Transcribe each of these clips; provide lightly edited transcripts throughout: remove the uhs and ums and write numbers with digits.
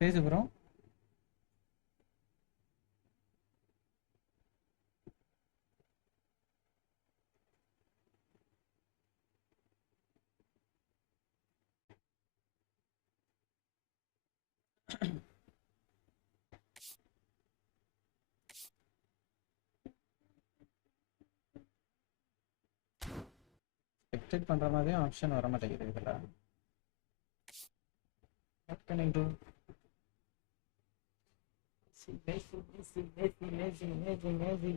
பேசு bro. Spectate பண்ற மாதிரியும் ஆப்ஷன் வர மாட்டேங்குது இதுல. What can I do? Lazy.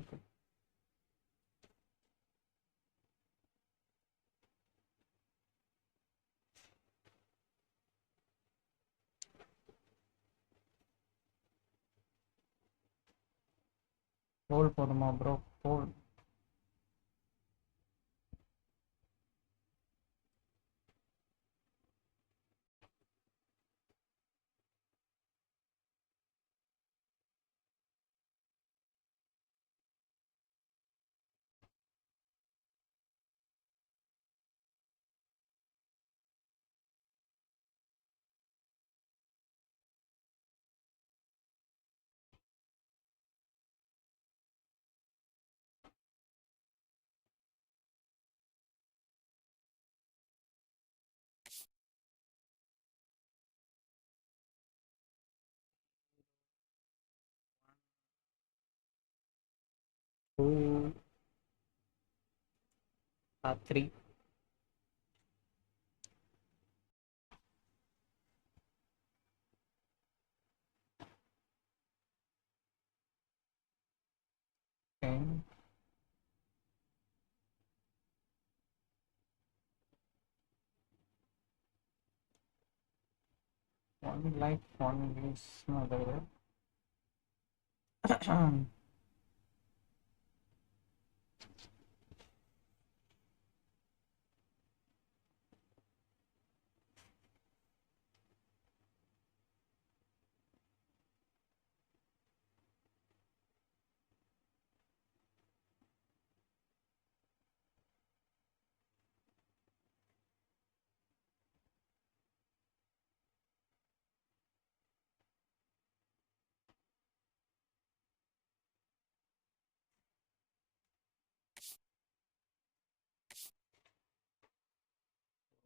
போல் போடுமா ப்ரோ? போல். Two, 3. Okay. One life, one is another.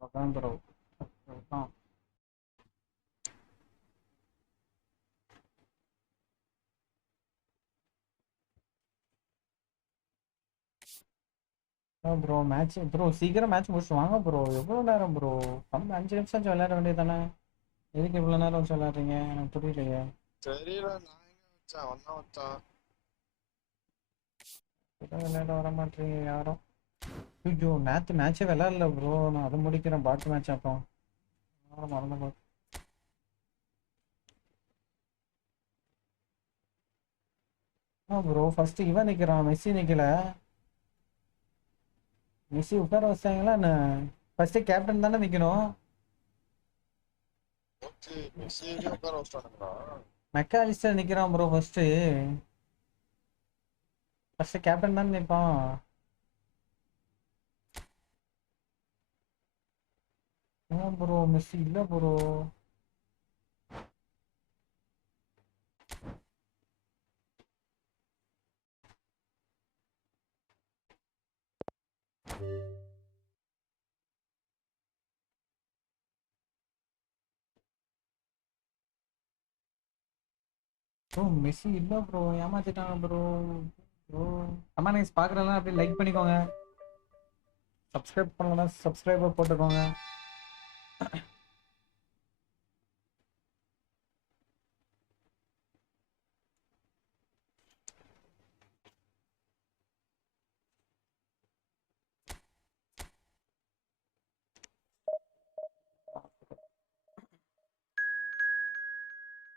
அதான் ப்ரோ. அதான் ப்ரோ. மேட்ச் ப்ரோ சீக்கிரம் மேட்ச் முடிச்சுட்டு வாங்க ப்ரோ. எவ்வளோ நேரம் ப்ரோ? 5 நிமிஷம் விளையாட வேண்டியது தானே? எதுக்கு இவ்வளோ நேரம் வச்சு விளையாடுறீங்க? எனக்கு புரியலையே. தெரியல, நான் எங்க வச்சேன், அவன் தான் வச்சான். விளையாட வர மாட்டேங்க யாரும். ஐயோ, நேற்று மேட்சே விளையாடல ப்ரோ. நான் அதை முடிக்கிறேன். பாட்டு மேட்ச் அப்போ மறந்து ப்ரோ. ஃபர்ஸ்ட் இவன் நிற்கிறான், மெஸ்ஸி நிற்கல. மெஸ்ஸி உட்கார வச்சாங்களா என்ன? ஃபர்ஸ்ட் கேப்டன் தானே நிற்கணும். மெஸ்ஸியே உட்கார வச்சிட்டானுங்களா? மெக்காலிஸ்டர் நிற்கிறான் ப்ரோ. ஃபர்ஸ்ட் கேப்டன் தானே நிற்பான். ப்ரோ மெஸ்ஸி இல்லை ப்ரோ. ப்ரோ மெஸ்ஸி இல்லை ப்ரோ. ஏமாத்திட்டாங்க ப்ரோ. ப்ரோ அம்மா நைஸ் பார்க்குறதெல்லாம் அப்படியே லைக் பண்ணிக்கோங்க. சப்ஸ்கிரைப் பண்ணலாம், சப்ஸ்கிரைபர் போட்டுக்கோங்க.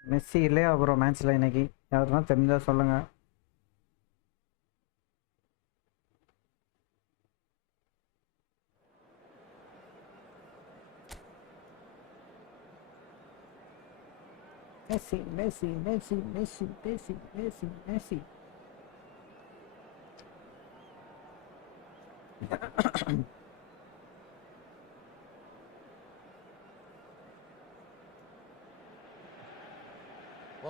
மெஸ்ஸி இல்லையா ப்ரோ மேட்ச்சில் இன்னைக்கு? யாருன்னா தெரிஞ்சா சொல்லுங்க. Messi, Messi, Messi, Messi, Messi, Messi, Messi.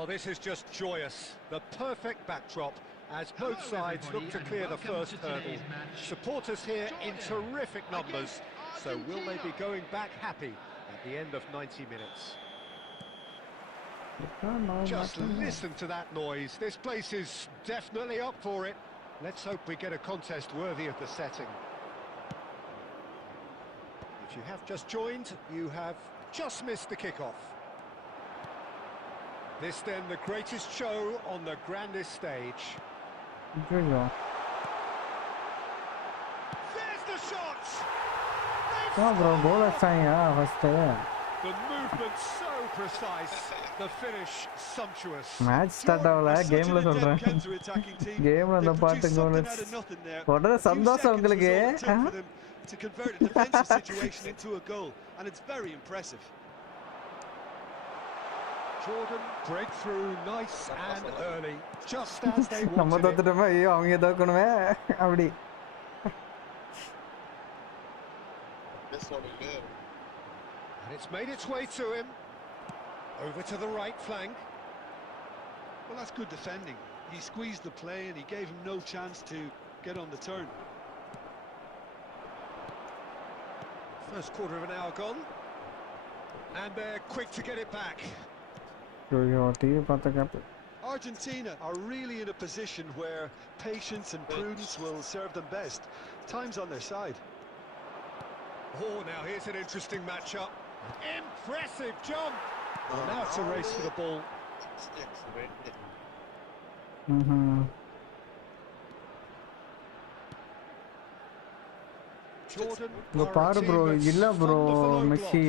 Well, this is just joyous. The perfect backdrop as both sides look to clear the first hurdle. Supporters here in terrific numbers, so will they be going back happy at the end of 90 minutes? Just listen to that noise. This place is definitely up for it. Let's hope we get a contest worthy of the setting. If you have just joined, you have just missed the kickoff. This then the greatest show on the grandest stage. ஐயோ There's the shot! Bro கோல் அடிச்சாங்க first The movement so precise, the finish sumptuous. Match start ஆகல கேம்ல சொல்றேன் கேம்ல அந்த பாட்டு கோல் உடனே சந்தோஷம் உங்களுக்கு to convert a defensive situation into a goal, and it's very impressive. Jordan breakthrough nice and early, just as they நம்ம wanted it. தோத்துட்டோமே ஐயோ அவங்க தோக்கணுமே அப்படி This one we did. And it's made its way to him. Over to the right flank. Well, that's good defending. He squeezed the play and he gave him no chance to get on the turn. First quarter of an hour gone. And they're quick to get it back. ஐயோ டிவி பார்த்த gap Argentina are really in a position where patience and prudence will serve them best. Time's on their side. Oh, now here's an interesting matchup. Impressive jump. Now it's a race for the ball. Jordan. இங்க பாரு ப்ரோ இல்ல bro Messi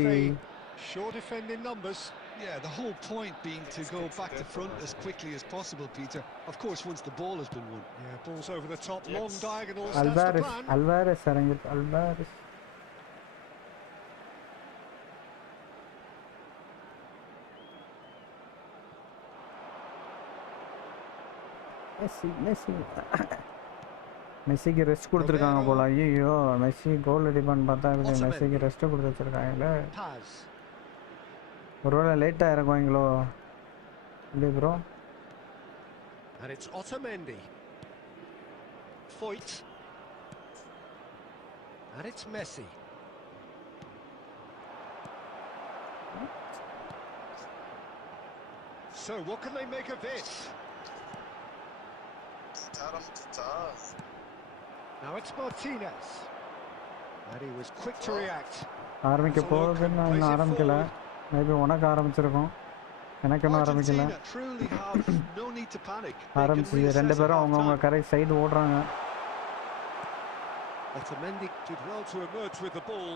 Sure defending numbers. Yeah, the whole point being to go back to front as quickly as possible, Peter. Of course, once the ball has been won. Yeah, balls over the top, long diagonals. That's the plan. Alvarez இறங்கி Alvarez Messi மெஸ்ஸிக்கு rest கொடுத்துருக்காங்க போல ஐயோ மெஸ்ஸி கோல் அடிப்பான்னு பார்த்தா இருக்கு மெஸ்ஸிக்கு ரெஸ்ட் கொடுத்து வச்சிருக்காங்களே ஒருவேளை லேட்டாக இறங்குவாங்களோ இல்லை bro And it's Otamendi. Foyt. And it's Messi. So what can they make of this? Now it's Martinez. And he was quick to react. ஆரம்பிக்க போகுதுன்னு நான் இன்னும் ஆரம்பிக்கல மேபி உனக்கு ஆரம்பிச்சிருக்கோம் எனக்கு இன்னும் ஆரம்பிக்கல ஆரம்பிச்சு ரெண்டு பேரும் அவங்கவுங்க கரெக்ட் சைடு ஓடுறாங்க Otamendi did well to emerge with the ball.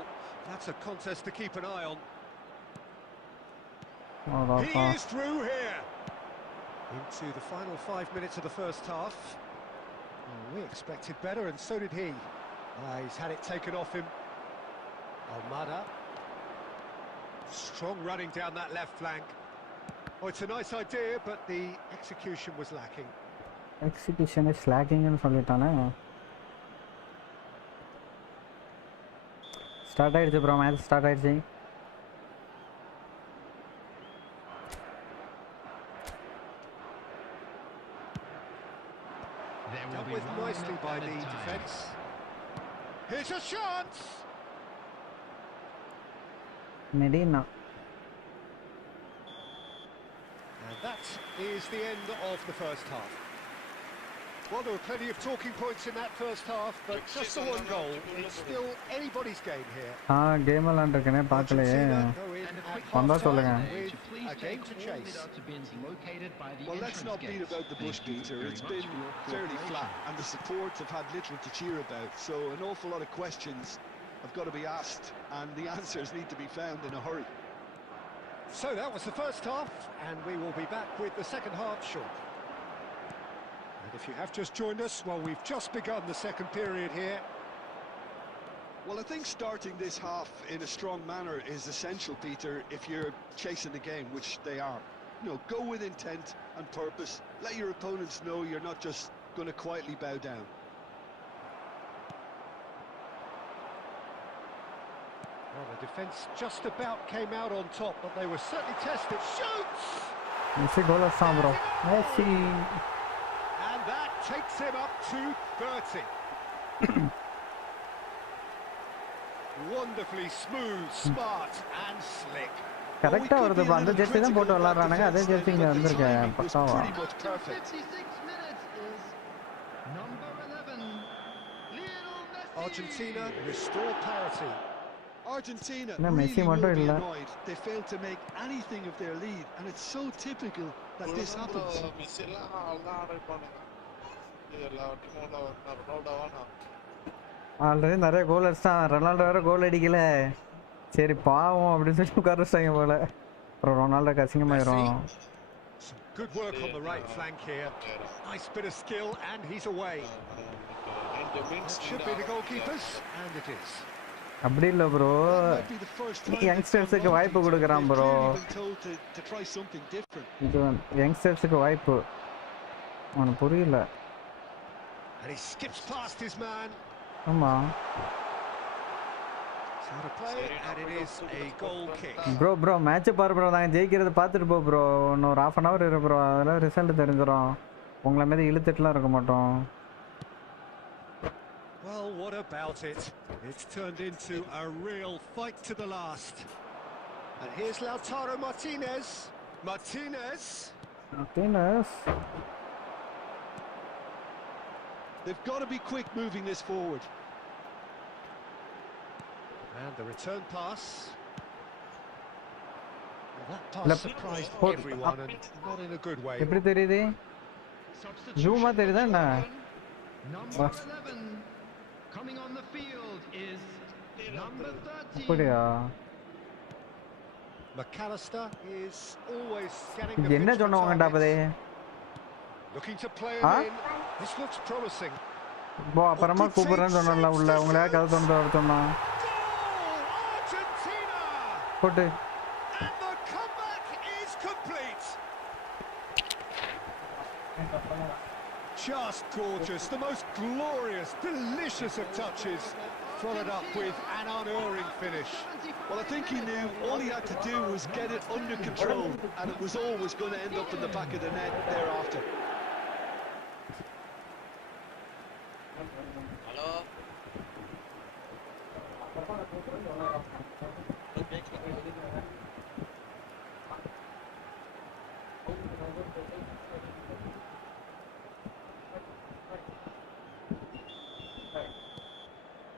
That's a contest to keep an eye on. He is through here. Into the final 5 minutes of the first half. Oh, we expected better, and so did he. He's had it taken off him. Almada. Strong running down that left flank. Oh, it's a nice idea, but the execution was lacking. Execution is lacking ன்னு சொல்லிட்டானே ஸ்டார்ட் ஆயிடுச்சு bro match start ஆயிடுச்சு Dealt with nicely by the defence. Here's a chance! Medina. And that is the end of the first half. Well, there were plenty of talking points in that first half, but just the one goal. It's still anybody's game here. Game விளையாண்டுருக்கேனே பார்க்கலையே வந்தா சொல்லுங்க A game to chase. Well, let's not beat about the bush, Peter. It's been fairly flat, and the supports have had little to cheer about. So an awful lot of questions have got to be asked, and the answers need to be found in a hurry. So that was the first half, and we will be back with the second half shortly. And if you have just joined us, well, we've just begun the second period here. Well, I think starting this half in a strong manner is essential, Peter, if you're chasing the game, which they are. You know, go with intent and purpose. Let your opponents know you're not just going to quietly bow down. Well, the defence just about came out on top, but they were certainly tested. Shoots! Messi goal அடிச்சான் bro. Messi. And that takes him up to 30. Wonderfully smooth, smart and slick. கரெக்ட்டா வருது bro. அந்த ஜெர்சி தான் போட்டு விளையாடுறானுங்க. அதே ஜெர்சி இங்க வந்திருக்கேன் பக்காவா. 56 minutes is number 11, Lionel Messi. Argentina restore parity. Argentina No, Messi really will மட்டும் be இல்ல. annoyed. They failed to make anything of their lead, and it's so typical that this happens. Messi எல்லாம் அதான் ஆடிப்பானுங்க. எல்லா டீமும் ரொனால்டோவானா ஆல்ரெடி நிறைய கோல் அடிச்சான். ரொனால்டோ வேற கோல் அடிக்கல. சரி பாவம் அப்படின்னு சொல்லி உட்கார வச்சாங்க போல. அப்புறம் ரொனால்டோ கசிங்கமாயிரும். Some good work on the right flank here. Nice bit of skill and he's away. That should be the goalkeepers and it is. அப்படி இல்ல bro. That might be the first time யங்ஸ்டர்ஸ்க்கு வாய்ப்பு கொடுக்கறான் bro. they've been told to try something different. இது யங்ஸ்டர்ஸ்க்கு வாய்ப்பு. அவனுக்கு புரியல. And he skips past his man. ஆமா. Out of play and it is a goal kick. Bro match பாரு ப்ரோ. நாங்க ஜெயிக்கிறத பார்த்துட்டு போ ப்ரோ. இன்னும் ஒரு 1/2 hour இரு ப்ரோ. அதெல்லாம் ரிசல்ட் தெரிஞ்சிரும். உங்களை மாதிரி இழுத்துட்டுலாம் இருக்க மாட்டோம். Well, what about it? It's turned into a real fight to the last. And here's Lautaro Martinez. Martinez. They've got to be quick moving this forward. And the return pass. Well, that pass Lep- surprised hold- everyone and not in a good way. எப்படி தெரியுது? ஜூமா தெரியுதா என்ன? Number 11 coming on the field is number 13. அப்படியா? McAllister is always scanning the இது என்ன pitch for சொன்னவங்கடா அப்பதே? targets. Looking to play him Huh? in. This looks promising. போ அப்புறமா கூப்பிடுறேன்னு சொன்னல உள்ள. உங்களே கதை தொண்டு வர சொன்னா. Goal! Argentina! போட்டு. And the comeback is complete. Just gorgeous, the most glorious, delicious of touches, followed up with an unerring finish. Well, I think he knew all he had to do was get it under control, and it was always going to end up in the back of the net thereafter. Hello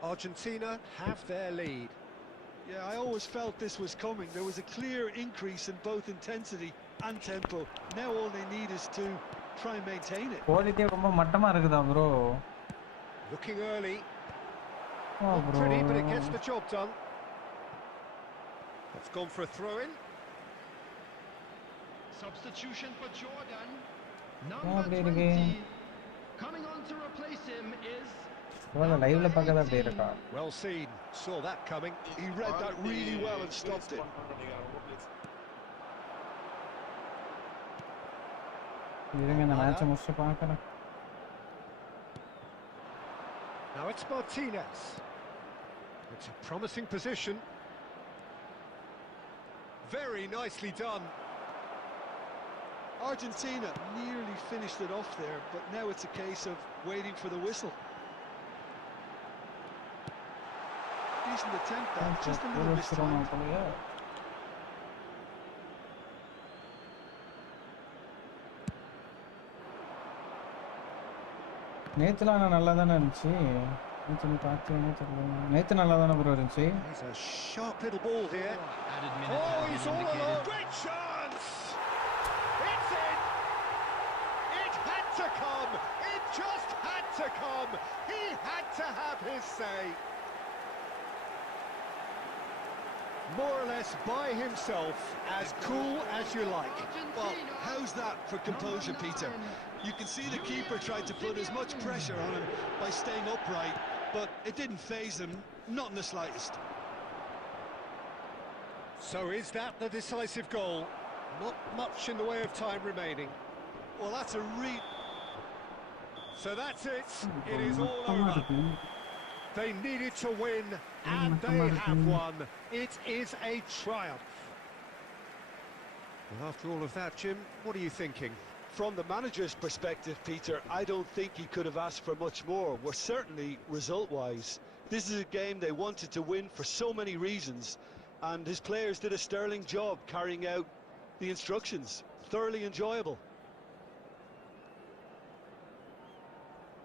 Argentina have their lead. Yeah, I always felt this was coming. There was a clear increase in both intensity and tempo. Now all they need is to try and maintain it. Quality ரொம்ப மட்டமா இருக்குதா bro? Looking early, Oh, not bro. pretty, but it gets the job done. It's gone for a throw-in. Substitution for Jordan. Oh, Number baby. 20 coming on to replace him is இவங்க லைவ்ல பார்க்கதா அப்படி இருக்கா? Well seen, saw that coming. He read that really well and stopped it. இருங்க இந்த மேட்சை முடிச்சு பார்க்கறேன். Now it's Martinez. It's a promising position. Very nicely done. Argentina nearly finished it off there, but now it's a case of waiting for the whistle. Decent attempt that, just a little mistimed. நேத்துலாம் நல்லா தானே இருந்துச்சு. நேத்து நல்லா தானே ப்ரோ இருந்துச்சு. There's a sharp little ball here. added minutes Oh, have he's been all indicated. alone. Great chance! It's in! It had to come! It just had to come! He had to have his say. More or less by himself, as cool as you like. Well, how's that for composure, Peter? You can see the keeper tried to put as much pressure on him by staying upright, but it didn't faze him, not in the slightest. So is that the decisive goal? Not much in the way of time remaining. Well, that's a So that's it. It is all over. They needed to win, and they have won. It is a triumph. Well, after all of that, Jim, what are you thinking? From the manager's perspective, Peter, I don't think he could have asked for much more. Well, certainly result-wise. This is a game they wanted to win for so many reasons, and his players did a sterling job carrying out the instructions. Thoroughly enjoyable.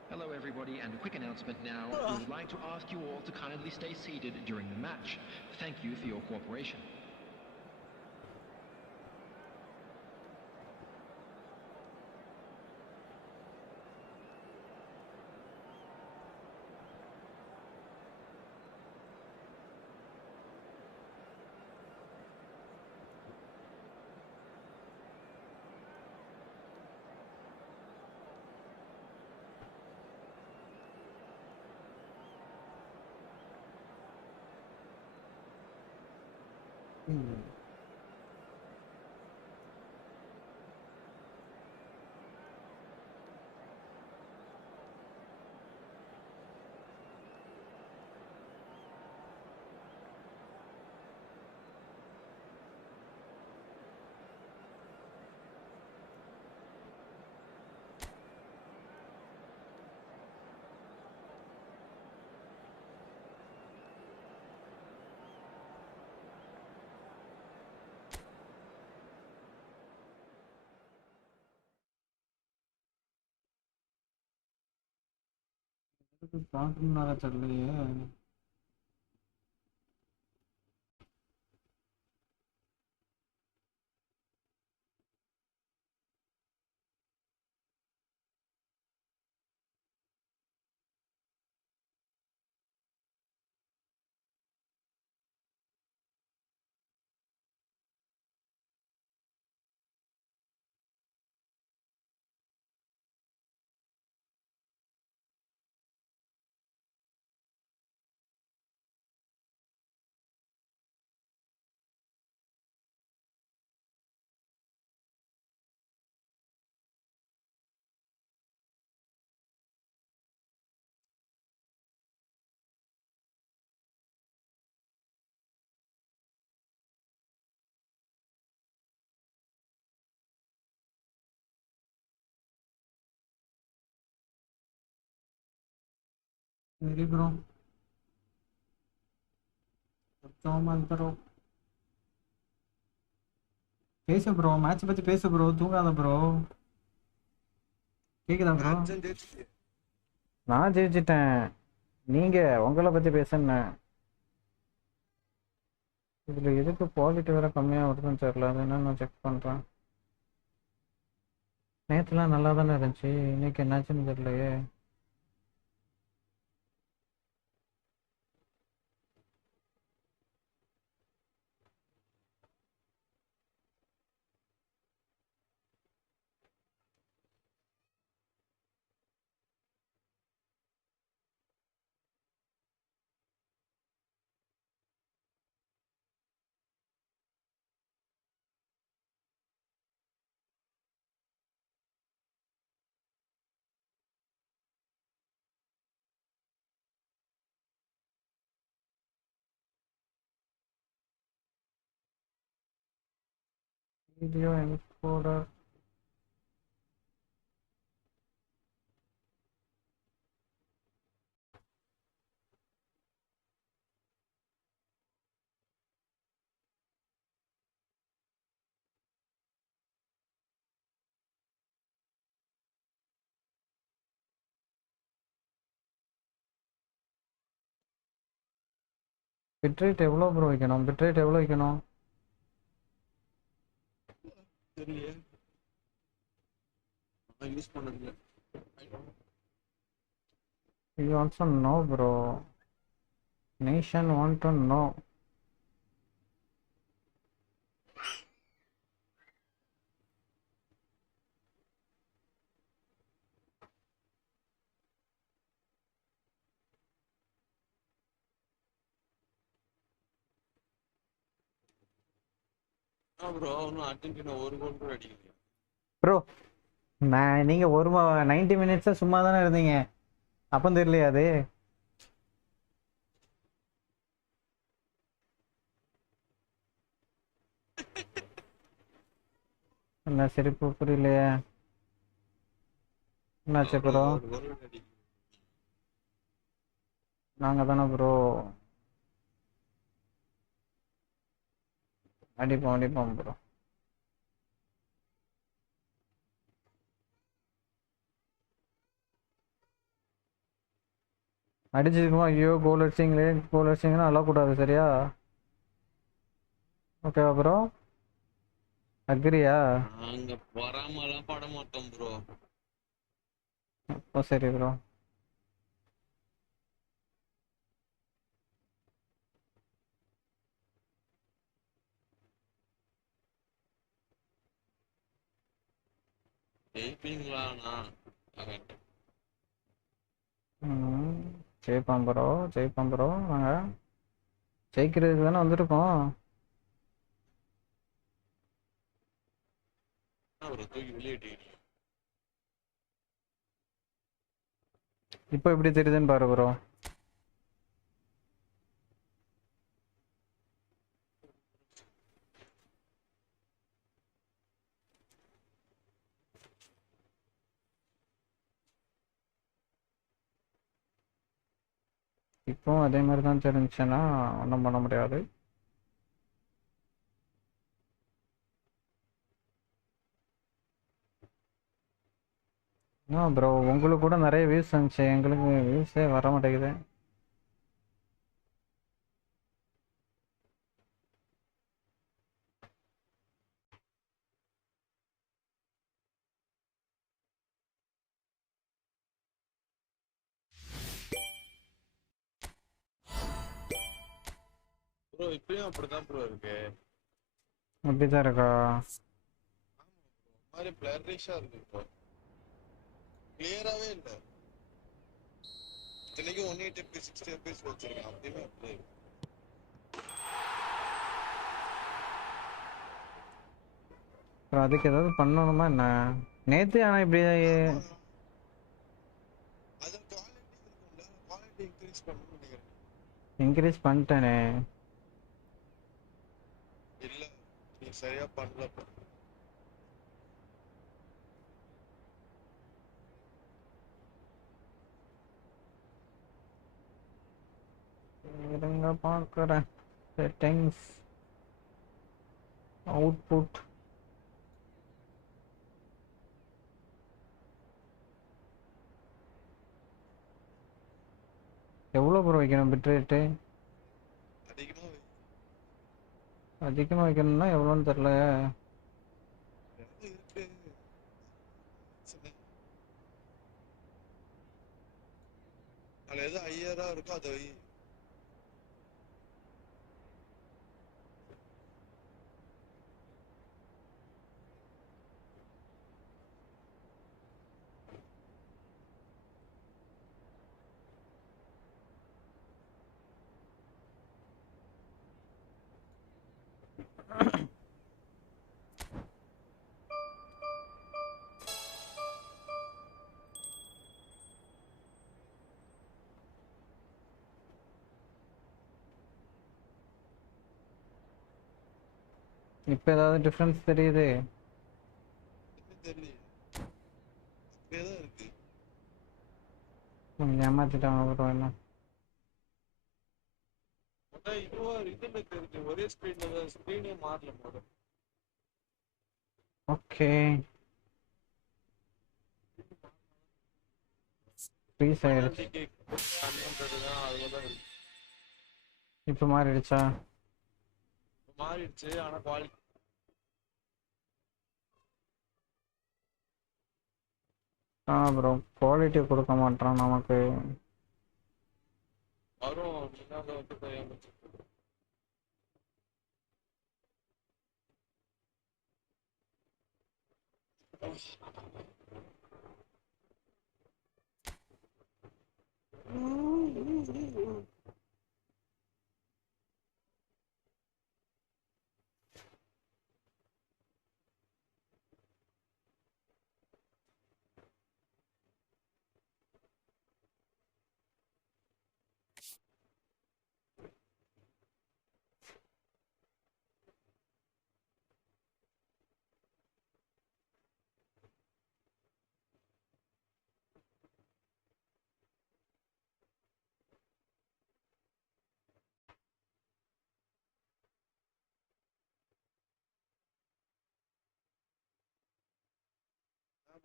Hello everybody, and a quick announcement now. We would like to ask you all to kindly stay seated during the match. Thank you for your cooperation. பார்க்கணும்னால தெரியலையே. சரி bro, bro பேசு bro, match பத்தி பேசு ப்ரோ, தூங்காத ப்ரோ. கேக்குதா ப்ரோ? நான் ஜெயிச்சிட்டேன். நீங்க உங்களை பத்தி பேசுன இதுல எதுக்கு குவாலிட்டி வேற கம்மியா வருதுன்னு தெரியல. அது என்ன நான் செக் பண்றேன். நேற்றுலாம் நல்லா தானே இருந்துச்சு, இன்னைக்கு என்னாச்சுன்னு தெரியலையே. வீடியோ என்கோடர் பிட்ரேட் எவ்வளோ ப்ரோ வைக்கணும்? பிட்ரேட் எவ்வளோ வைக்கணும்? தெரியலையே, நான் யூஸ் பண்ணதில்லை. You also know bro. Nation want to know. Bro இன்னும் அர்ஜென்டினா ஒரு கோல் கூட அடிக்கலையா? ப்ரோ நீங்க ஒரு 90 மினிட்ஸா சும்மா தானே இருந்தீங்க, அப்போ தெரியலையா அது? என்ன சிரிப்பு புரியலையே. என்னாச்சு ப்ரோ? ஒரு கோல் அடிக்கும். நாங்கள் தானே ப்ரோ அடிப்போம் ப்ரோ. அடிச்சிருக்குமா? ஐயோ கோல் அடிச்சிங்கன்னா அழக்கூடாது சரியா? ஓகேவா ப்ரோ? அக்ரியா? நாங்க பொறாமலாம் பட மாட்டோம் ப்ரோ. ஓ சரி ப்ரோ. ஜெயிப்பீங்களாண்ணா? ம் ஜெயிப்போம் ப்ரோ. நாங்கள் ஜெயிக்கிறதுக்கு தானே வந்திருக்கோம். ஒரு தூக்கி வெளியேட்டிக்கிட்டு இப்போ எப்படி தெரியுதுன்னு பாரு ப்ரோ. இப்போ அதே மாதிரி தான் தெரிஞ்சுன்னா ஒன்றும் பண்ண முடியாது. ப்ரோ உங்களுக்கு கூட நிறைய வியூஸ் வந்துச்சு, எங்களுக்கு வியூஸே வர மாட்டேங்குது. ப்ரோ. இப்பயும் அப்படிதான் ப்ரோ இருக்கு. அப்படிதான் இருக்கா? மாதிரி பிளரிஷா இருக்கு ப்ரோ. கிளியராவே இல்லை. இத்தனைக்கும் 180 FPS 60 FPS வச்சிருக்கேன். அப்படியுமே அப்படி இருக்கு. அப்புறம் அதுக்கு ஏதாவது பண்ணணுமா என்ன? நேற்று ஆனால் இப்படி அது குவாலிட்டி இருக்கும்ல, குவாலிட்டி இன்க்ரீஸ் பண்ணணும்னு நினைக்கிறேன். இன்க்ரீஸ் பண்ணிட்டேனே. இல்ல, நீ சரியா பண்ணல. இருங்க பார்க்குறேன். Settings, output. எவ்வளோ ப்ரோ வைக்கணும் பிட் ரேட்டு? அதிகமா அதிகமாக வைக்கணும்னா எவ்வளோன்னு தெரில. இருக்கு. அதுல எது ஹையரா இருக்கோ அதை வை. இப்போ ஏதாவது டிஃப்ரென்ஸ் தெரியுது? தெரியல, அப்படியேதான் இருக்கு. ஏமாத்திட்டாங்க ப்ரோ என்ன. இதுவும் இதுல தெரிஞ்சு ஒரே ஸ்கிரீன்ல தான், ஸ்கிரீனே மாறல போல. ஓகே ஃப்ரீஸ் ஆயிடுச்சு. அதுலதான் இருக்கு. இப்போ மாறிடுச்சா? மாறிடுச்சு, ஆனா குவாலிட்டி ப்ரோ குவாலிட்டி கொடுக்க மாட்டான் நமக்கு. வரும். நீங்க அதை வந்து ஏமாச்சு.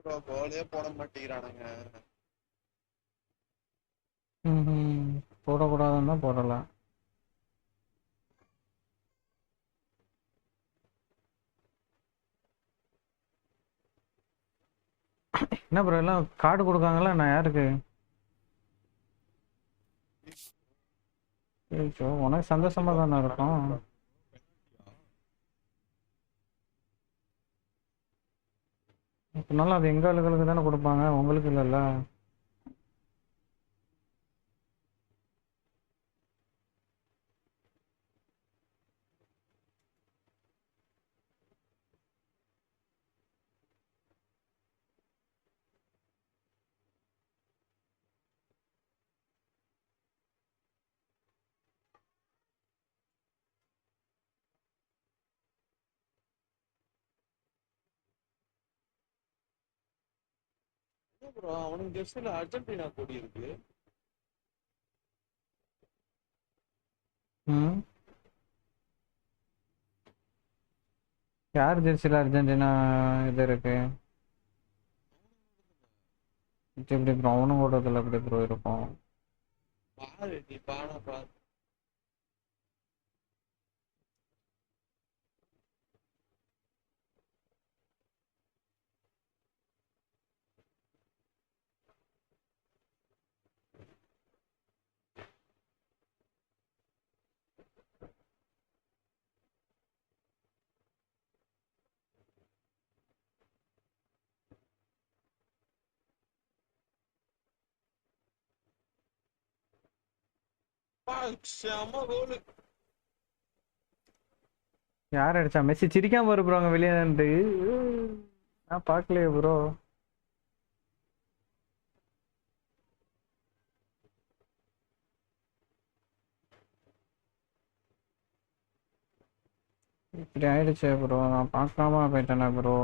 ப்ரோ கோலே போட மாட்டேங்கிறானுங்க. போடக்கூடாதுன்னு தான் போடலாம். என்ன ப்ரோ எல்லாம் கார்டு கொடுக்காங்களா நான் யாருக்கு? ஐயோ உனக்கு சந்தோஷமா தானே இருக்கும். இப்பனாலும் அது எங்க ஆளுகளுக்கு தானே கொடுப்பாங்க, உங்களுக்கு இல்லைல்ல. ப்ரோ அவனுக்கு ஜெர்சில அர்ஜென்டினா கொடி இருக்கு. ம் யார் ஜெர்சியில் அர்ஜென்டினா இது இருக்கு? எப்படி ப்ரோ அவனும் ஓடுறதுல எப்படி ப்ரோ இருக்கும்? பாரு நீ பானா பாரு. செம கோலு. யார் அடிச்சா? மெஸ்ஸி சிரிக்காம வரு ப்ரோ அங்கே வெளியே நின்று. நான் பார்க்கலையே ப்ரோ. இப்படி ஆயிடுச்சே ப்ரோ, நான் பார்க்காம போயிட்டேனே ப்ரோ.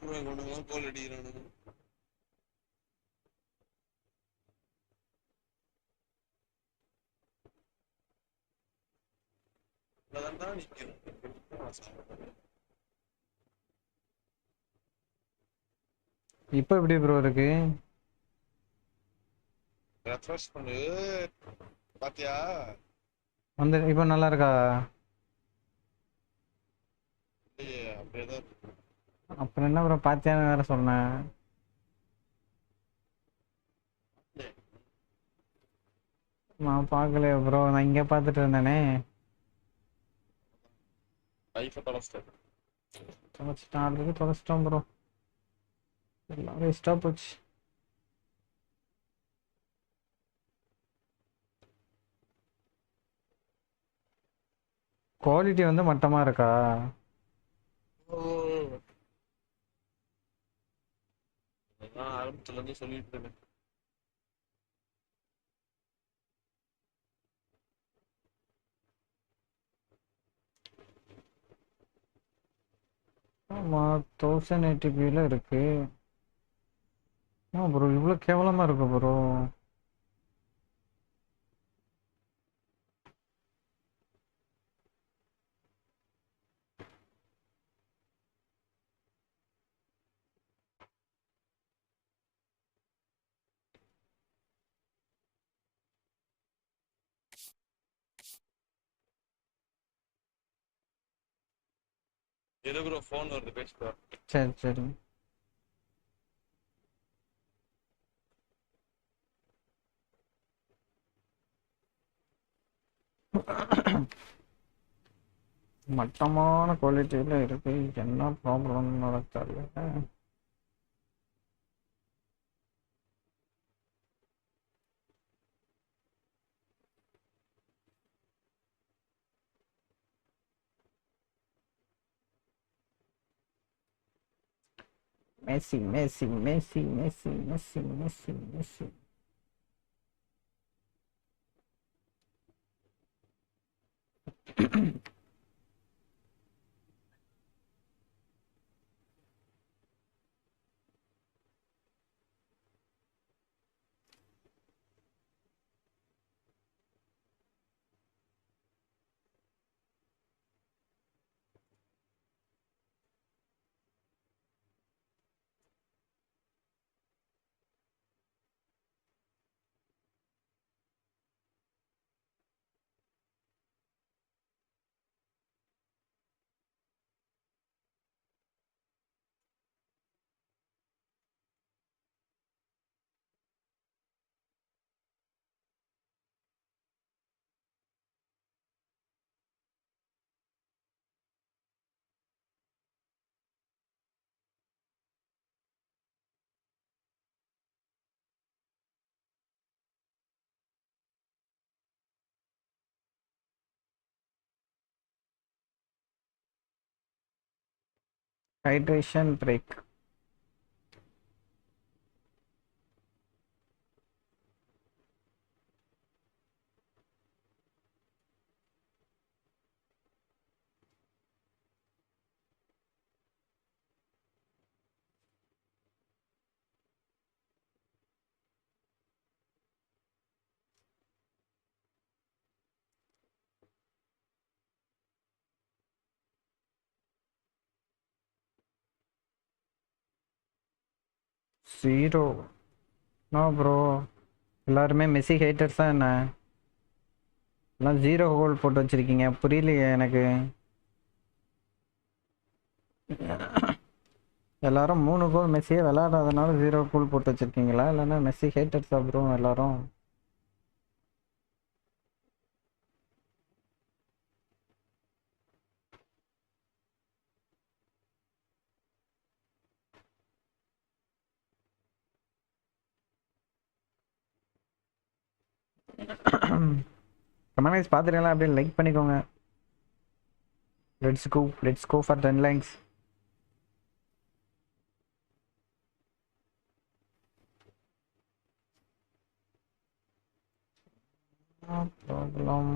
ப்ரோ இவனுங்களாம் கோல் அடிக்கிறானுங்க. அதான் நிக்கிறேன். இப்போ எப்படி ப்ரோ இருக்கு? ரெஃப்ரெஷ் பண்ணு. பாத்தியா? வந்து இப்போ நல்லா இருக்கா? இல்லையே அப்படியே தான் இருக்கு. அப்புறம் என்ன ப்ரோ பார்த்தியான்னு வேற சொன்னேன். நான் பார்க்கலையே ப்ரோ, நான் இங்கே பார்த்துட்டு இருந்தேனே. லைஃபை தொலைச்சிட்டேன். தொலைச்சிட்டேன், ஆல்ரெடி தொலைச்சிட்டோம் ப்ரோ. எல்லாம் வேஸ்ட்டாக போச்சு. குவாலிட்டி வந்து மட்டமாக இருக்கா? நான் ஆரம்பத்துல இருந்து சொல்லிட்டு இருக்கேன். ஆமாம் 1080pல இருக்கு. ப்ரோ இவ்வளோ கேவலமாக இருக்கு ப்ரோ. எது ப்ரோ ஃபோன் வருது பேசுப்பா. சரி சரி. மட்டமான குவாலிட்டியில் இருக்கு, என்ன ப்ராப்ளம் நடத்தாது. Messi Messi Messi Messi Messi Messi Messi. Hydration break. Zero. No bro, எல்லாருமே மெஸ்ஸி ஹேட்டர்ஸ் தான். என்ன எல்லாம் ஜீரோ கோல் போட்டு வச்சிருக்கீங்க, புரியலையே எனக்கு. எல்லாரும் 3 கோல் மெஸ்ஸியே விளையாடாதனால 0 கோல் போட்டு வச்சிருக்கீங்களா, இல்லைன்னா மெஸ்ஸி ஹேட்டர்ஸா ப்ரோ எல்லாரும்? கமெண்ட்ஸ் பார்த்துருக்கலாம், அப்படியே லைக் பண்ணிக்கோங்க. Let's go for 10 likes. Problem.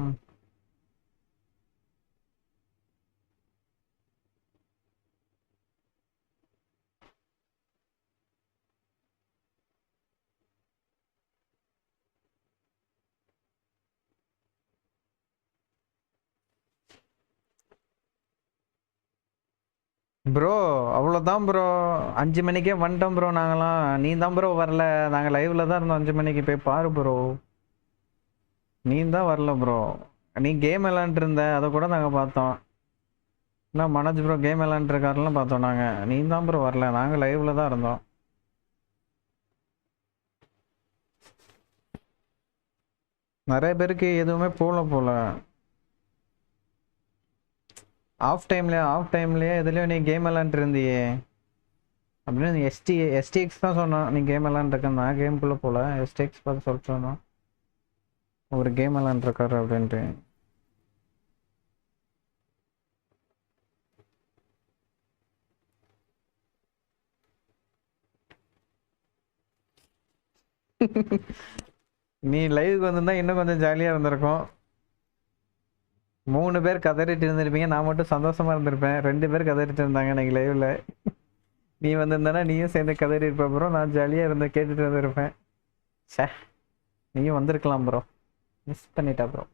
Bro அவ்வளோதான் ப்ரோ, 5 மணிக்கே வந்துட்டோம் ப்ரோ. நாங்களாம் நீ தான் ப்ரோ வரல, நாங்கள் லைவ்ல தான் இருந்தோம் 5 மணிக்கு. போய் பாரு ப்ரோ, நீ தான் வரல ப்ரோ. நீ கேம் விளாண்டுட்டு இருந்த, அதை கூட நாங்கள் பார்த்தோம். என்ன மனோஜ் ப்ரோ கேம் விளாண்டுருக்காருலாம் பார்த்தோம் நாங்கள். நீ தான் ப்ரோ வரல, நாங்கள் லைவ்ல தான் இருந்தோம். நிறைய பேருக்கு எதுவுமே போல. ஆஃப் டைம்லயே எதுலயும் நீ கேம் விளாண்டுட்டு இருந்தியே அப்படின்னு. நீ எஸ்டிஎக்ஸ் தான் சொன்னான் நீ கேம் விளாண்டுருக்க. நான் கேமுக்குள்ளே போல, எஸ்டிஎக்ஸ் பார்த்து சொல்லிட்டு சொன்னான் ஒரு கேம் விளாண்டுருக்காரு அப்படின்ட்டு. நீ லைவுக்கு வந்திருந்தா இன்னும் கொஞ்சம் ஜாலியாக இருந்திருக்கும். 3 பேர் கதறிட்டு இருந்திருப்பீங்க, நான் மட்டும் சந்தோஷமா இருந்திருப்பேன். 2 பேர் கதறிட்டு இருந்தாங்க இன்னைக்கு லைவ்ல. நீ வந்திருந்தானா நீயும் சேர்ந்து கதறி இருப்ப ப்ரோ, நான் ஜாலியாக இருந்து கேட்டுட்டு இருந்திருப்பேன். சே, நீயும் வந்திருக்கலாம் ப்ரோ, மிஸ் பண்ணிட்டா ப்ரோ.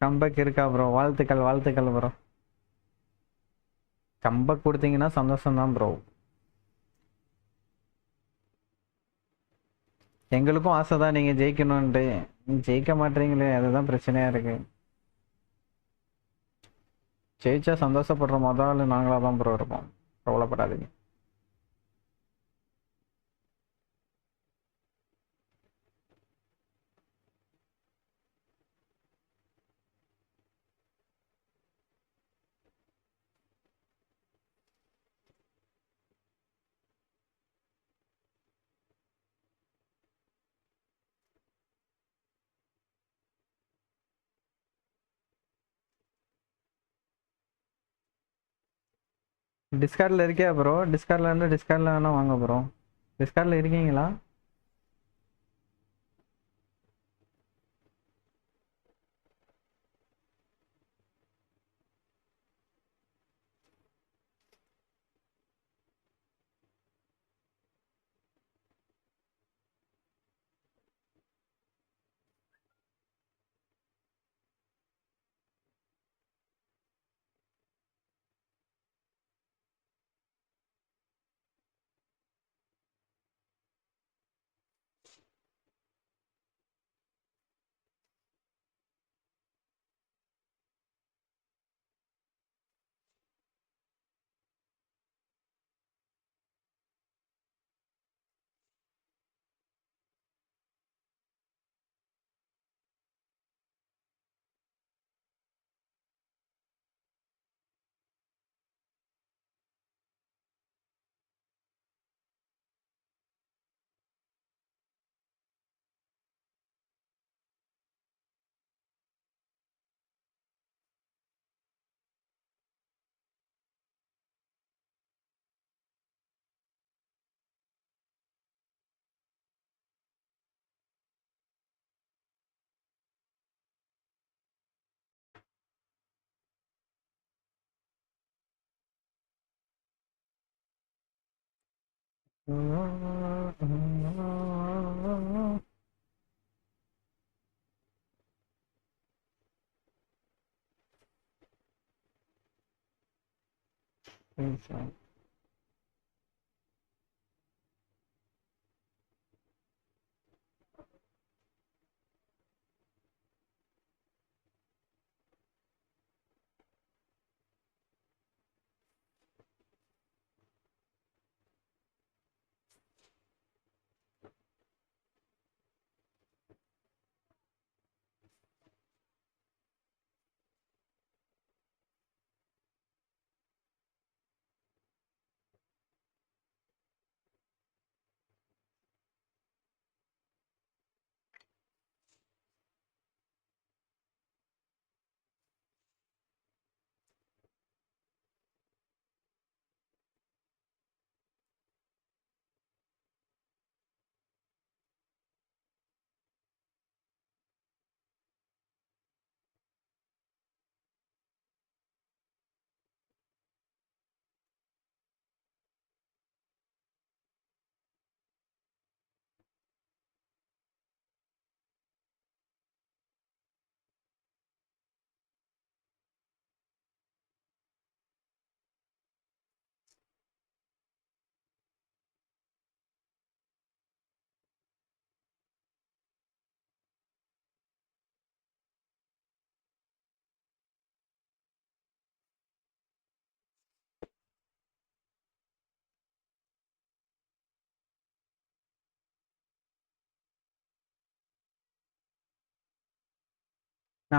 கம்பேக் இருக்கா ப்ரோ? வாழ்த்துக்கள் ப்ரோ. கம்பேக் கொடுத்தீங்கன்னா சந்தோஷம் தான் ப்ரோ. எங்களுக்கும் ஆசை தான் நீங்க ஜெயிக்கணும்ன்ட்டு. ஜெயிக்க மாட்டீங்களே, அதுதான் பிரச்சனையா இருக்கு. ஜெயிச்சா சந்தோஷப்படுற முதல்ல நாங்களா தான் ப்ரோ இருப்போம், கவலைப்படாதீங்க. டிஸ்கார்டில் இருக்கியா ப்ரோ? டிஸ்கார்டில் வேணா வாங்க ப்ரோ. டிஸ்கார்டில் இருக்கீங்களா? நான்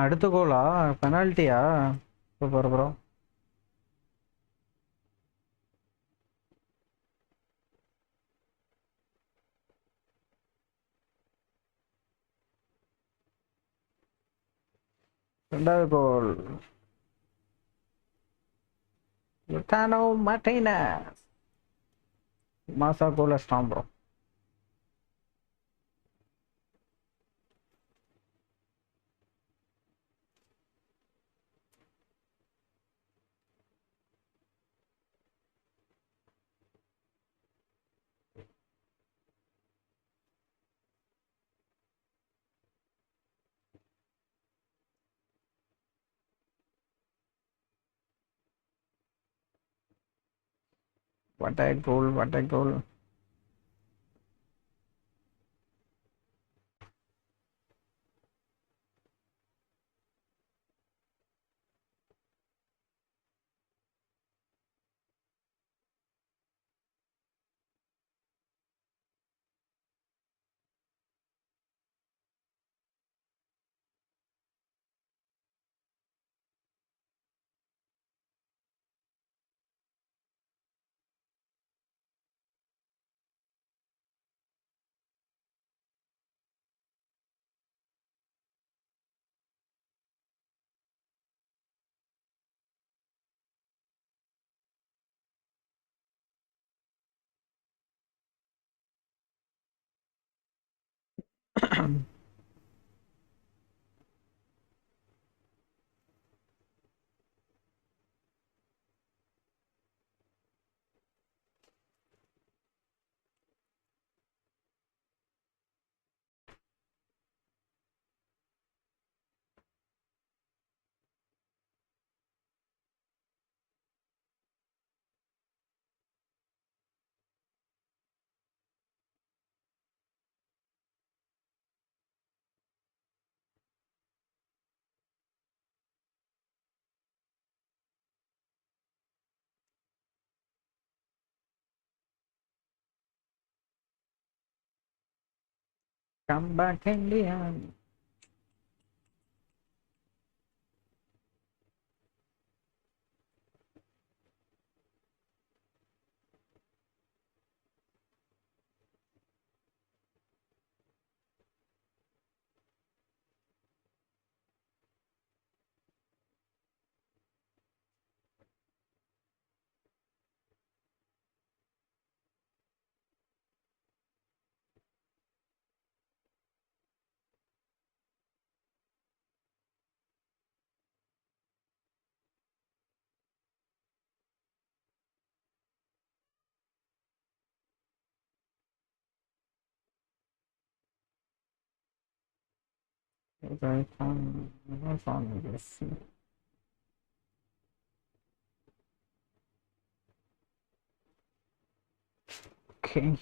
அடுத்த கோலா பெனால்ட்டியா சூப்பர் ப்ரோ. ரெண்டாவது கோல் லுட்டானோ மார்டினஸ் மாசா கோல் அடிச்சிட்டான் bro. What a goal, what a goal. Come back India. Okay, what's on this? Okay.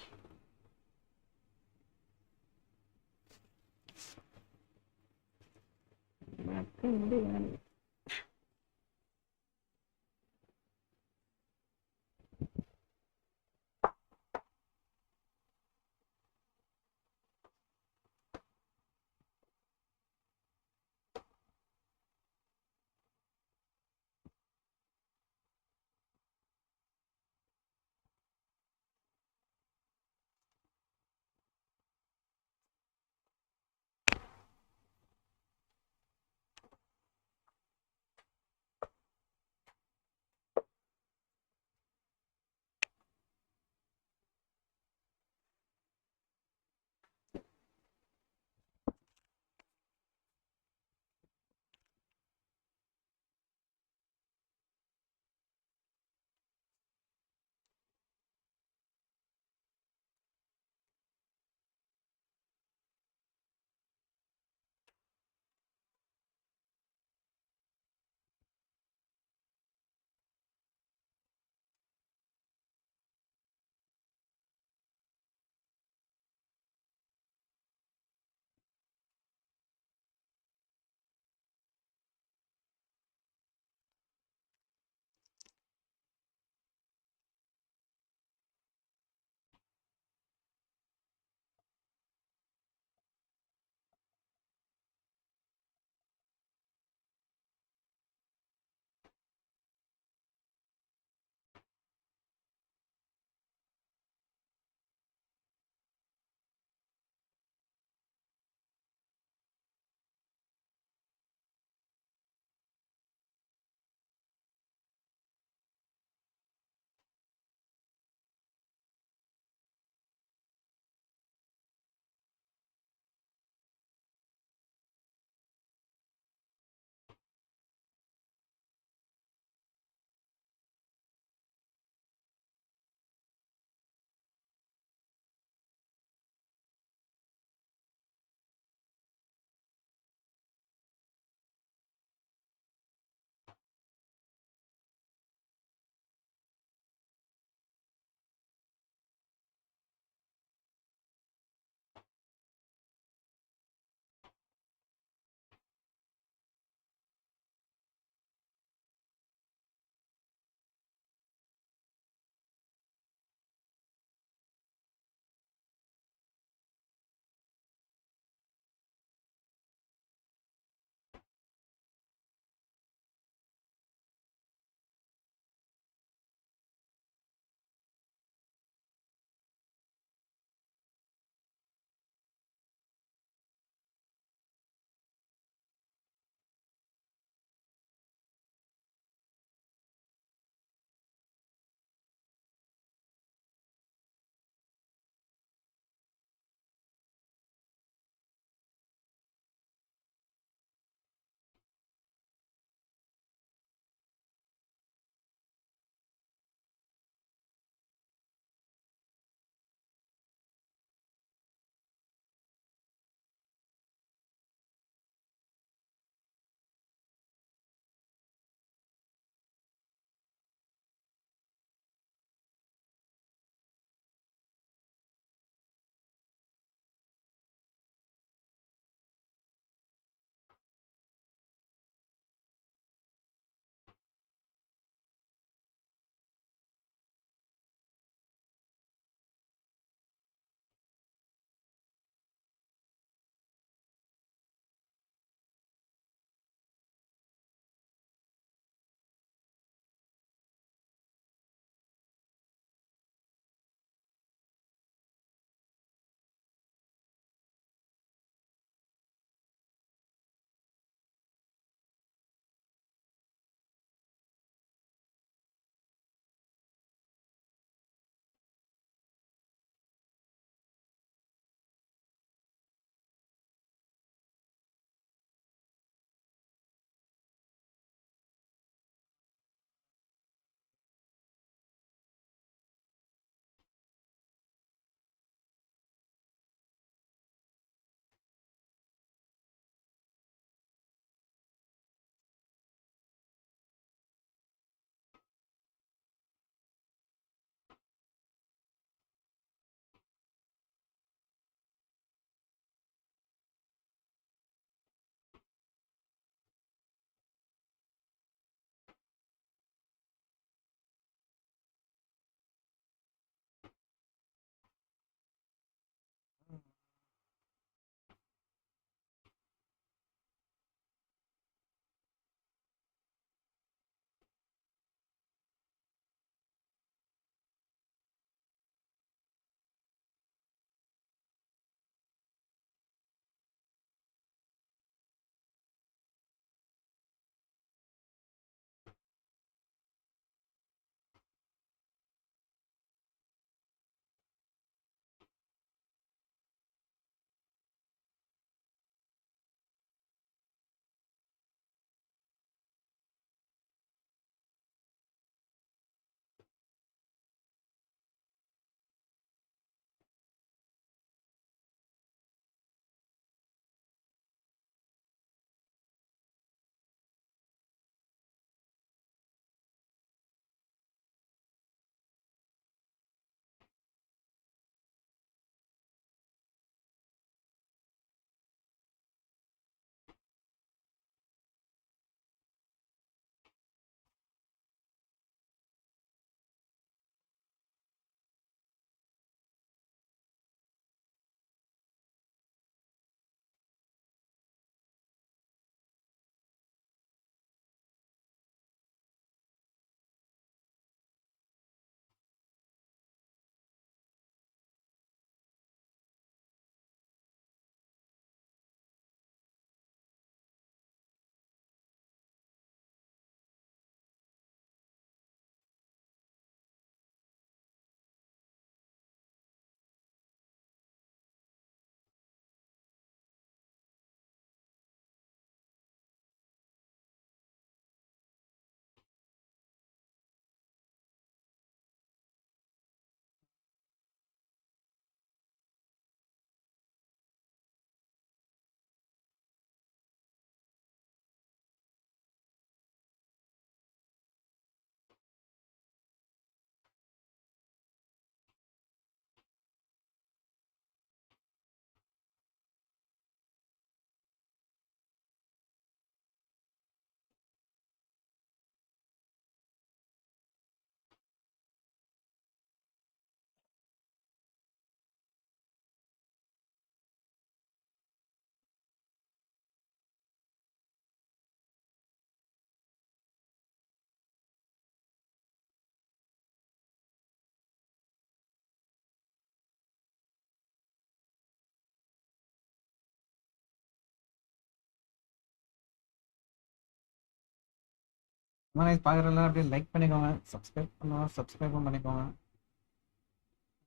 பார்க்குறதுல அப்படியே லைக் பண்ணிக்கோங்க, சப்ஸ்கிரைப் பண்ணுவோம், சப்ஸ்கிரைபும் பண்ணிக்கோங்க.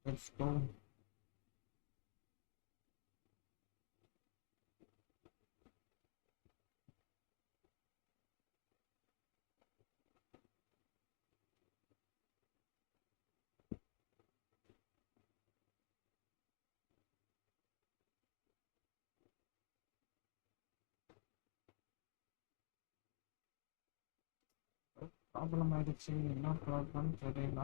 லெட்ஸ் கோ. ப்ராப்ளம் ஆயிடுச்சு, என்ன ப்ராப்ளம் தெரியல.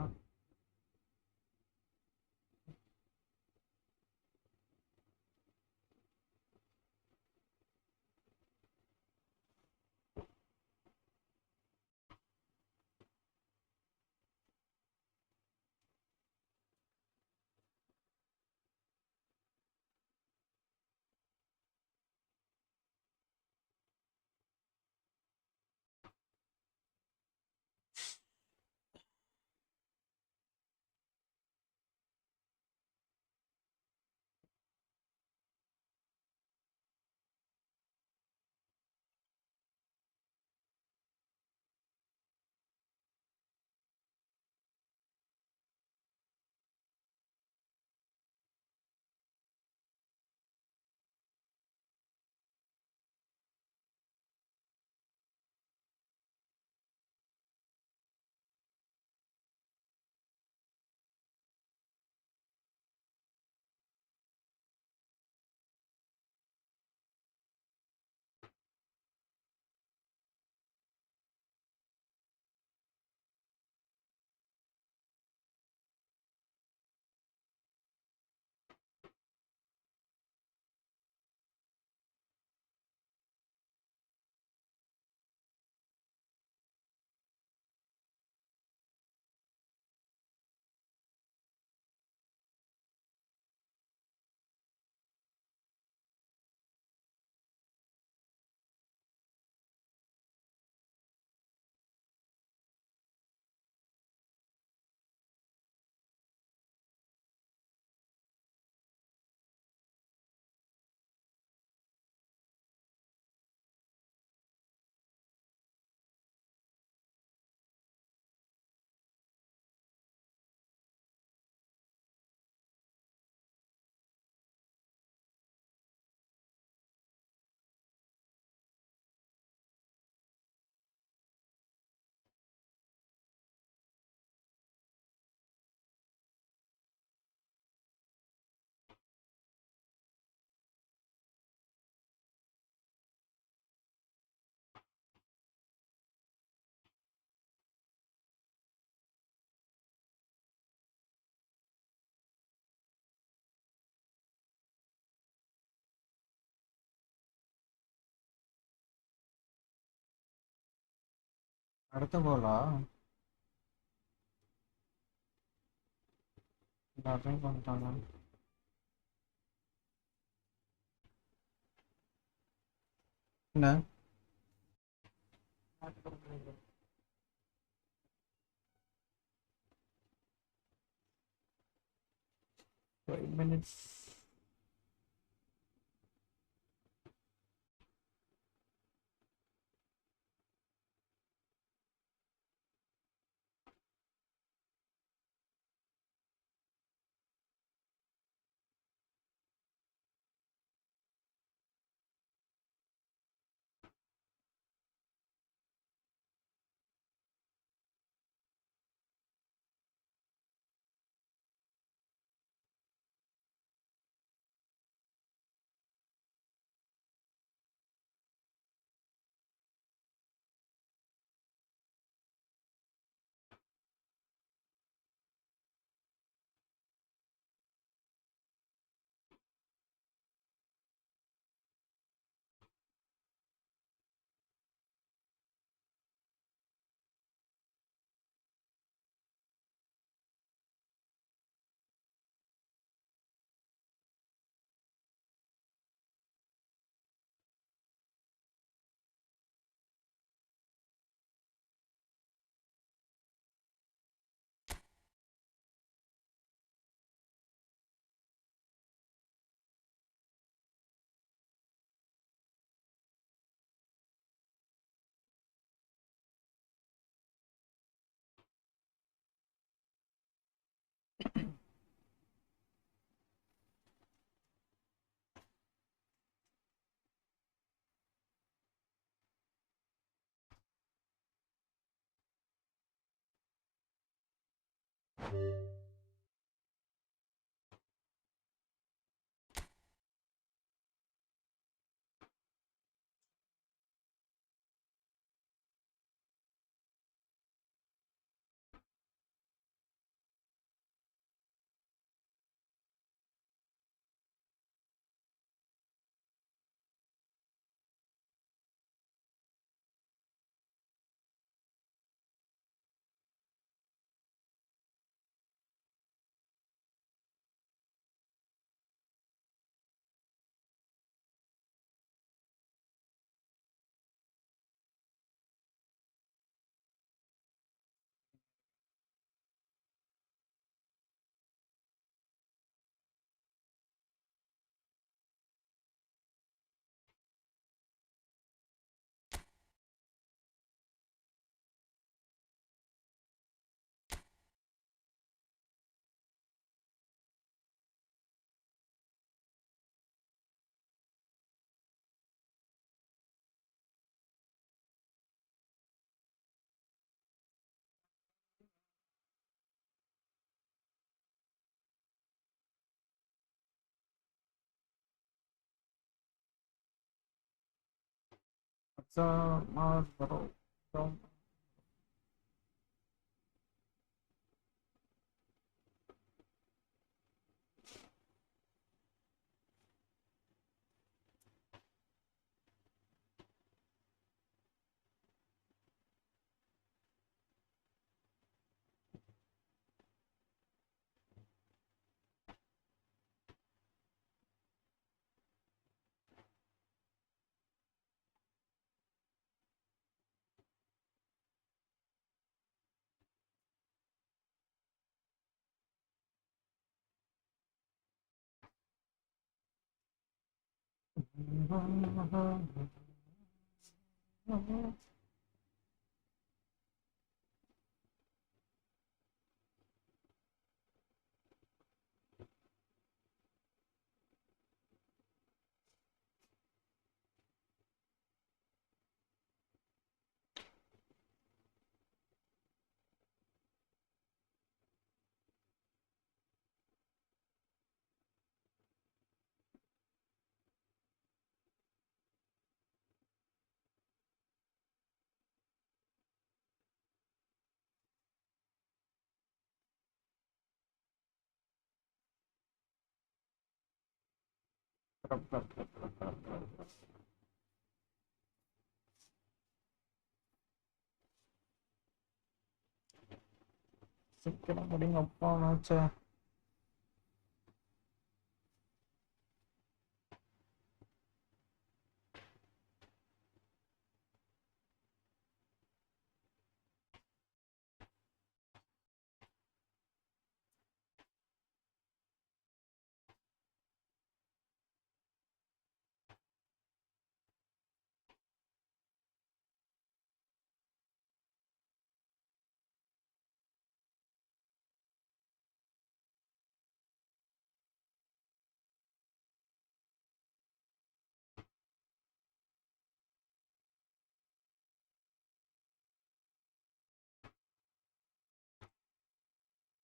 அடுத்த கோலா அட்டன் பண்ணிட்டாங்க. என்ன 5 minutes. What's up, Mars, bro? சீக்கிரம் முடிங்க அப்பா மேட்சா.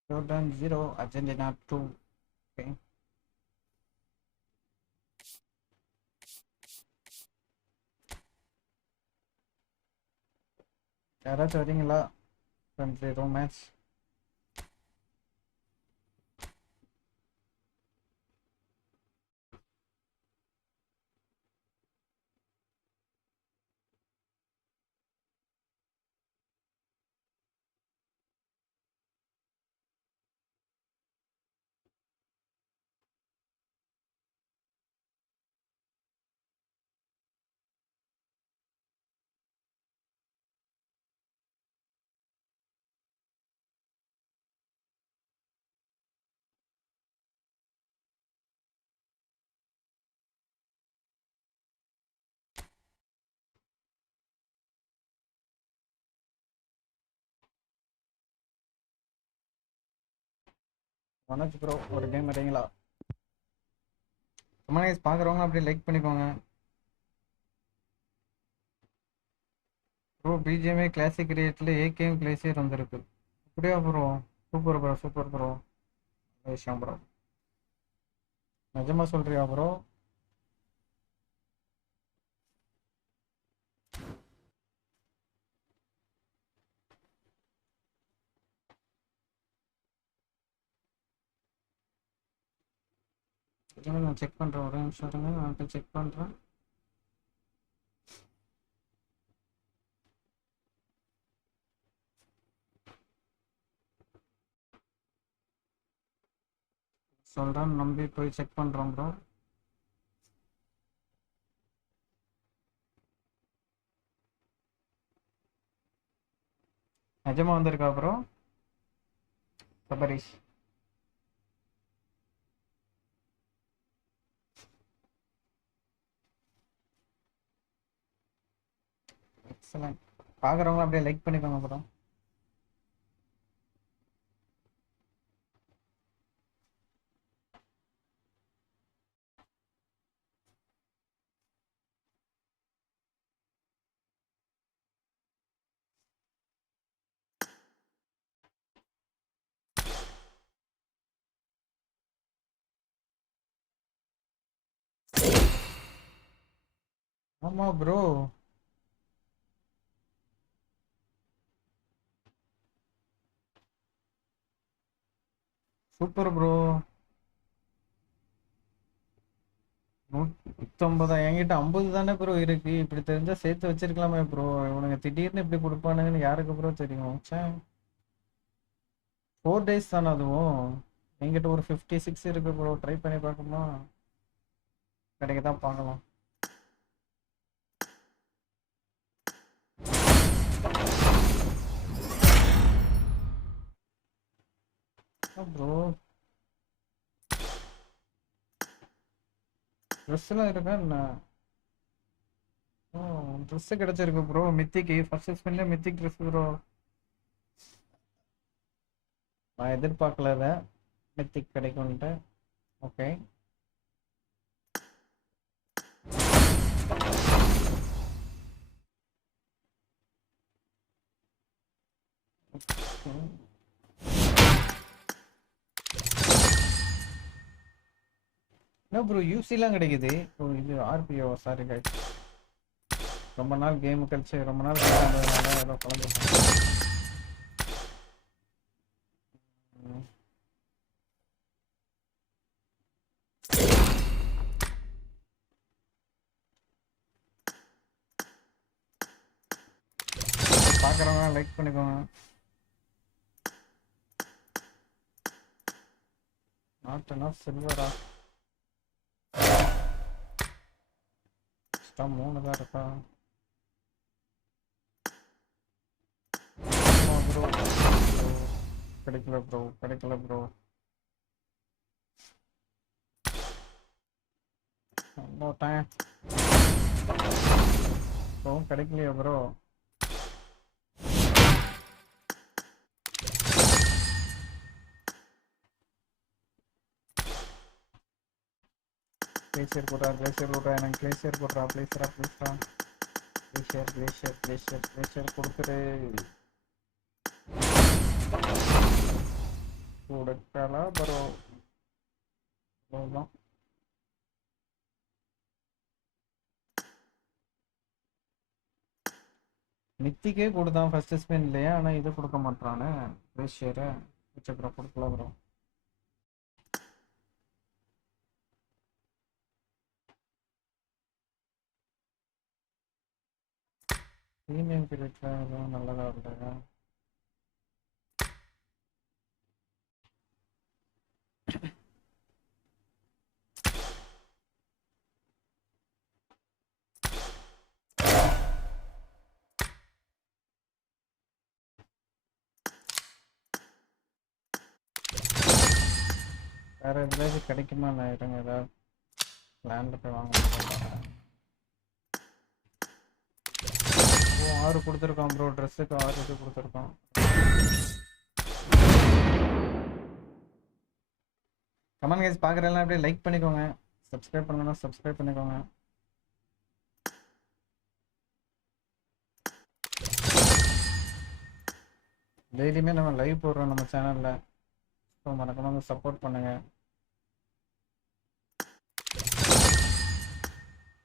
Jordan 0, Argentina 2. Okay. யாராச்சும் வரீங்களா? 0 மேட்ச். மனோஜ் ப்ரோ ஒரு டைம் வரீங்களா? கமெண்ட்ஸ் பார்க்குறவங்க அப்படியே லைக் பண்ணிக்கோங்க ப்ரோ. பிஜிஎம்ஏ கிளாசிக் ரேட்டில் ஏகேஎம் கிளாஸே வந்திருக்கு. அப்படியா bro? Super bro super bro. விஷயம் ப்ரோ. நிஜமா சொல்றியா ப்ரோ? நான் செக் பண்றேன், ஒரே நிமிஷம் இருங்க, நான் செக் பண்றேன். சொல்றேன், நம்பி போய் செக் பண்றோம் ப்ரோ. நிஜமா வந்திருக்கா ப்ரோ சபரிஷ்? எக்ஸலண்ட். பார்க்குறவங்க அப்படியே லைக் பண்ணிக்கோங்க ப்ரோ. ஆமா ப்ரோ. Super bro. 150 என்கிட்ட 50 தானே ப்ரோ இருக்கு. இப்படி தெரிஞ்சா சேர்த்து வச்சிருக்கலாமே ப்ரோ. இவனுங்க திடீர்னு இப்படி கொடுப்பானுங்கன்னு யாருக்கு ப்ரோ தெரியும்? 4 days தானே அதுவும். என்கிட்ட ஒரு 56 இருக்கு ப்ரோ. ட்ரை பண்ணி பார்க்கணுமா? கிடைக்க தான் பார்க்கலாம் ப்ரோ. ட்ரெஸ்லாம் இருக்கா என்ன? ஓ, ட்ரெஸ் கிடைச்சிருக்கு ப்ரோ. மித்திக்கு ஃபர்ஸ்ட் ஸ்பின்ல மித்திக் ட்ரெஸ் ப்ரோ. நான் எதிர்பார்க்கல அதை மித்திக் கிடைக்கும்ட்டு. ஓகே. என்ன ப்ரோ யூசிலாம் கிடைக்குது? ஓ இது ஆர்பிஓ. சாரி கைஸ், ரொம்ப நாள் கேம் கழிச்சு ரொம்ப நாள் விளையாண்டதுனால ஏதோ குழந்தை. பார்க்குறவங்க லைக் பண்ணிக்கோங்க. நாட்டுனா சில்வரா? 3 தான் இருக்கா? ப்ரோ கிடைக்கல ப்ரோ, கிடைக்கல ப்ரோ. டைம் ப்ரோ கிடைக்கலையா ப்ரோ? கிளேசியர் போடுறா, கிளேசியர் போடுறா, எனக்கு கிளேசியர் போடுறா. ப்ளீஸ்ரா ப்ளீஸ்ரா. கிளேசியர் கிளேசியர் கிளேசியர் கிளேசியர் கொடுத்துரு. கொடுக்கல ப்ரோ. அவ்வளோதான். மித்திக்கே கொடுத்தான் ஃபர்ஸ்ட் ஸ்பின்லையே, ஆனால் இது கொடுக்க மாட்டானே கிளேசியரை. ப்ரோ கொடுக்கல ப்ரோ. ப்ரீமியம் பீரியட்ல எதுவும் நல்லதா இல்லையா? வேற எதுலாவது கிடைக்குமா? நான் இருங்க ஏதாவது லேண்டில் போய் வாங்க. 6 கொடுத்துருக்கான் ப்ரோ. ட்ரெஸ்ஸுக்கு 6 இது கொடுத்துருக்கான். கமெண்ட் கைஸ், பார்க்குறதெல்லாம் அப்படியே லைக் பண்ணிக்கோங்க. சப்ஸ்கிரைப் பண்ணணும்னா சப்ஸ்கிரைப் பண்ணிக்கோங்க. டெய்லியுமே நம்ம லைவ் போடுறோம் நம்ம சேனலில். ஸோ மறக்காம வந்து சப்போர்ட் பண்ணுங்கள்.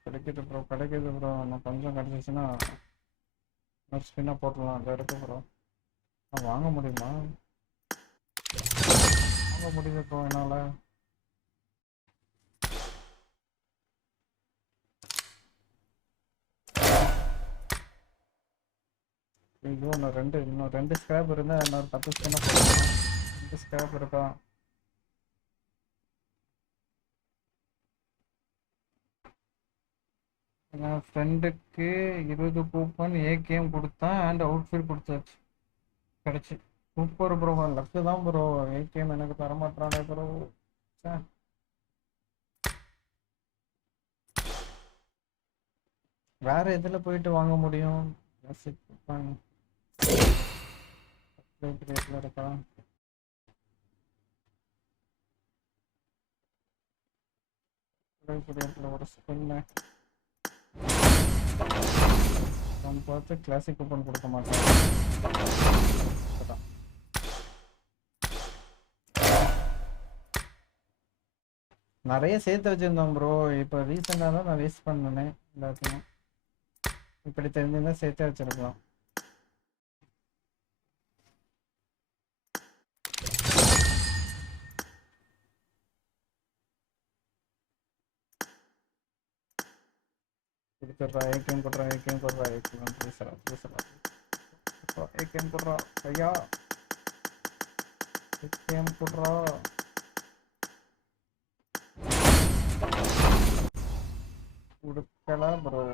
கிடைக்குது ப்ரோ, கிடைக்குது ப்ரோ. இன்னும் கொஞ்சம் கிடச்சிச்சின்னா ஸ்பின்னாக போட்டுடலாம். அதை இருக்கு ப்ரோ. வாங்க முடியுமா? வாங்க முடியுது ப்ரோ என்னால். ஐயோ, இன்னும் ரெண்டு ஸ்கிராப் இருந்தால் இன்னொரு 10 ஸ்பின்னாக போட்டுடலாம். 2 ஸ்கிராப் இருக்கா? என் ஃப்ரெண்டுக்கு 20 கூப்பன் ஏகேஎம் கொடுத்தேன் அண்ட் அவுட்ஃபிட் கொடுத்தாச்சு. கிடச்சி. சூப்பர் ப்ரோ, லக்கு தான் ப்ரோ. ஏகேஎம் எனக்கு தரமாட்டானே ப்ரோ. வேற எதில் போயிட்டு வாங்க முடியும்? இருக்கா? ஒரு ஸ்பின்னு நம்ம பார்த்து கிளாசிக் கூப்பன் கொடுக்க மாட்டோம். நிறைய சேர்த்து வச்சிருந்தோம் ப்ரோ. இப்போ ரீசெண்டாக தான் நான் வேஸ்ட் பண்ணேன் எல்லாத்தையும். இப்படி தெரிஞ்சிருந்தா சேர்த்தே வச்சிருக்கலாம். கொடுத்துட்றா ஏகேஎம் கொடுறா, ஏகேஎம் கொடுறா, ஏகேஎம் பேசுகிறா ஏகேஎம் கொடுறா ஐயா, ஏகேஎம் கொடுறா. கொடுக்கல ப்ரோ.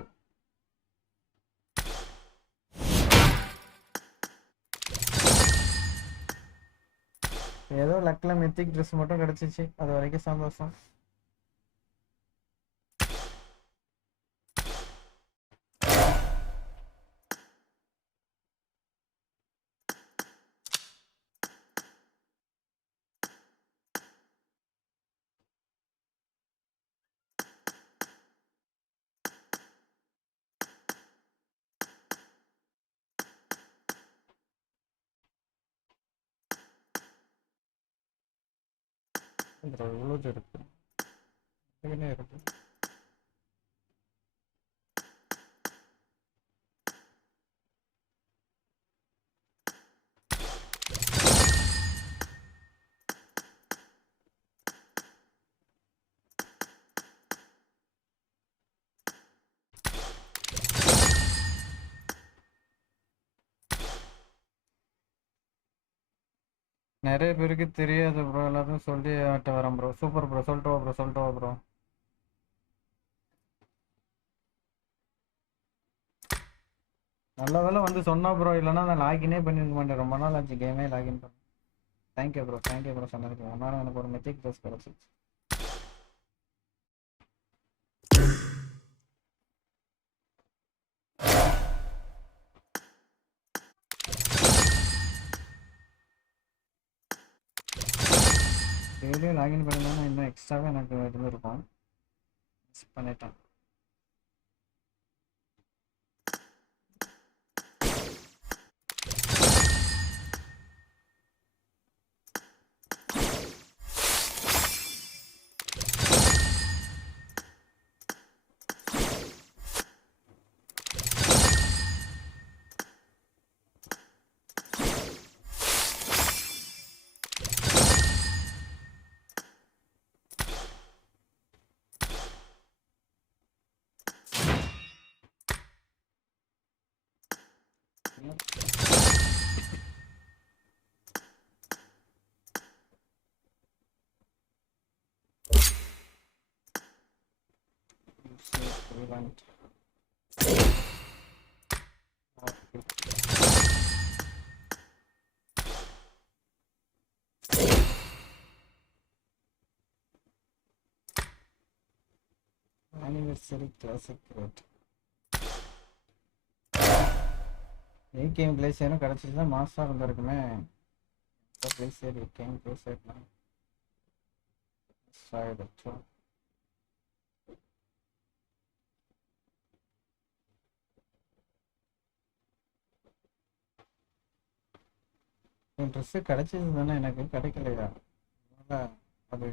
ஏதோ லக்கில் மித்திக் ட்ரெஸ் மட்டும் கிடச்சிச்சு, அது வரைக்கும் சந்தோஷம். எவ்வளோ இருக்கு இருக்கு. நிறைய பேருக்கு தெரியாது ப்ரோ, எல்லாத்தையும் சொல்லி ஆட்ட வரேன் ப்ரோ. சூப்பர் ப்ரோ, சொல்லிட்டு வா ப்ரோ, சொல்லிட்டு வா ப்ரோ. நல்ல வேலை வந்து சொன்னா ப்ரோ, இல்லைன்னா நான் லாகினே பண்ணிருக்க மாட்டேன். ரொம்ப நாள் ஆச்சு கேமே லாகின் பண்ண. தேங்க்யூ ப்ரோ சொன்னதுக்கு. ஒன்னாலும் எனக்கு ஒரு மெத்திக் ட்ரெஸ் கிடச்சிச்சு. டெய்லியும் லாகின் பண்ணியிருந்தா இன்னும் எக்ஸ்ட்ராவே எனக்கு இருந்திருக்கும். மிஸ் பண்ணிட்டேன். Anniversary classic rate. ஏகேஎம் பிளேஸரும் கிடச்சிச்சுன்னா மாசாக இருந்திருக்குமே. பிளேஸர் ஏகேஎம் பிளேஸர்லாம் ஆகிடுச்சு. ட்ரெஸ்ஸு கிடைச்சது தானே, எனக்கு கிடைக்கலையா? அதனால அது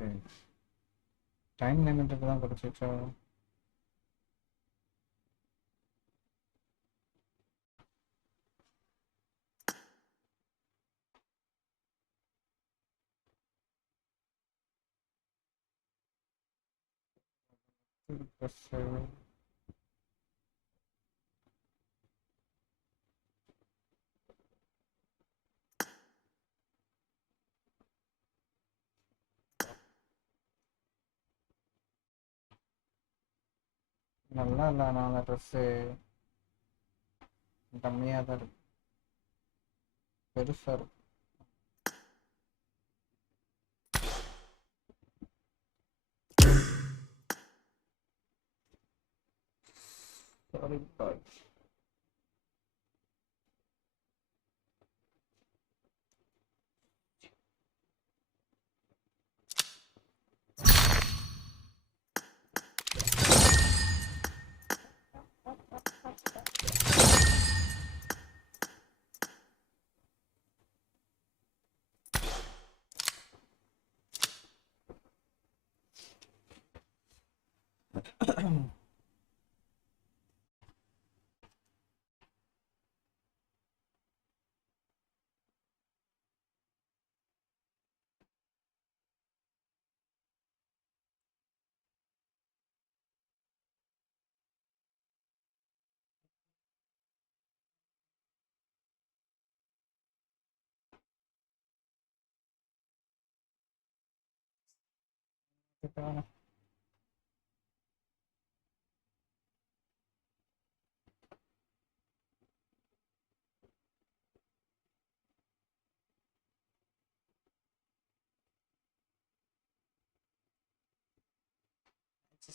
டைம் லிமிட்டுக்கு தான் கிடைச்சிச்சா? ட்ரெஸ்ஸு நல்லா இல்லை, நான் அந்த ட்ரெஸ்ஸு கம்மியாக தான் இருக்கு, பெருசாக இருக்கு. சாரி பாய்.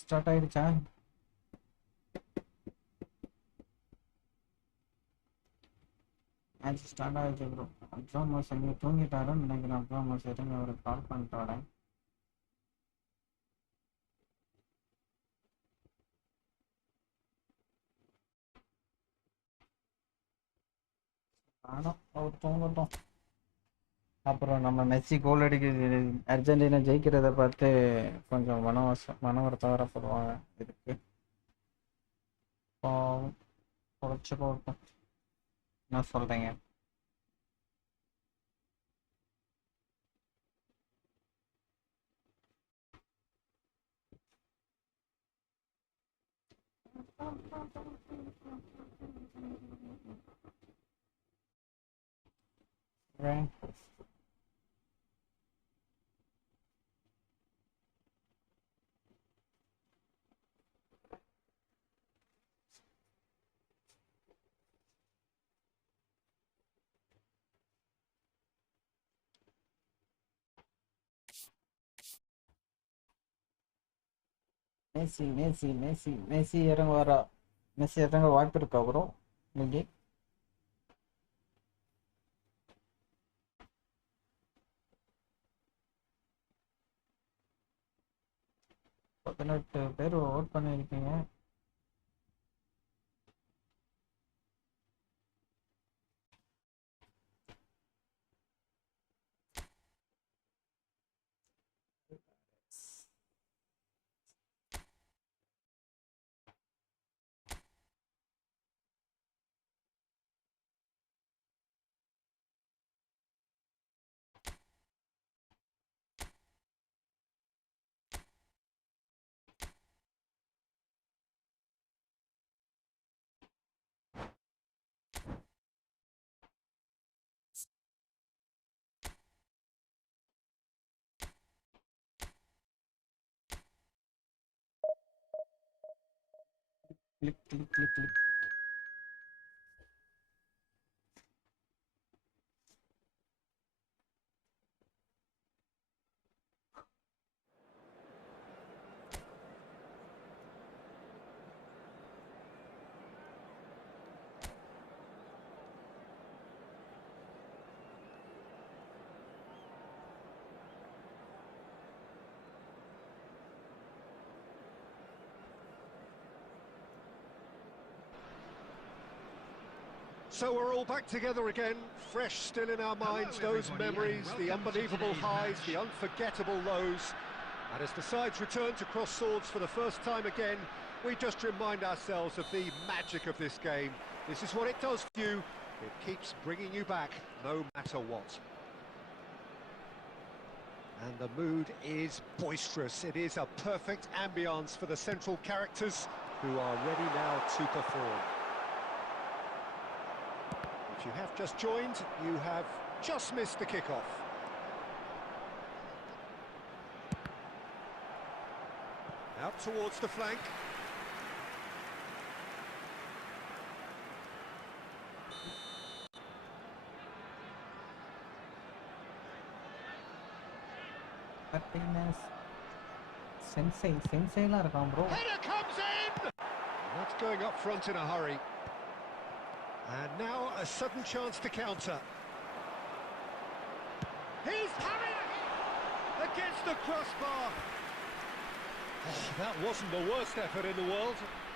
ஸ்டார்ட் ஆயிடுச்சா? மேட்ச் ஸ்டார்ட் ஆகிடுச்சு ப்ரோ. அப்ராமோஸ் எங்கே தூங்கிட்டாருன்னு நினைக்கிறேன். அப்ராமோஸ் இருங்க, ஒரு கால் பண்ணிட்டு வரேன். ஆனால் அவர் தூங்கட்டும். அப்புறம் நம்ம மெஸ்ஸி கோல் அடிக்க அர்ஜென்டினா ஜெயிக்கிறத பார்த்து கொஞ்சம் மன வருத்தம் வரப்படுவாங்க. இதுக்கு குறைச்சி போட்டோம். என்ன சொல்கிறீங்க? மேசி மேசி மேசி மேசி இறங்க வரா. மெஸ்ஸி இறங்க வாய்ப்பு இருக்கா ப்ரோ இன்னைக்கு? 18 பேர் ஓட் பண்ணியிருக்கீங்க. Click click click click. So we're all back together again, fresh still in our minds, those memories, the unbelievable highs, the unforgettable lows. And as the sides return to cross swords for the first time again, we just remind ourselves of the magic of this game. This is what it does for you. It keeps bringing you back, no matter what. And the mood is boisterous. It is a perfect ambience for the central characters who are ready now to perform. If you have just joined, you have just missed the kickoff. Out towards the flank. Sensei la irukam bro. Header comes in! That's going up front in a hurry. And now a sudden chance to counter. He's having it against the crossbar. Oh, that wasn't the worst effort in the world.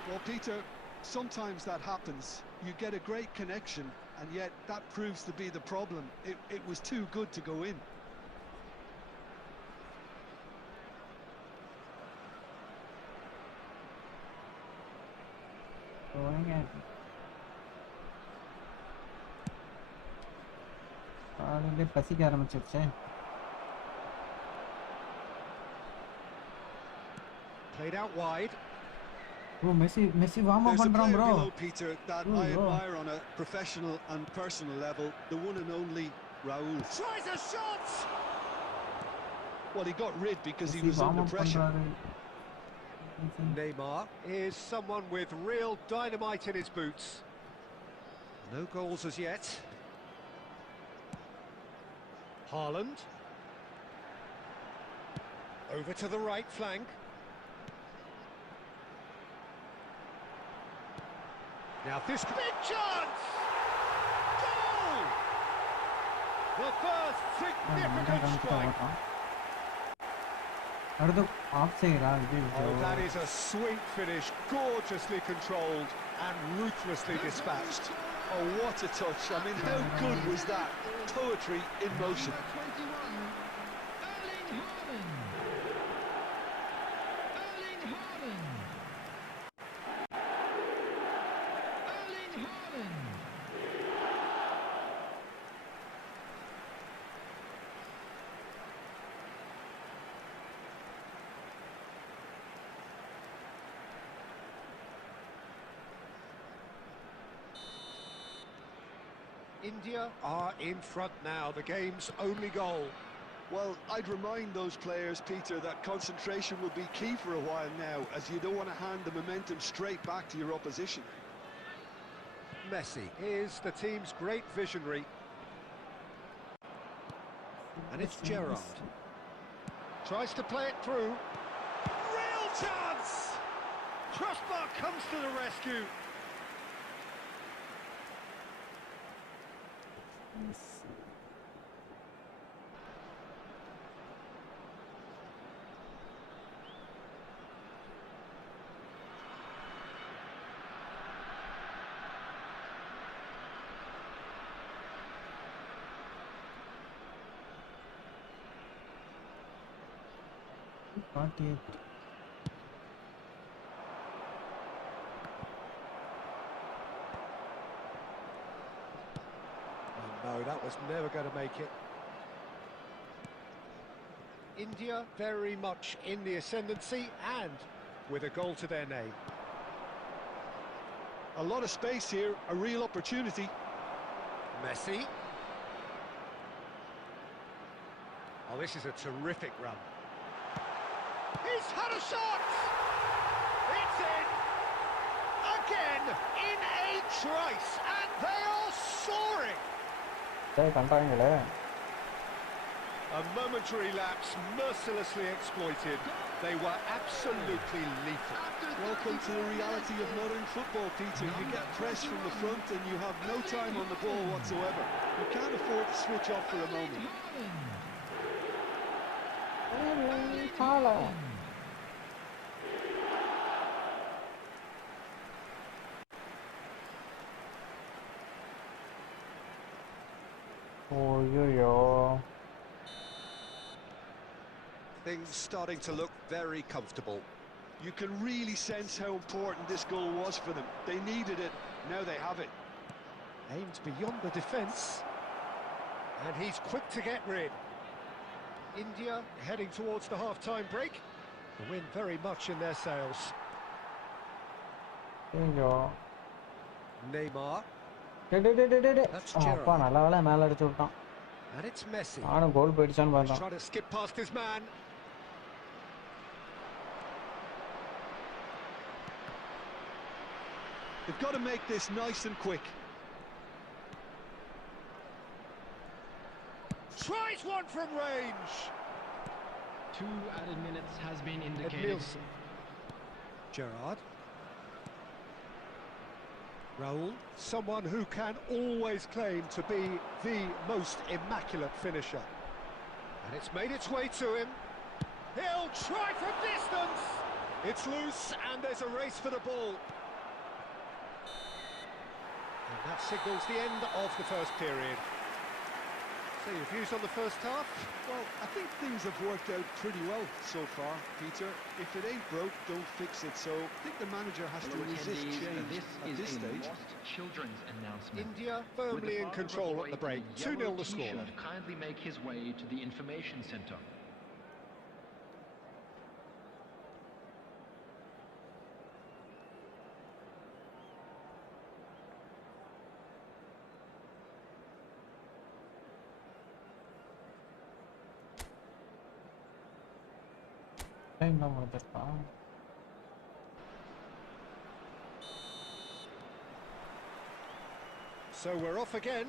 Well, Peter, sometimes that happens. You get a great connection, and yet that proves to be the problem. It was too good to go in. பசிக்க ஆரம்பிச்சிருச்சு. Played out wide. Bro, Messi warm up There's a பண்றான் player bro. below, Peter, that I admire on a professional and personal level, the one and only Raul. Tries a shot! Well, he got rid because he Messi was warm under up pressure. பண்றாரு. Neymar is someone with real dynamite in his boots. No goals as yet. Haaland. Over to the right flank. Now this big chance! Goal! The first significant strike. அடுத்து ஆஃப் சைடா இது. Oh, that is a sweet finish, gorgeously controlled and ruthlessly dispatched. Oh, what a touch. I mean, how good was that? Poetry in motion. India are in front now, the game's only goal. Well, I'd remind those players, Peter, that concentration will be key for a while now, as you don't want to hand the momentum straight back to your opposition. Messi is the team's great visionary. And it's Gerrard. Tries to play it through. Real chance! Crossbar comes to the rescue. Not yet. Oh no, that was never going to make it. India very much in the ascendancy and with a goal to their name. A lot of space here, a real opportunity. Messi. Oh, this is a terrific run. He's had a shot! It's in! Again, in a trice, and they are soaring! A momentary lapse, mercilessly exploited. They were absolutely lethal. Welcome to the reality of modern football, Peter. You get pressed from the front and you have no time on the ball whatsoever. You can't afford to switch off for a moment. Yo. Things starting to look very comfortable. You can really sense how important this goal was for them. They needed it, now they have it. Aimed beyond the defence. And he's quick to get rid. India heading towards the half-time break. The wind very much in their sails. Yo. Neymar. That's அப்பா Gerrard. நல்ல வேளை மேல அடிச்சு விட்டான். And it's Messi. நானும் கோல் போயிடுச்சான்னு He's பார்த்தேன். trying to skip past his man. They've got to make this nice and quick. Tries one from range. 2 added minutes has been indicated. Nielsen. Gerrard. Raul, someone who can always claim to be the most immaculate finisher. And it's made its way to him. He'll try from distance. It's loose and there's a race for the ball. And that signals the end of the first period. So your views on the first half? Well, I think things have worked out pretty well so far, Peter. If it ain't broke, don't fix it. So I think the manager has to resist change This at is this a stage. lost children's announcement. India With firmly the in father control of at the boy break. in 2-0 the yellow score. t-shirt kindly make his way to the information centre. Time தான் முடிஞ்சிருக்கான். So we're off again.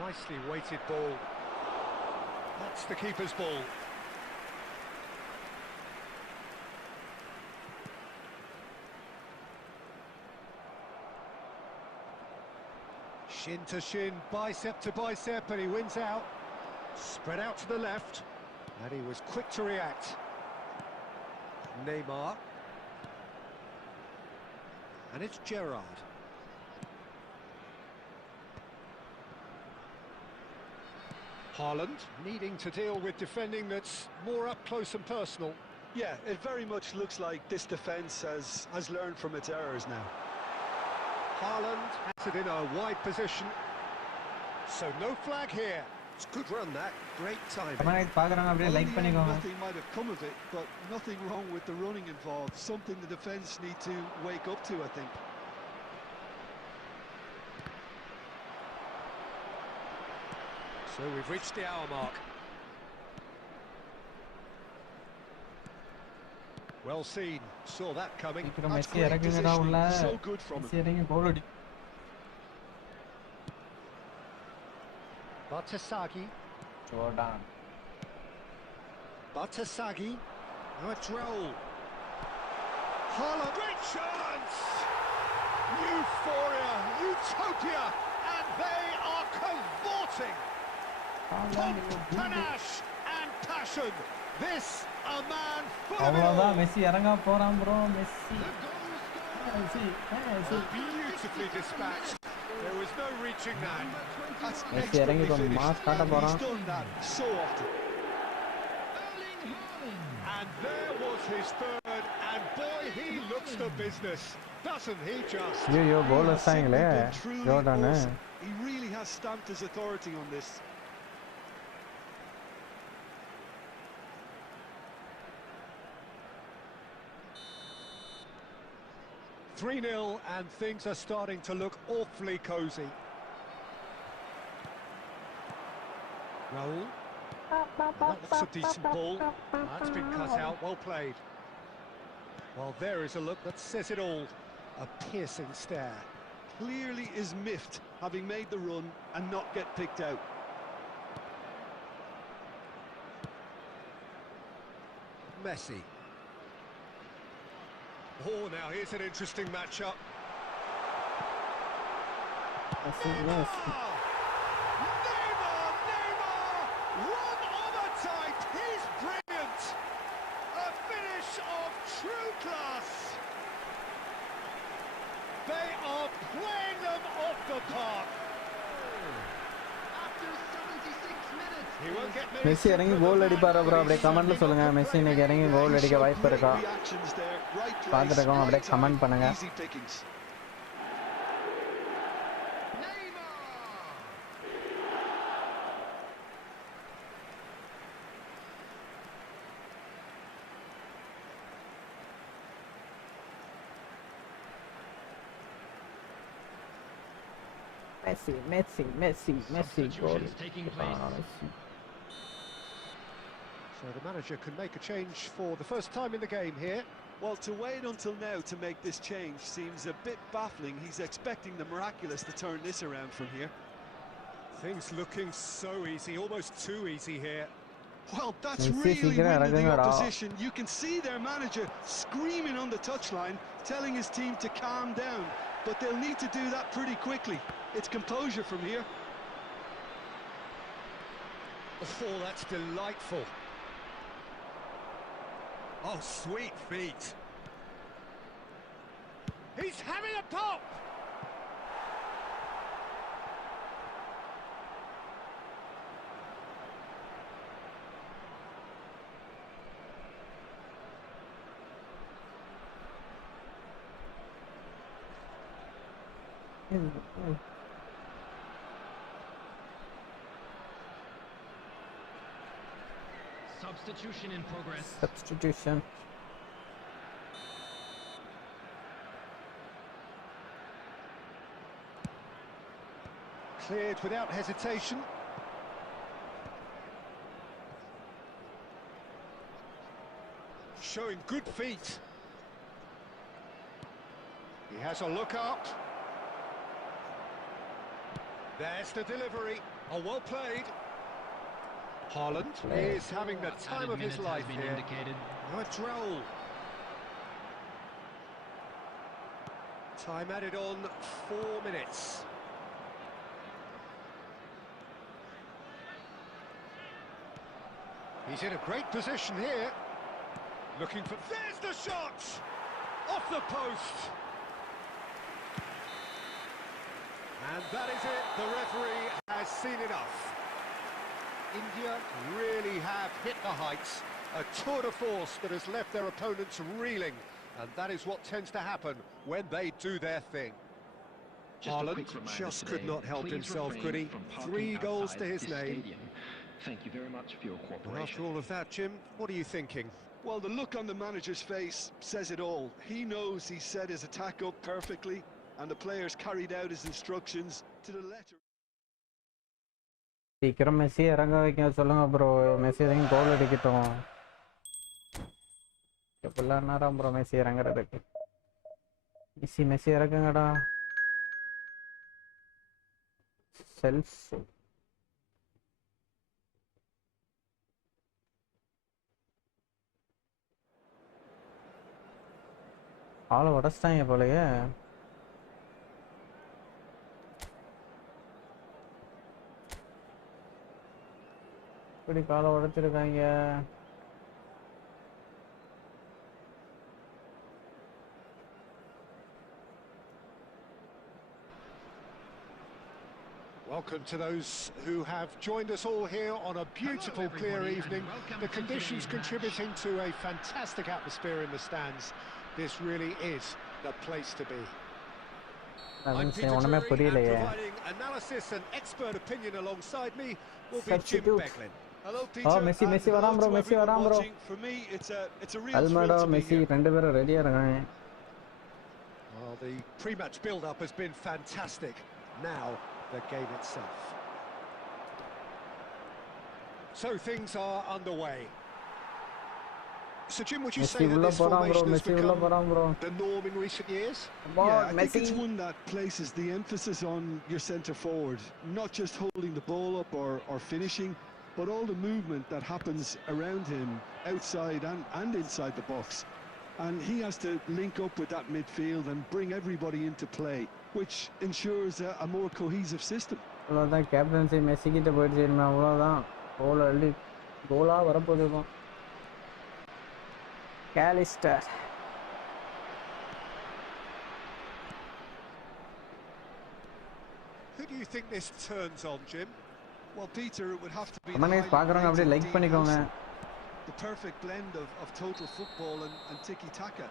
Nicely weighted ball. That's the keeper's ball. Shin to shin, bicep to bicep, and he wins out. Spread out to the left, and he was quick to react. Neymar. And it's Gerrard. Haaland needing to deal with defending that's more up close and personal. Yeah, it very much looks like this defence has learned from its errors now. Haaland has it in a wide position. So no flag here. It's a good run that. Great timing. Comment பார்க்குறாங்க அப்படியே like In the end, பண்ணிக்கோங்க. nothing might have come of it, but nothing wrong with the running involved. Something the defence need to wake up to, I think. So we've reached the hour mark. Well seen. Saw that coming. சீக்கிரம் That's Messi great இறக்குங்கடா உள்ள. positioning. So good from Messi him. இறங்கி கோல் அடி. Batasagi. Jordan. Batasagi. Now it's Raul. Haaland. Great chance! Euphoria, utopia, and they are cavorting. Pomp, panache, and passion. This a man full of it அவ்வளவுதான் all. Messi இறங்க போறான் bro. Messi. Messi. Beautifully dispatched. There was no reaching that. That's Messi இறங்கி expertly கொஞ்சம் மாஸ் காட்ட finished. போறான். He's done that so often. And there was his third, and boy, he looks the business, doesn't he just? ஐயோ கோல் He has வச்சாங்களே simply been truly Jordan. awesome. He really has stamped his authority on this. Three 0 and things are starting to look awfully cosy. Raul. That's a decent ball. That's been cut out, well played. Well, there is a look that says it all. A piercing stare. Clearly is miffed, having made the run and not get picked out. Messi. Oh, now here's an interesting matchup. Messi Messi. Neymar! One of a type, he's brilliant! A finish of true class! They are playing them off the park. After 76 minutes. He won't get many Messi இறங்கி simpler கோல் than அடிப்பாரா that. Bro? அப்படியே He's கமெண்ட்ல certainly சொல்லுங்க. not Messi complaining. இன்னைக்கு இறங்கி கோல் He அடிக்க showed வாய்ப்பு great இருக்கா? reactions there. Right place, பார்த்துருக்கோம். அப்படியே right கமெண்ட் time, பண்ணுங்க. easy pickings. Messi goal. Substitutions taking place. So the manager can make a change for the first time in the game here. Well, to wait until now to make this change seems a bit baffling. He's expecting the miraculous to turn this around from here. Things looking so easy, almost too easy here. Well, that's Messi really சீக்கிரம் winded the இறங்குங்கடா. opposition. You can see their manager screaming on the touchline, telling his team to calm down. But they'll need to do that pretty quickly. It's composure from here. Oh, that's delightful. Oh, sweet feet. He's having a pop! Substitution in progress. Substitution. Cleared without hesitation. Showing good feet. He has a look up. There's the delivery. Oh, well played. Haaland is having the time of his life here. Indicated. A droll. Time added on 4 minutes. He's in a great position here. Looking for... There's the shot! Off the post! And that is it. The referee has seen enough. India really have hit the heights. A tour de force that has left their opponents reeling. And that is what tends to happen when they do their thing. Just a Haaland quick reminder just today, could not help please himself, refrain could he? from parking 3 goals outside to his this name. stadium. Thank you very much for your And cooperation. after all of that, Jim, what are you thinking? Well, the look on the manager's face says it all. He knows he set his attack up perfectly, and the players carried out his instructions to the letter. சீக்கிரம் மெஸ்ஸி இறங்க வைக்க சொல்லுங்க bro. Messi இறங்கி கோல் அடிக்கட்டும். எப்படிலாம் நேரம் bro Messi இறங்குறதுக்கு? மெஸ்ஸி இறக்குங்கடா. செல்ஃப் ஆளை உடச்சிட்டாங்க போலயே. இப்படி காலை உடைச்சிருக்காங்க. Welcome to those who have joined us all here on a beautiful, clear evening. The conditions contributing to a fantastic atmosphere in the stands. This really is the place to be. I'm Peter ஒண்ணுமே Drury, and புரியலையே. providing analysis and expert opinion alongside me will be Jim Substitute. Beglin. Hello, Peter. Messi and Messi hello வரான் bro. to Messi everyone வரான் bro. watching. For me, it's a real அல்மேடோ thrill to be Messi here. 2 பேரும் ரெடியா இருக்காங்க. Well, the pre-match build-up has been fantastic. Now, the game itself. So things are underway. So Jim, would you Messi say that உள்ள this போறான் bro. formation has Messi உள்ள become போறான் bro. the norm in recent years? Yeah, I think Messi it's one that places the emphasis on your centre forward, not just holding the ball up or finishing, but all the movement that happens around him, outside and inside the box. And he has to link up with that midfield and bring everybody into play, which ensures a more cohesive system. அவ்வளோதான். Captaincy Messi கிட்ட போயிடுச்சு. இனிமே அவ்வளோதான். கோல் அள்ளி கோலாக வரப்போகுது இருக்கும். கேலிஸ்டர் you think this turns on, Jim? Well, Peter, it would have to be Come on, guys, பாக்குறவங்க அப்படியே லைக் பண்ணிக்கோங்க. the perfect blend of total football and tiki-taka.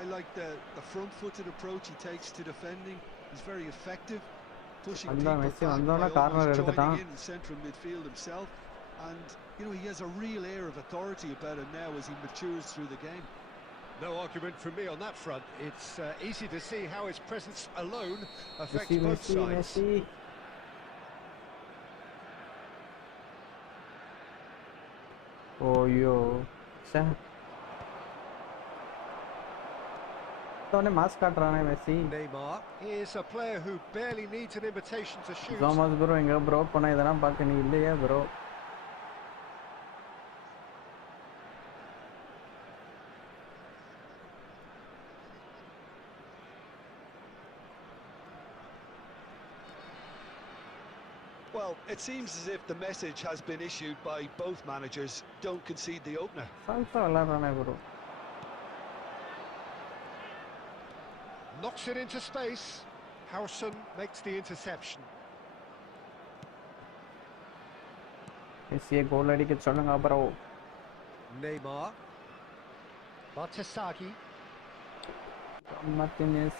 I like the front-footed approach he takes to defending. He's very effective, pushing people back by almost joining in central midfield himself. And, you know, he has a real air of authority about him now as he matures through the game. No argument from me on that front. It's easy to see how his presence alone affects both sides. Oh, yo. Mask Messi. Neymar is a player who barely needs an invitation to shoot. Thomas bro, inga bro பண்ண இதெல்லாம் பார்க்க நீ இல்லையா bro? Well, it seems as if the message has been issued by both managers. Don't concede the opener. Salsa விளையாடுறானே bro. Knocks it into space. Harrison makes the interception. Messi goal அடிக்க சொல்லுங்க bro. Neymar. Bartesaghi. Martinez.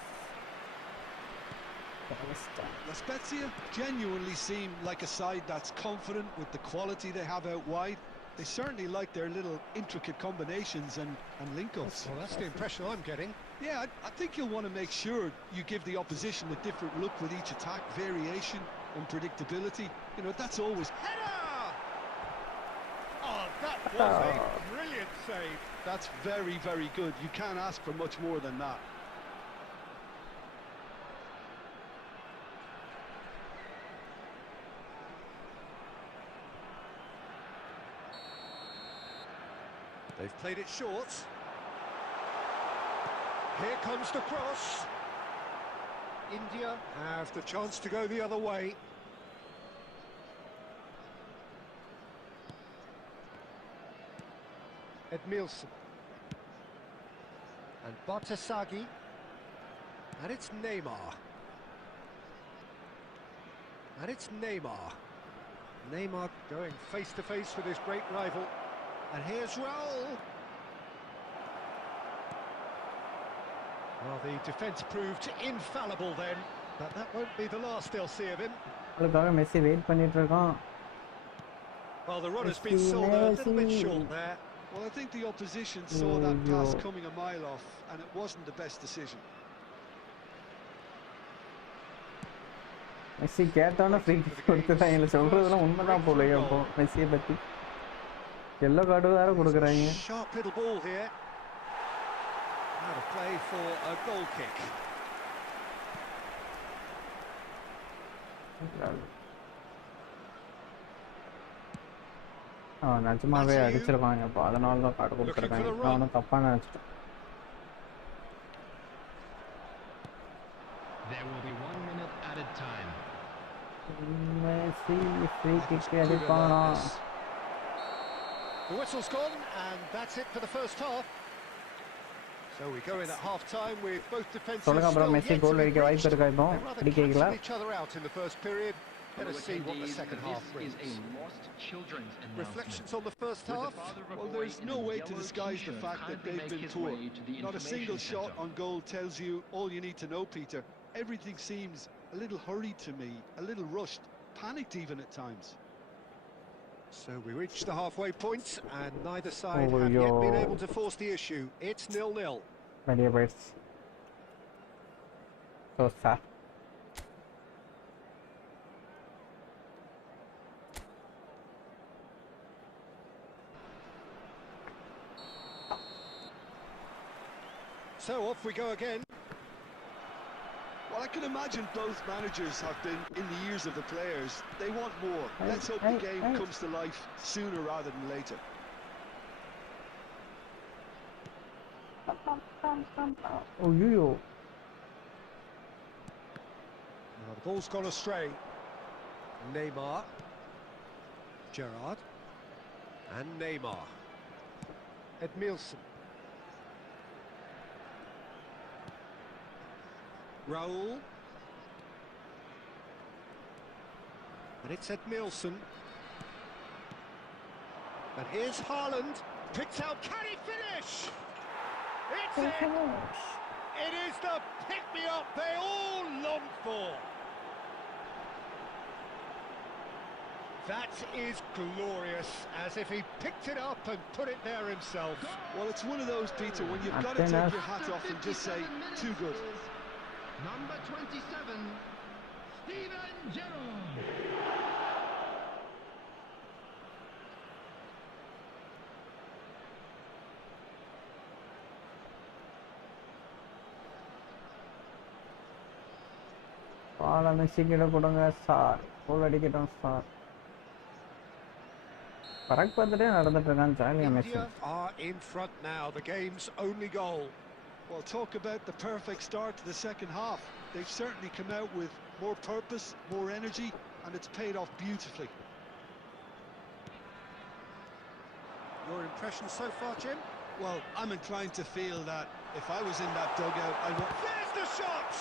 La Spezia genuinely seem like a side that's confident with the quality they have out wide. They certainly like their little intricate combinations and link-ups. Well, that's the impression I'm getting. Yeah, I think you'll want to make sure you give the opposition a different look with each attack, variation, unpredictability. You know, that's always... Header! Oh, that was a brilliant save. That's very, very good. You can't ask for much more than that. They've played it short. Here comes the cross. India have the chance to go the other way. Edmilson. And Bartesaghi. And it's Neymar. And it's Neymar. Neymar going face to face with his great rival. And here's Raul. Well, the defence proved infallible then, but that won't be the last they'll see of him. Messi wait பண்ணிட்டு இருக்கோம். Well, the run has been sold a little bit short there. Well, I think the opposition saw that pass coming a mile off, and it wasn't the best decision. Messi கேட்டானே free kick கொடுத்துட்டாங்க. இல்ல சொல்றதெல்லாம் உண்மைதான் போலயே அப்போ மெஸ்ஸியை பத்தி. Yellow card வேற கொடுக்கறாங்க. Sharp little ball here. Now to play for a goal kick. நிஜமாவே அடிச்சிருக்காங்க அப்போ அதனால தான் கார்டு கொடுத்துருக்காங்க. நான் ஒன்றும் தப்பா நினைச்சிட்டேன். There will be 1 minute added time. Messi free kick அடிப்பானா? The whistle's gone, and that's it for the first half. So we go in at half-time with both defenses still yet to be breached. They rather cancelled each other out in the first period. Let us see what the second half brings. Reflections on the first half? Well, there's no way to disguise the fact that they've been poor. Not a single shot on goal tells you all you need to know, Peter. Everything seems a little hurried to me, a little rushed, panicked even at times. So we reach the halfway point, and neither side have yet been able to force the issue. It's 0-0. Many birds. So sad. So off we go again. Well, I can imagine both managers have been in the ears of the players. They want more. Let's hope the game comes to life sooner rather than later. Oh, you. Now the ball's gone astray. Neymar. Gerrard. And Neymar. Edmilson. Raul. And it's Edmilson. And here's Haaland. Picked out, can he finish? It's it! It is the pick-me-up they all longed for. That is glorious, as if he picked it up and put it there himself. Well, it's one of those, Peter, when you've got to take your hat off and just say, too good. Number 27, Steven Gerrard. பால மெஸ்ஸி கிட்ட கொடுங்க சார், கோல் அடிக்கட்டும் சார். பறக் பார்த்துட்டே நடந்துட்டு இருக்கான் ஜாலியா Messi. India are in front now, the game's only goal. Well, talk about the perfect start to the second half. They've certainly come out with more purpose, more energy, and it's paid off beautifully. Your impression so far, Jim? Well, I'm inclined to feel that if I was in that dugout, I would... There's the shot!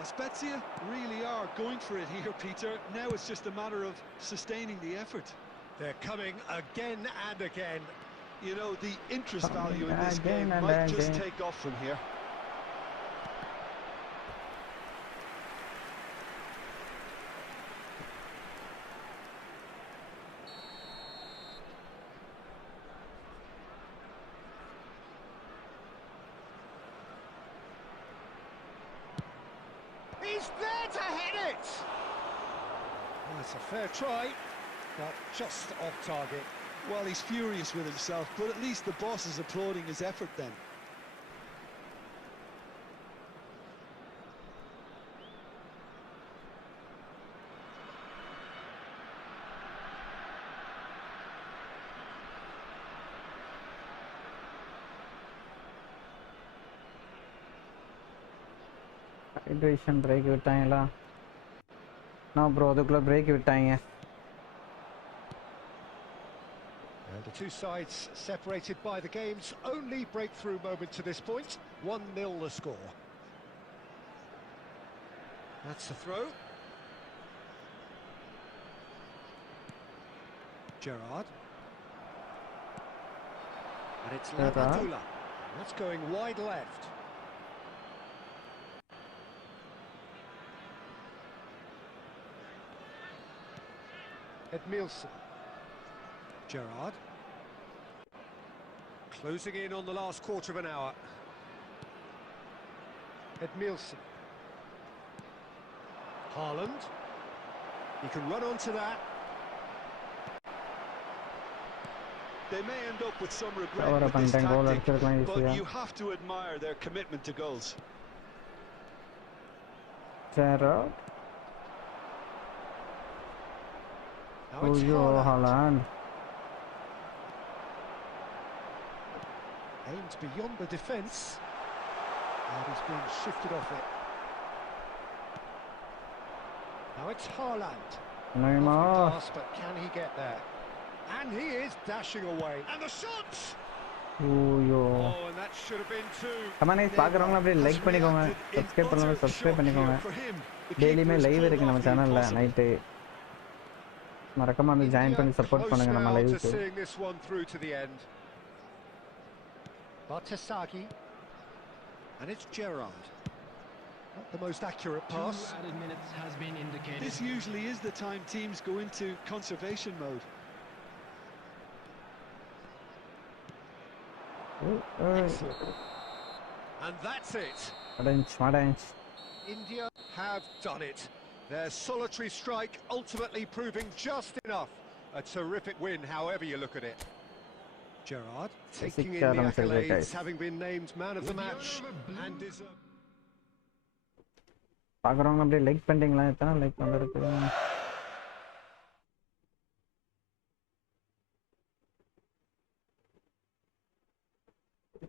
La Spezia really are going for it here, Peter. Now it's just a matter of sustaining the effort. They're coming again and again. You know, the interest value in this game might just take off from here. He's there to hit it! That's a fair try, but just off target. Well, he's furious with himself, but at least the boss is applauding his effort then. Hydration break விட்டாங்களா? நான் ப்ரோ அதுக்குள்ள பிரேக் விட்டாங்க. And the two sides separated by the game's only breakthrough moment to this point. 1-0 the score. That's the throw. Gerrard. And it's Lapadula. That's going wide left. Edmilson. Gerrard. Closing in on the last quarter of an hour. Edmilson. Haaland. He can run onto that. They may end up with some regret with this tactic, but you have to admire their commitment to goals. Gerrard. Now it's Haaland. Aimed beyond the defence. And he's being shifted off it. Now it's Haaland. Neymar. Pass, but can he get there? And he is dashing away. And the shot! Oh, and that should have been two. Comment nice பார்க்குறவங்க அப்படியே like பண்ணிக்கோங்க, சப்ஸ்கிரைப் பண்ணலாம் சப்ஸ்கிரைப் பண்ணிக்கோங்க. டெய்லியுமே லைவ் இருக்கு நம்ம சேனல்ல நைட்டு. மறக்காம வந்து ஜாயின் பண்ணி சப்போர்ட் பண்ணுங்க நம்ம லைவுக்கு. Bartesaghi. And it's Gerrard. Not the most accurate pass. 2 added minutes has been indicated. This usually is the time teams go into conservation mode. Excellent. And that's it. Madenge. India have done it. Their solitary strike ultimately proving just enough. A terrific win, however you look at it. Gerrard taking in the accolades, having been named man of the match and deserved. பார்க்குறவங்க அப்படியே லைக் பண்ணிட்டீங்களா? எத்தனை லைக் பண்ணிருக்கு?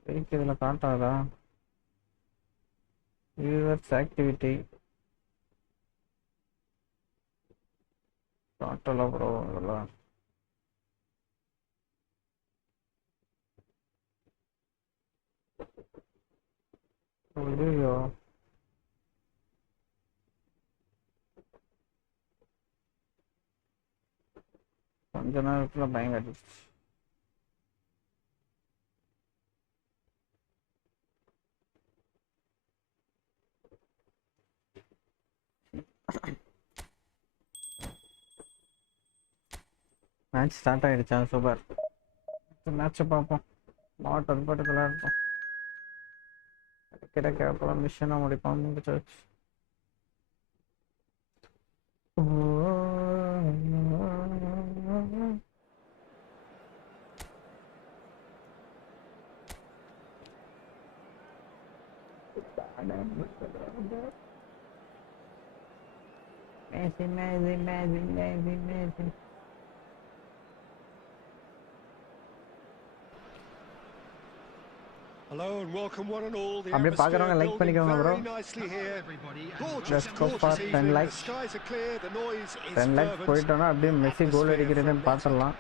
லைக் இதில் காட்டாதா? Viewers activity காட்டல ப்ரோ இதெல்லாம். ஐயோ கொஞ்ச நேரத்துல பயங்க அடிச்சு. மேட்ச் ஸ்டார்ட் ஆயிடுச்சா? சூப்பர். மேட்சை பார்ப்போம். மாட் அது பாட்டு விளையாடுறோம். கிடைக்க அப்புறம் மிஷனாக முடிப்போம். முடிச்சாச்சு. Hello and welcome one and all. The அப்படியே பாக்குறவங்க atmosphere லைக் building பண்ணிக்கோங்க bro. very nicely here. Gorgeous, Let's go for gorgeous 10 evening. The likes. skies are clear, the noise is 10 likes fervent. போயிட்டோம்னா அப்படியே மெஸ்ஸி கோல் அடிக்கிறதுன்னு பார்த்துடலாம்.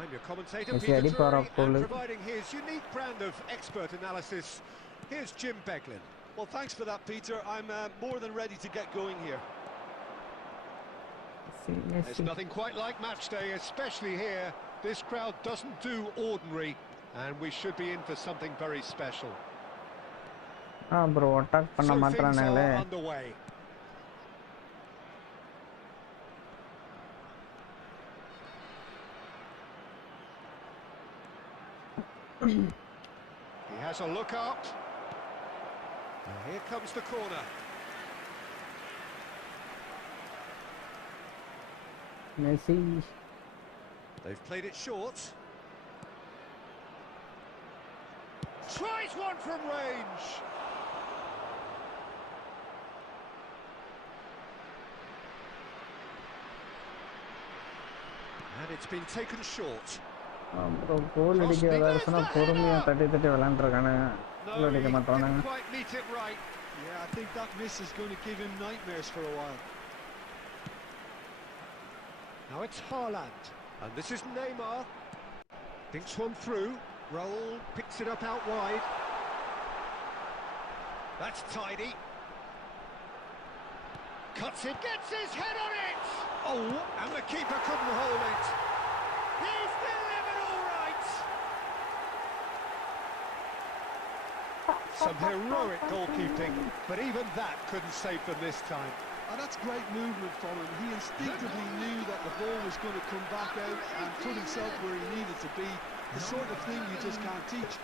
I'm your commentator Messi Peter அடிப்பாரா Drury, கோல்? and providing his unique brand of expert analysis, here's Jim Beglin. Well, thanks for that, Peter. I'm more than ready to get going here. There's nothing quite like match day, especially here. This crowd doesn't do ordinary, and we should be in for something very special. bro attack பண்ண So things மாட்டறானே. are underway. He has a look up. And here comes the corner. Messi They've played it short. Tries one from range. And it's been taken short. bro கோல் அடிக்க வரதுனா பொறுமையா தட்டி தட்டி விளையாண்டுறானே. கோல் No, அடிக்க he மாட்டானே. didn't quite meet it right. Yeah, I think that miss is going to give him nightmares for a while. Now it's Haaland. And this is Neymar. Thinks one through. Raul picks it up out wide. That's tidy. Cuts it, gets his head on it! Oh, and the keeper couldn't hold it. He's delivered all right! Some heroic goalkeeping, but even that couldn't save them this time. And that's great movement from him. He instinctively knew that the ball was going to come back out and put himself where he needed to be. The sort of thing you just can't teach.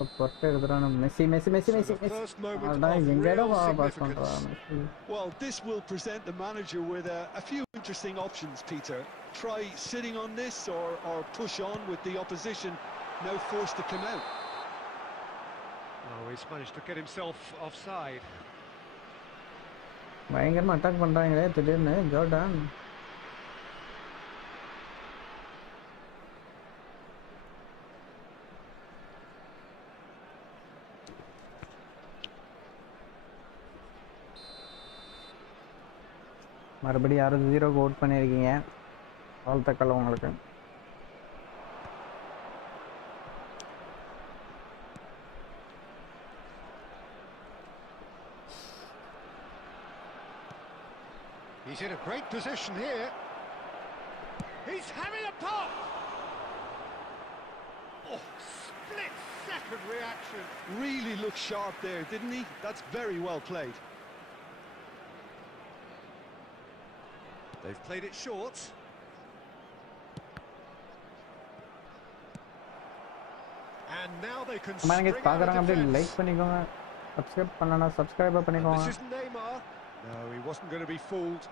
Messi Messi Messi Messi எங்கடா பாஸ் பண்றான். Well, this will present the manager with a few interesting options, Peter. Try sitting on this or push on with the opposition now forced to come out. Oh, he's managed to get himself offside. பயங்கரமா அட்டாக் பண்றாங்களே திடீர்னு ஜோர்டான். மறுபடியும் யாரும் 0 ஓட் பண்ணியிருக்கீங்க. வாழ்த்துக்கள் உங்களுக்கு. He's in a great position here. He's having a pop! Oh, split-second reaction. Really looked sharp there, didn't he? That's very well played. They've played it short. And now they can spring out பாக்குறாங்க அப்படியே defense. Like பண்ணிக்கோங்க. சப்ஸ்கிரைப் பண்ணலனா subscribe And பண்ணிக்கோங்க. this is Neymar. No, he wasn't going to be fooled.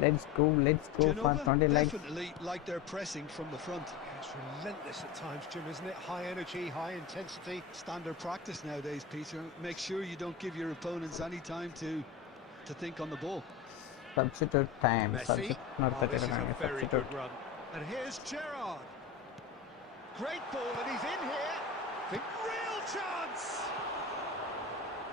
Let's go for Genova 20 likes. definitely like their pressing from the front. It's relentless at times, Jim, isn't it? High energy, high intensity. Standard practice nowadays, Peter. Make sure you don't give your opponents any time to think on the ball. Substitute time. Messi. Substitute Oh, this is a very substitute. good run. And here's Gerrard. Great ball, and he's in here. Think real chance.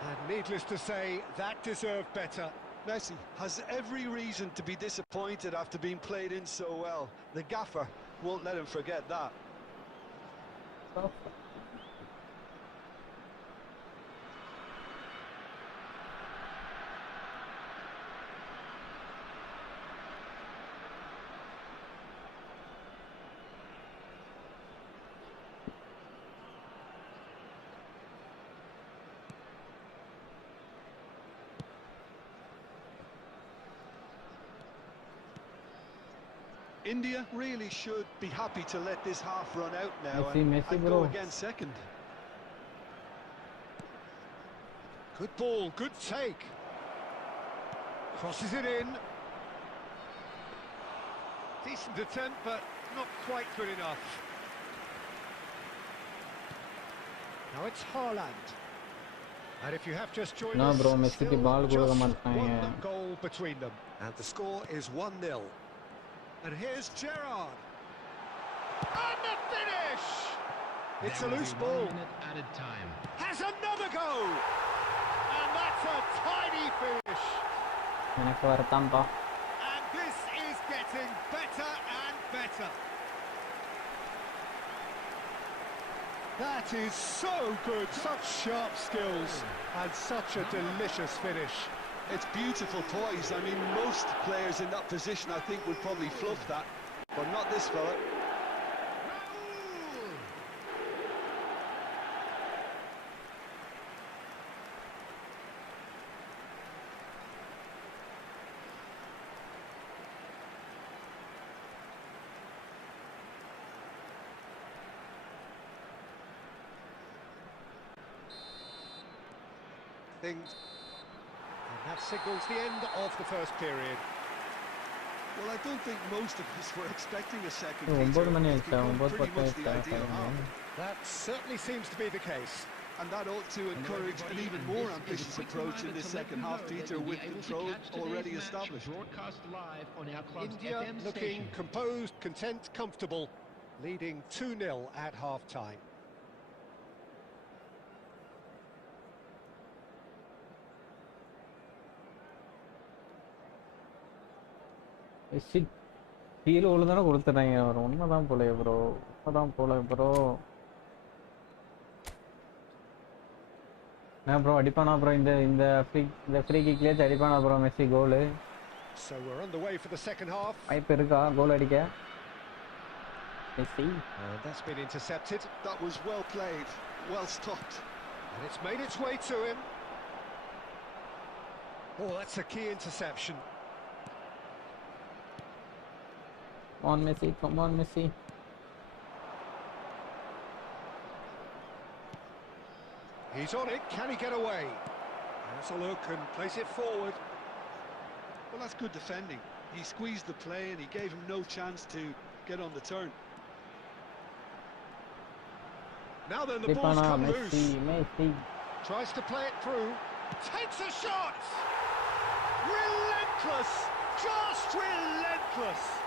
And needless to say, that deserved better. Messi has every reason to be disappointed after being played in so well. The gaffer won't let him forget that. India really should be happy to let this half run out now Messi, and bro. go again second. Good ball, good take. Crosses it in. Decent attempt, but not quite good enough. Now it's Haaland. And if you have just joined No, us, bro, Messi still की ball just को मत खाएंगे। one goal between them. And the score is 1-0. And here's Gerrard. And the finish! It's a loose ball. Added time. Has another go! And that's a tidy finish. मैंने keluar tanpa. And this is getting better and better. That is so good, such sharp skills, and such a delicious finish. It's beautiful poise. I mean, most players in that position, I think, would probably fluff that, but not this fella. Things. And that signals the end of the first period. Well, I don't think most of us were expecting a second. Oh, Peter. बहुत मने It's अच्छा, become बहुत pretty पता much the है ideal half. That certainly seems to be the case. And that ought to encourage an even more ambitious approach in this second half, Peter, with control already established. Broadcast live on our club's India FM looking station. composed, content, comfortable, leading 2-0 at half-time. கீழே விழுந்தானே கொடுத்துறாங்க அவர் உண்மைதான் போல bro என்ன bro அடிப்பானா bro இந்த free கிக்லயே அடிப்பானா bro Messi goal So we're on the way for the second half. வாய்ப்பு இருக்கா கோல் அடிக்க Messi And that's been intercepted. That was well played, well stopped. And it's made its way to him. Oh, that's a key interception. come on Messi He's on it, can he get away? Has a look and plays it forward. Well, that's good defending. He squeezed the play and he gave him no chance to get on the turn. Now then, the ball's come loose. Messi Tries to play it through. Takes a shot! Relentless! Just relentless!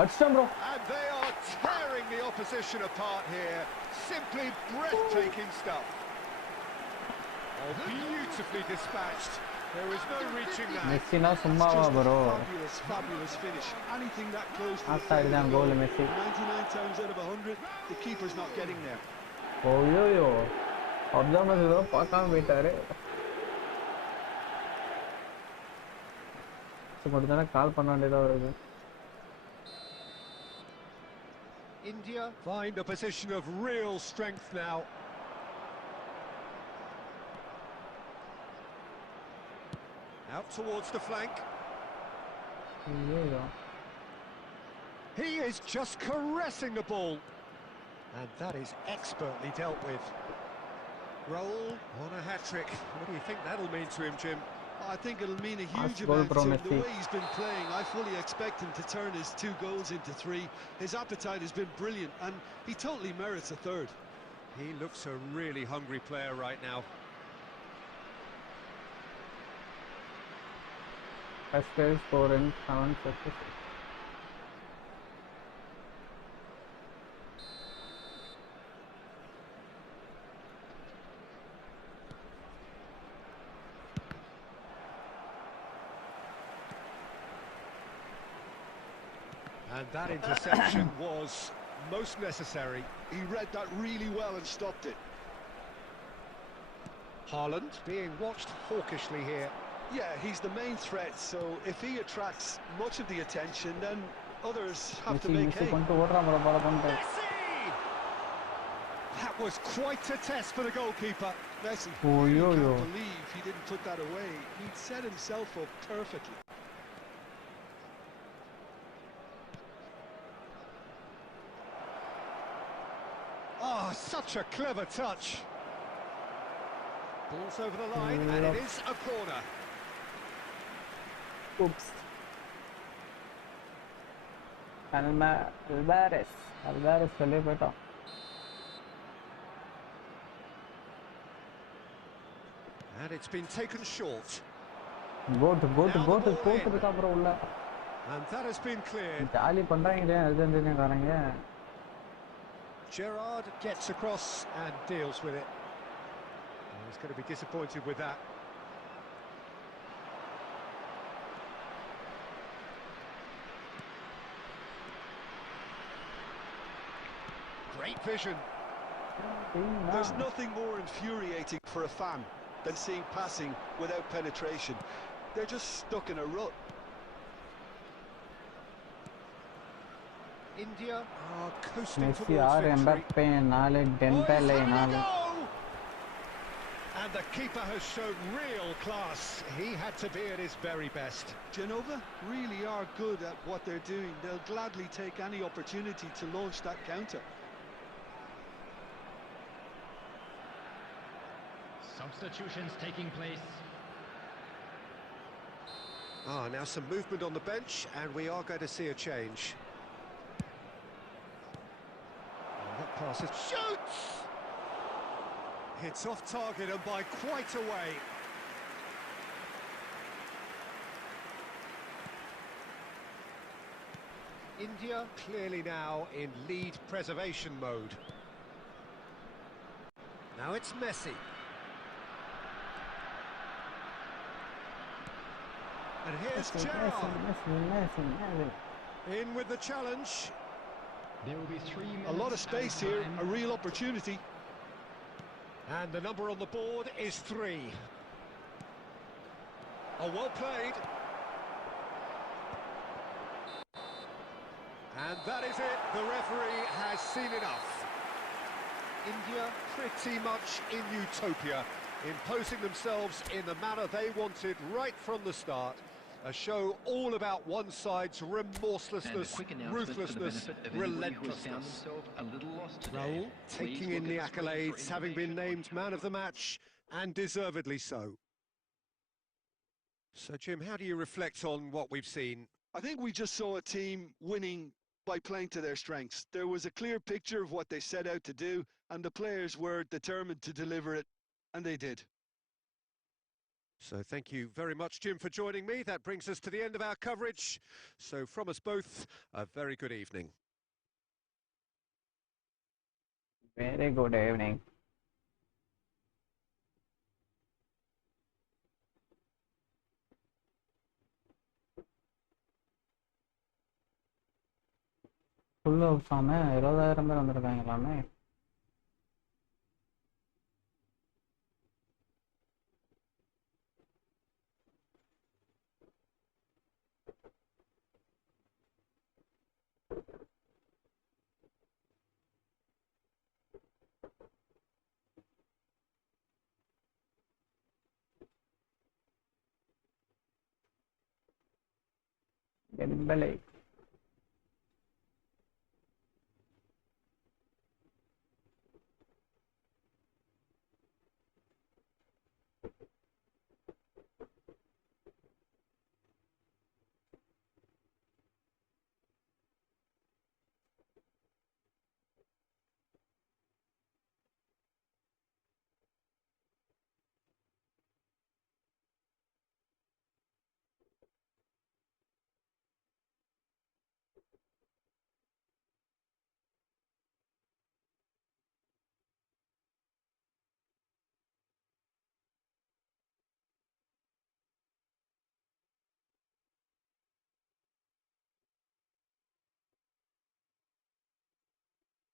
touchdown bro And they are tearing the opposition apart here. Simply breathtaking stuff. Oh, beautifully dispatched. There is no reaching that. Messi நான் சும்மாவா Just a bro fabulous finish. Anything that close to outside the தான் கோல் மெஸ்ஸி 99 times out of 100, the keeper's not getting there. ஓயோயோ அப்தான் bro பார்க்காம போயிட்டாரு மட்டும் தானே கால் பண்ண வேண்டியதா வருது India find a position of real strength now. Out towards the flank. ஐயோ He is just caressing the ball. And that is expertly dealt with. Roll on a hat-trick. What do you think that'll mean to him, Jim? I think it'll mean a Last huge goal amount pro to him. The Messi. way he's been playing, I fully expect him to turn his 2 goals into 3. His appetite has been brilliant, and he totally merits a third. He looks a really hungry player right now. Fastest score in 756. And that interception was most necessary. He read that really well and stopped it. Haaland being watched hawkishly here. Yeah, he's the main threat, so if he attracts much of the attention, then others have to Messi make Messi hay. பண்ணிட்டு ஓடுறான் bro பால பண்ணிட்டு. Messi! That was quite a test for the goalkeeper. Messi, Oh, really yo, can't yo. believe he didn't put that away. He'd set himself up perfectly. Oh, such a clever touch. Ball's over the line, and it is a corner. Oops. Alvarez வெளியே போயிட்டான். And it's been taken short. கோட் Now the ball போட்டுருக்கா bro உள்ள. And that has been cleared. Jolly பண்றாங்களே அர்ஜென்டினாக்காரங்க. Gerrard gets across and deals with it. Oh, he's going to be disappointed with that. Great vision. There's nothing more infuriating for a fan than seeing passing without penetration. They're just stuck in a rut. India are coasting Messi towards 6 victory. Mbappe 4 Oh, he's டெம்பele having 4. a go! And the keeper has shown real class. He had to be at his very best. Genova really are good at what they're doing. They'll gladly take any opportunity to launch that counter. Substitutions taking place. Now some movement on the bench, and we are going to see a change. And that pass is... Shoots! It's off target and by quite a way. India clearly now in lead preservation mode. Now it's Messi. And here's Gerrard. Messi. In with the challenge. There will be 3 minutes. A lot of space added here, time. a real opportunity. And the number on the board is 3. Oh, well played. And that is it. The referee has seen enough. India pretty much in utopia, imposing themselves in the manner they wanted right from the start. A show all about one side's And a remorselessness, quick announcement for the ruthlessness, benefit of anybody who has found relentlessness. themselves a little lost today. Raul Please taking look in at the the screen for accolades, having been information on named man of the match, and deservedly so. So, Jim, how do you reflect on what we've seen? I think we just saw a team winning by playing to their strengths. There was a clear picture of what they set out to do, and the players were determined to deliver it, and they did. So thank you very much, Jim, for joining me. That brings us to the end of our coverage. So from us both, a very good evening. Very good evening. Full house ஆமே 20,000 பேர் வந்திருக்காங்களாமே. டெம்பலே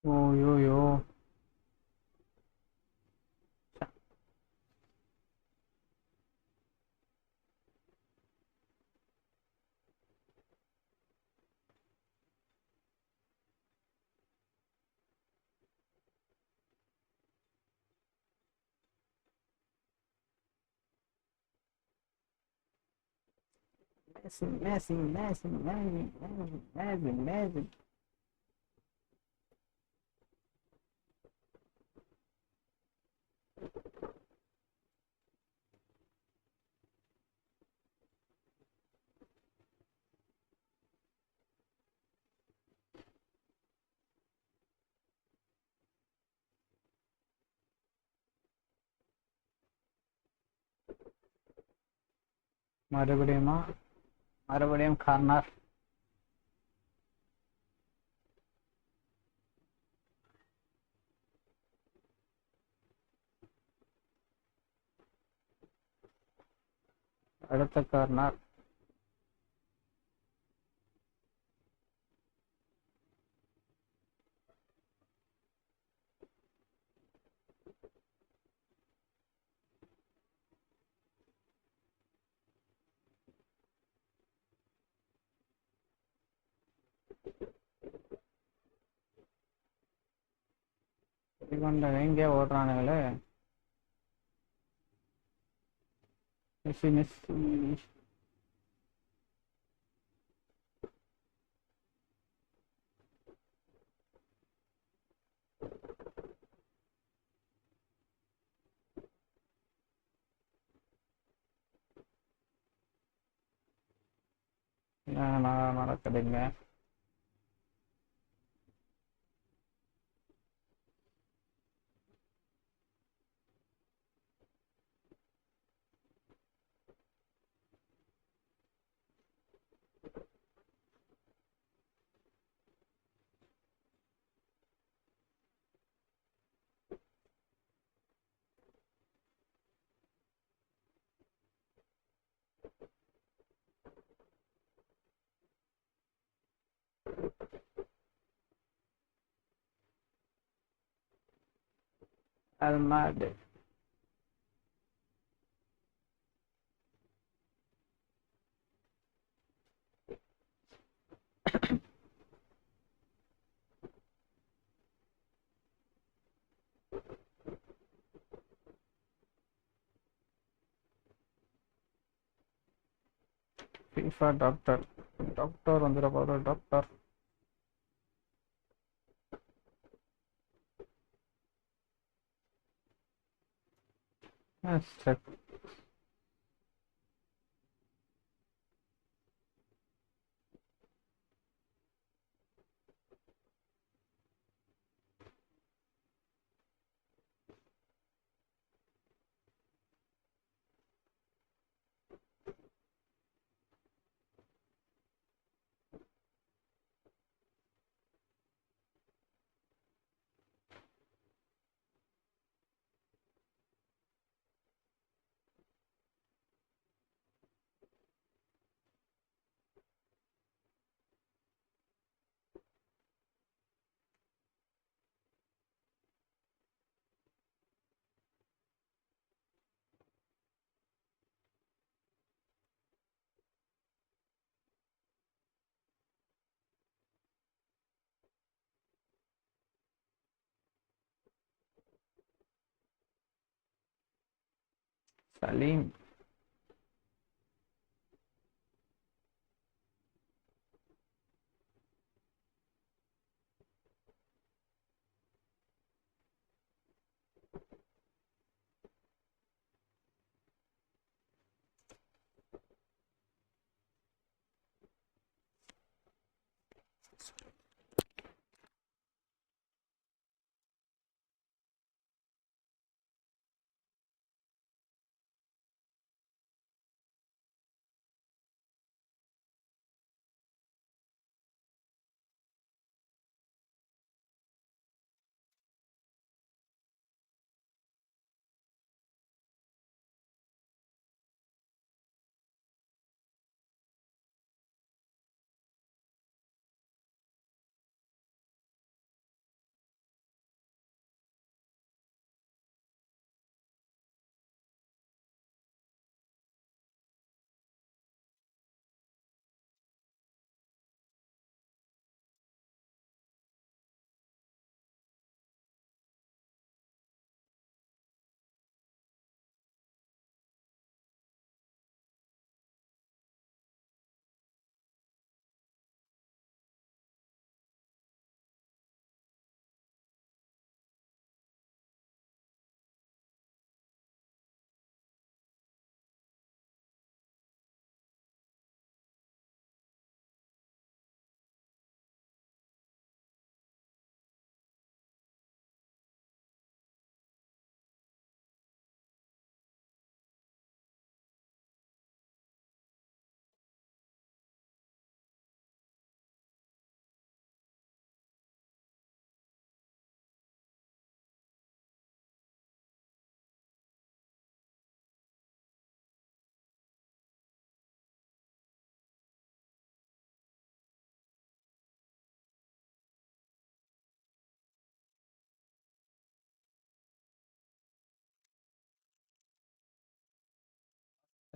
ஓயோயோ. மேசி. மறுபடியும் கார்னர். அடுத்த கார்னர். எங்கே ஓடுறானுங்களே. மெஸ்ஸி. நடக்குதுங்க. அது மாதிரி FIFA டாக்டர் வந்துட போகிற டாக்டர். சலீம்.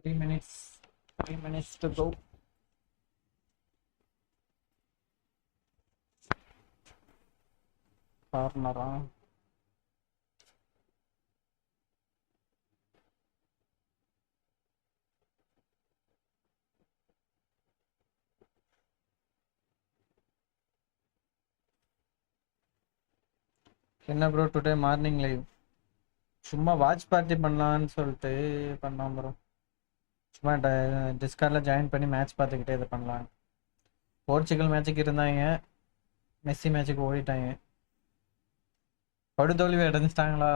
3 minutes to go. கார்னரா? என்ன ப்ரோ டுடே மார்னிங் லைவ்? சும்மா வாட்ச் பார்ட்டி பண்ணலான்னு சொல்லிட்டு பண்ணோம் ப்ரோ. சும்மா டிஸ்கார்டில் ஜாயின் பண்ணி மேட்ச் பார்த்துக்கிட்டே இது பண்ணலாம். போர்ச்சுகல் மேட்சுக்கு இருந்தாங்க, மெஸ்ஸி மேட்சுக்கு ஓடிட்டாங்க. படுதோல்வி அடைஞ்சிட்டாங்களா?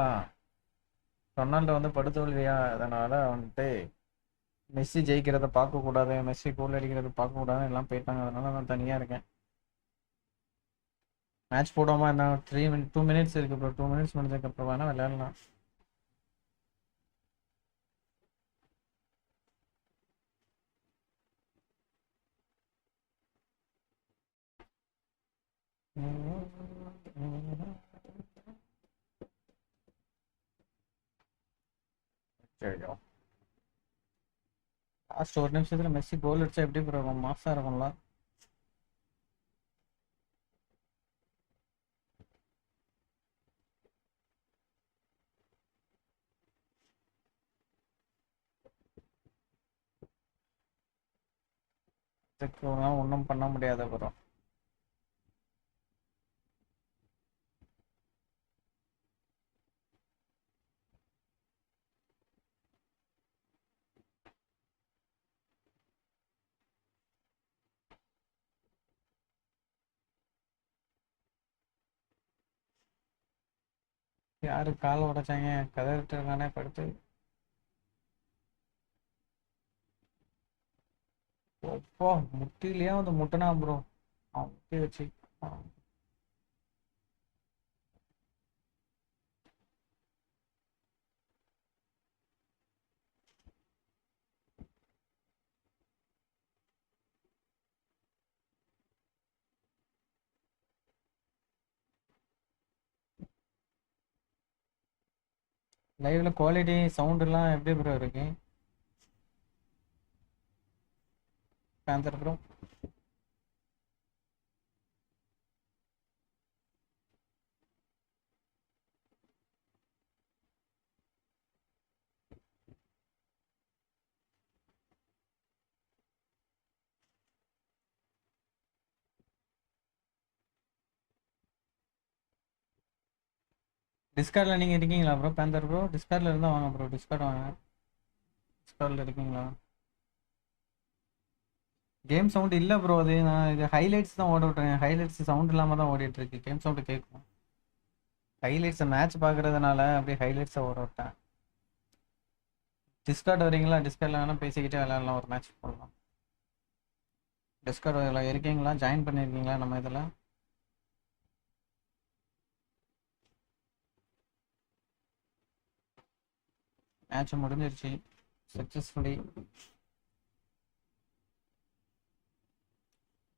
ரொனால்டோ வந்து படுதோல்வியா, அதனால வந்துட்டு மெஸ்ஸி ஜெயிக்கிறத பார்க்கக்கூடாது, மெஸ்ஸி கோல் அடிக்கிறத பார்க்கக்கூடாது எல்லாம் போயிட்டாங்க. அதனால நான் தனியாக இருக்கேன். மேட்ச் போடாமல் என்ன 2 minutes இருக்குது ப்ரோ. 2 minutes முடிஞ்சதுக்கப்புறம் வேணால் விளையாடலாம். சரியா லாஸ்ட் ஒரு நிமிஷத்துல மெஸ்ஸி கோல் அடிச்சா எப்படி ப்ரோ இருக்கும்? மாசா இருக்கும்ல. இதுக்கு ஒன்றும் பண்ண முடியாத ப்ரோ. யாரு கால் உடைச்சாங்க? கதறிட்டு இருக்கானே படுத்து. ஒப்போ முட்டிலேயே வந்து முட்டனா ப்ரோ. முட்டி வச்சு லைவ்ல குவாலிட்டி சவுண்டெல்லாம் எப்படி ப்ரோ இருக்கு? பேந்தர் ப்ரோ டிஸ்கார்டில் நீங்கள் இருக்கீங்களா ப்ரோ? பேந்தர் ப்ரோ டிஸ்கார்டில் இருந்தால் வாங்க ப்ரோ. டிஸ்கார்ட் வாங்க. டிஸ்கார்டில் இருக்கீங்களா? கேம் சவுண்ட் இல்லை ப்ரோ. அது நான் இது ஹைலைட்ஸ் தான் ஓட விட்டுறேன். ஹைலைட்ஸ் சவுண்ட் இல்லாமல் தான் ஓடிட்டு இருக்கு. கேம் சவுண்டு கேட்கும். ஹைலைட்ஸை மேட்ச் பார்க்குறதுனால அப்படியே ஹைலைட்ஸை ஓட விட்டேன். டிஸ்கார்ட் வரீங்களா? டிஸ்கார்டில் வேணால் பேசிக்கிட்டே விளையாடலாம், ஒரு மேட்ச் போடலாம். டிஸ்கார்ட் இருக்கீங்களா? ஜாயின் பண்ணியிருக்கீங்களா நம்ம இதில்? மேட்ச் முடிஞ்சிருச்சு சக்ஸஸ்ஃபுல்லி.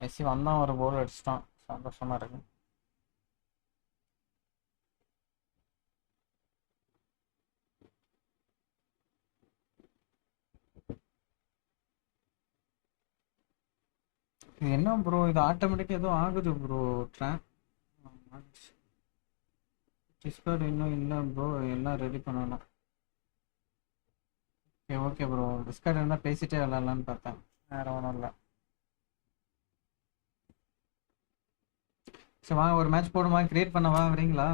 மெஸ்ஸி வந்தான், ஒரு கோல் அடிச்சிட்டான். சந்தோஷமாக இருக்கு. இது என்ன ப்ரோ? இது ஆட்டோமேட்டிக்காக ஏதோ ஆகுது ப்ரோ. டிஸ்கார்ட் இன்னும் இல்லை ப்ரோ, எல்லாம் ரெடி பண்ணலாம். Okay bro. டிஸ்கார்ட் இருந்தால் பேசிட்டே விளாட்லான்னு பார்த்தேன், வேறு ஒன்றும் இல்லை. சரி வாங்க ஒரு மேட்ச் போடுமா? கிரியேட் பண்ணவா வரீங்களா?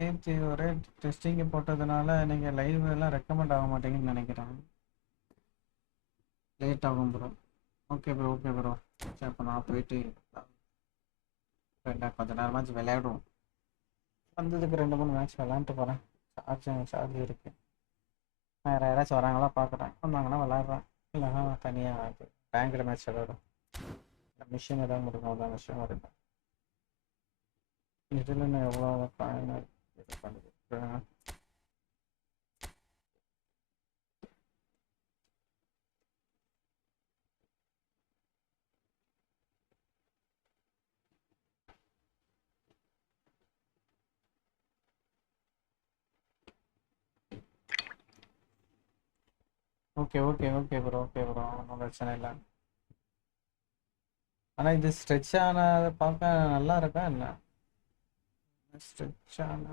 நேற்று ஒரே டெஸ்டிங்கு போட்டதுனால நீங்கள் லைவ் எல்லாம் ரெக்கமெண்ட் ஆக மாட்டீங்கன்னு நினைக்கிறேன். லேட் ஆகும் bro. Okay bro okay bro. சரி அப்போ நான் போயிட்டு கொஞ்ச நேரமாச்சு விளையாடுவோம். வந்ததுக்கு 2-3 மேட்ச் விளையாண்டுட்டு போகிறேன். சார்ஜ் இருக்குது. வேறு யாராச்சும் வராங்களா பார்க்குறேன். வந்தாங்கன்னா விளாட்றேன், இல்லைன்னா தனியாக பேங்க்கில் மேட்ச் விளையாடும். மிஷின் ஏதாவது முடிக்கும், அதான் விஷயம் வருது. இதில் நான் எவ்வளோ காயின் பண்ணிக்கிறேன். ஓகே ஓகே ஓகே ப்ரோ ஒன்றும் பிரச்சனை இல்லை. ஆனால் இது ஸ்ட்ரெச் ஆனதை பார்க்க நல்லா இருக்கா என்ன? ஸ்ட்ரெச் ஆன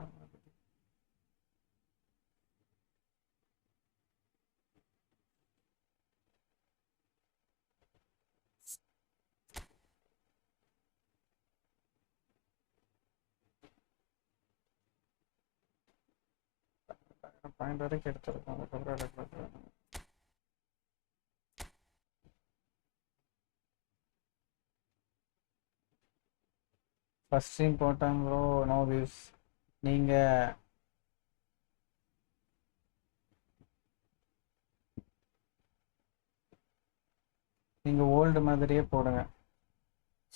பாயிண்ட் வரைக்கும் எடுத்துருக்கோம். அதுக்கப்புறம் எடுக்கிறது ஃபர்ஸ்ட் ஸ்ட்ரீம் போட்டாங்க ப்ரோ. No views. நீங்கள் ஓல்டு மாதிரியே போடுங்க.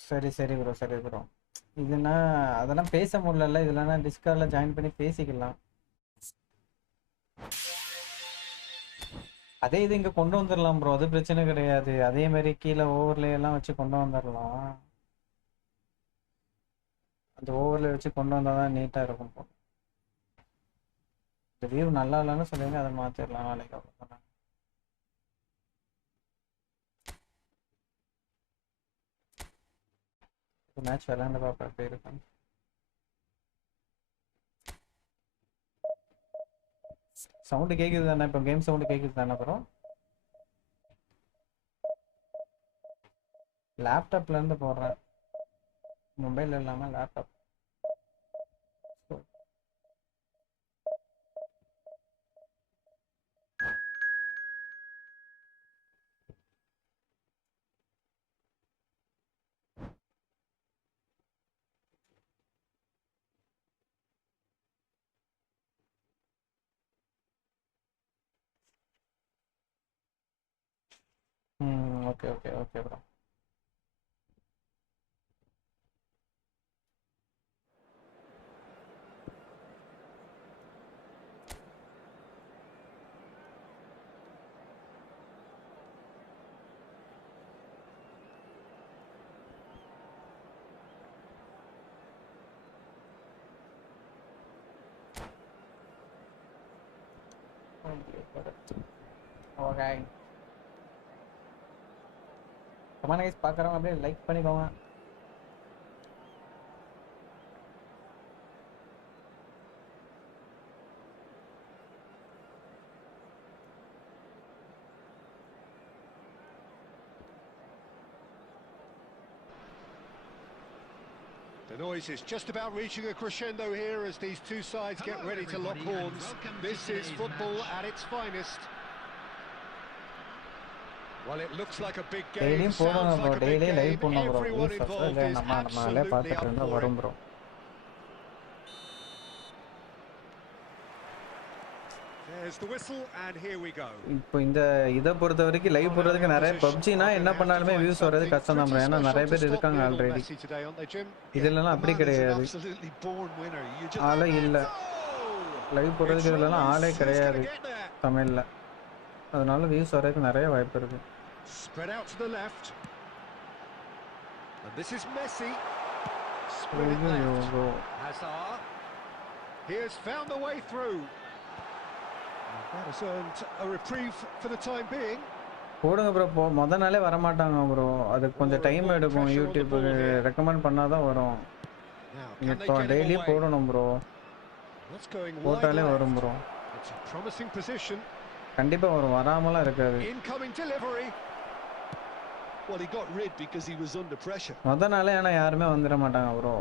சரி சரி ப்ரோ சரி ப்ரோ. இதுனா அதெல்லாம் பேச முடியல. இதுலனா டிஸ்கார்டில் ஜாயின் பண்ணி பேசிக்கலாம். அதே இது இங்கே கொண்டு வந்துடலாம் ப்ரோ. அது பிரச்சனை கிடையாது. அதே மாதிரி கீழே ஓவர்லே எல்லாம் வச்சு கொண்டு வந்துடலாம். அந்த ஓவர்லே வச்சு கொண்டு வந்தால் தான் நீட்டாக இருக்கும் ப்ரோ. இந்த வியூ நல்லா இல்லைன்னு சொல்லுங்க, அதை மாற்றிடலாம் நாளைக்கு. அவ்வளோ மேட்ச் விளையாண்டு பார்ப்பேன் எப்படி இருக்கும். சவுண்டு கேட்குது தானே? இப்போ கேம் சவுண்டு கேட்குது தானே ப்ரோ? லேப்டாப்லேருந்து போடுறேன், மொபைல் இல்லாமல் laptop. Okay okay okay bro. Okay comment guys, பார்க்குறவங்க அப்படியே லைக் பண்ணிக்கோங்க. The noise is just about reaching a crescendo here as these two sides get ready to lock horns. This is football at its finest. Well, it looks like a big game, sounds like a big game. Everyone involved is absolutely up for it. There's the whistle and here we go. இப்போ இந்த இதை பொறுத்த வரைக்கும் லைவ் போடுறதுக்கு நிறைய பப்ஜினா என்ன பண்ணாலுமே வியூஸ் வர்றது கஷ்டம் தான். ஏன்னா நிறைய பேர் இருக்காங்க ஆல்ரெடி. இதெல்லாம் அப்படி கிடையாது, ஆளே இல்லை. லைவ் போடுறதுக்கு இதெல்லாம் ஆளே கிடையாது தமிழில். அதனால வியூஸ் வர்றதுக்கு நிறைய வாய்ப்பு இருக்கு. Spread out to the left. And this is Messi. Spread it left. Hazard. He has found the way through. That has earned a reprieve for the time being. போடுங்க ப்ரோ. மொதல் நாளே வரமாட்டாங்க ப்ரோ. அது கொஞ்சம் டைம் எடுக்கும். யூடியூப் ரெக்கமெண்ட் பண்ணாதான் வரும். இப்போ டெய்லியும் போடணும் ப்ரோ. போட்டாலே வரும் ப்ரோ. கண்டிப்பா வரும், வராமலாம் இருக்காது. மொதல் நாளே ஆனால் யாருமே வந்துட மாட்டாங்க ப்ரோ.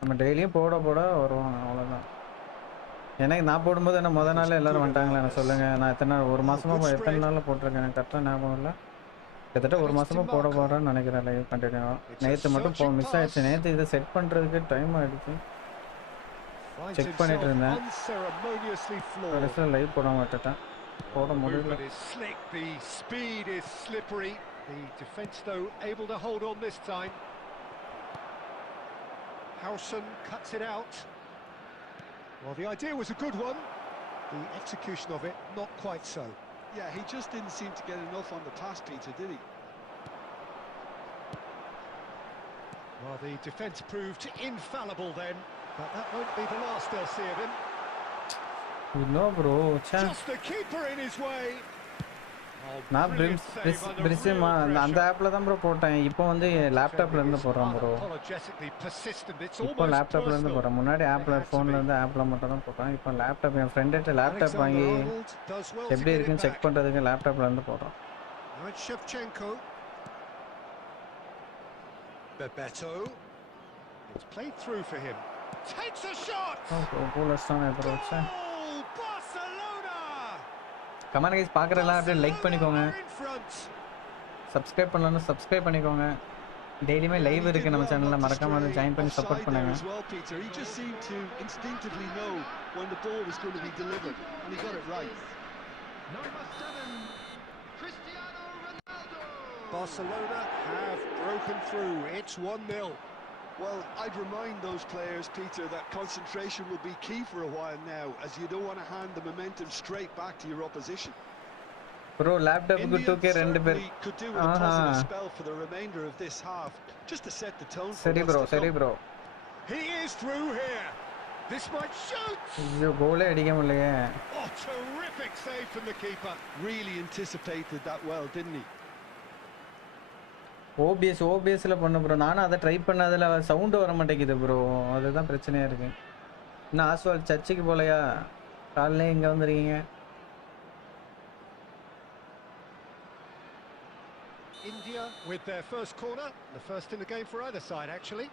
நம்ம டெய்லியும் போட வருவாங்க, அவ்வளோதான். எனக்கு நான் போடும்போது என்ன மொதல் நாள் எல்லாரும் வந்துட்டாங்களா என்ன சொல்லுங்க. நான் எத்தனை நாள், ஒரு மாசமா எத்தனை நாளில் போட்டிருக்கேன் எனக்கு கரெக்டாக ஞாபகம் இல்லை. கிட்டத்தட்ட ஒரு மாசமா போட போகிறேன்னு நினைக்கிறேன் லைவ் கண்டினியூவா. நேற்று மட்டும் மிஸ் ஆயிடுச்சு. நேற்று இதை செட் பண்ணுறதுக்கு டைம் ஆயிடுச்சு. செக் பண்ணிட்டு இருந்தேன், கடைசியில் லைவ் போட மாட்டேன். போட முடியல. Howson cuts it out. Well, the idea was a good one. The execution of it, not quite so. Yeah, he just didn't seem to get enough on the pass, Peter, did he? Well, the defence proved infallible then, but that won't be the last they'll see of him. No bro, Just the keeper in his way. Oh, நான் brilliant save under பிரிசிமா real அந்த pressure. ஆப்ல தான் ப்ரோ போட்டேன். இப்போ வந்து லேப்டாப்ல இருந்து போடுறேன் ப்ரோ. Unapologetically persistent. It's இப்போ almost லேப்டாப்ல இருந்து personal. போடுறேன். முன்னாடி ஆப்ல They had to ஃபோன்ல be. இருந்து ஆப்ல மட்டும் தான் போடுறேன். இப்போ லேப்டாப் என் ஃப்ரெண்ட்ட லேப்டாப் Alexander வாங்கி Arnold does well to எப்படி get it இருக்குன்னு செக் back. பண்றதுக்கு லேப்டாப்ல இருந்து போடுறேன். Now it's Shevchenko. Bebeto. It's played through for him. Takes a shot. Goal அடிச்சானே bro. Goal! Barcelona. Comment guys பார்க்கறலாம் அப்படியே லைக் பண்ணிக்கோங்க. Barcelona in front. சப்ஸ்கிரைப் பண்ணலன்னா சப்ஸ்கிரைப் பண்ணிக்கோங்க. டெய்லியுமே லைவ் இருக்கு நம்ம சேனல்ல, மறக்காம வந்து ஜாயின் பண்ணி சப்போர்ட் பண்ணுங்க. As well, Peter. He just seemed to instinctively know when the ball was going to be delivered, and he got it right. Number 7, Cristiano Ronaldo. Barcelona have broken through. It's 1-0. Well, I'd remind those players, Peter, that concentration will be key for a while now, as you don't want to hand the momentum straight back to your opposition. Bro லேப்டாப்புக்கு 2K ரெண்டு பேர். Certainly could do with a positive spell for the remainder of this half, just to set the tone for சரி what's bro, to சரி come. Bro. He is through here. This might shoot. ஐயோ கோலே அடிக்க முடியலையே. Oh, terrific save from the keeper. Really anticipated that well, didn't he? ஓபிஎஸ்ல பண்ண ப்ரோ. நானும் அதை ட்ரை பண்ணதுல சவுண்ட் வர மாட்டேங்குது ப்ரோ. அதுதான் பிரச்சனையா இருக்கு. இன்னும் ஆஸ்வால் சர்ச்சுக்கு போலையா? காலையில இங்க வந்துருக்கீங்க. India with their first corner, the first in the game for either side actually.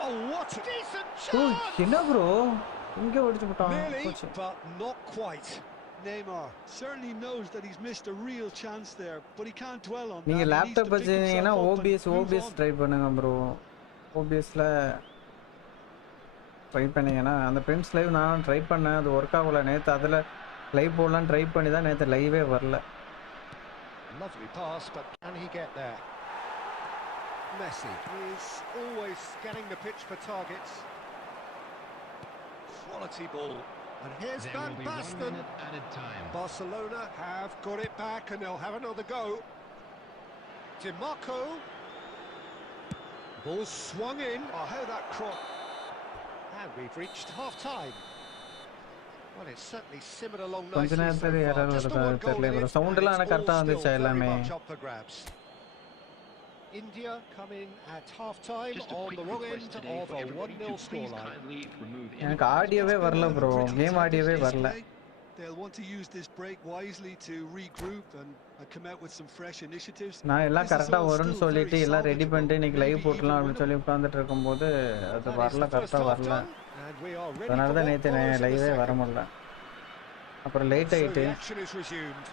Oh, what a decent oh chance! என்ன ப்ரோ இங்க ஓடிச்சு போட்டான். Nearly, போச்சு. but not quite. Neymar certainly knows that he's missed a real chance there, but he can't dwell on that. நீங்க He needs to laptop pick வச்சிருந்தீங்கன்னா himself up and move OPS on. Try பண்ணுங்க ப்ரோ. ஓபிஎஸ்ல ட்ரை பண்ணீங்கன்னா அந்த பிரிம்ஸ் லைவ் நான் ட்ரை பண்ணேன், அது ஒர்க் ஆகல. நேற்று அதில் லைவ் போடலாம் ட்ரை பண்ணி தான் நேற்று லைவே வரல. Lovely pass, but can he get there? Messi is always scanning the pitch for targets. Quality ball. And here's There Van will be 1 Basten. minute added time. Barcelona have got it back and they'll have another go. Di Marco. Ball swung in. Oh, how that cross. And we've reached half-time. Well, it's certainly simmered along கொஞ்ச nicely so நேரத்துல far. யாராவது Just the வருதா one goal தெரியல in bro. it, sound and எல்லாம் it's ஆனால் கரெக்டாக all வந்துச்சு still very எல்லாமே. much up for grabs. India coming at half-time Just a on quick the wrong request end today of for a everybody 1-0 to please scoreline. kindly remove any எனக்கு ஆடியோவே வரல bro. Game ஆடியோவே வரல. They'll want to use this break wisely to regroup and come out with some fresh initiatives. நான் எல்லாம் This is கரெக்டாக all வரும்னு still சொல்லிட்டு very எல்லாம் ரெடி salvageable, பண்ணிட்டு இன்னைக்கு லைவ் maybe போட்டலாம் even அப்படின்னு சொல்லி winnable. உட்காந்துட்டு இருக்கும்போது அது That is வரல, the first கரெக்டாக half வரல. done, and we are ready அதனால for தான் what நேற்று follows in the லைவே வர second. முடியல. அப்புறம் லேட் So ஆயிட்டு the action is resumed.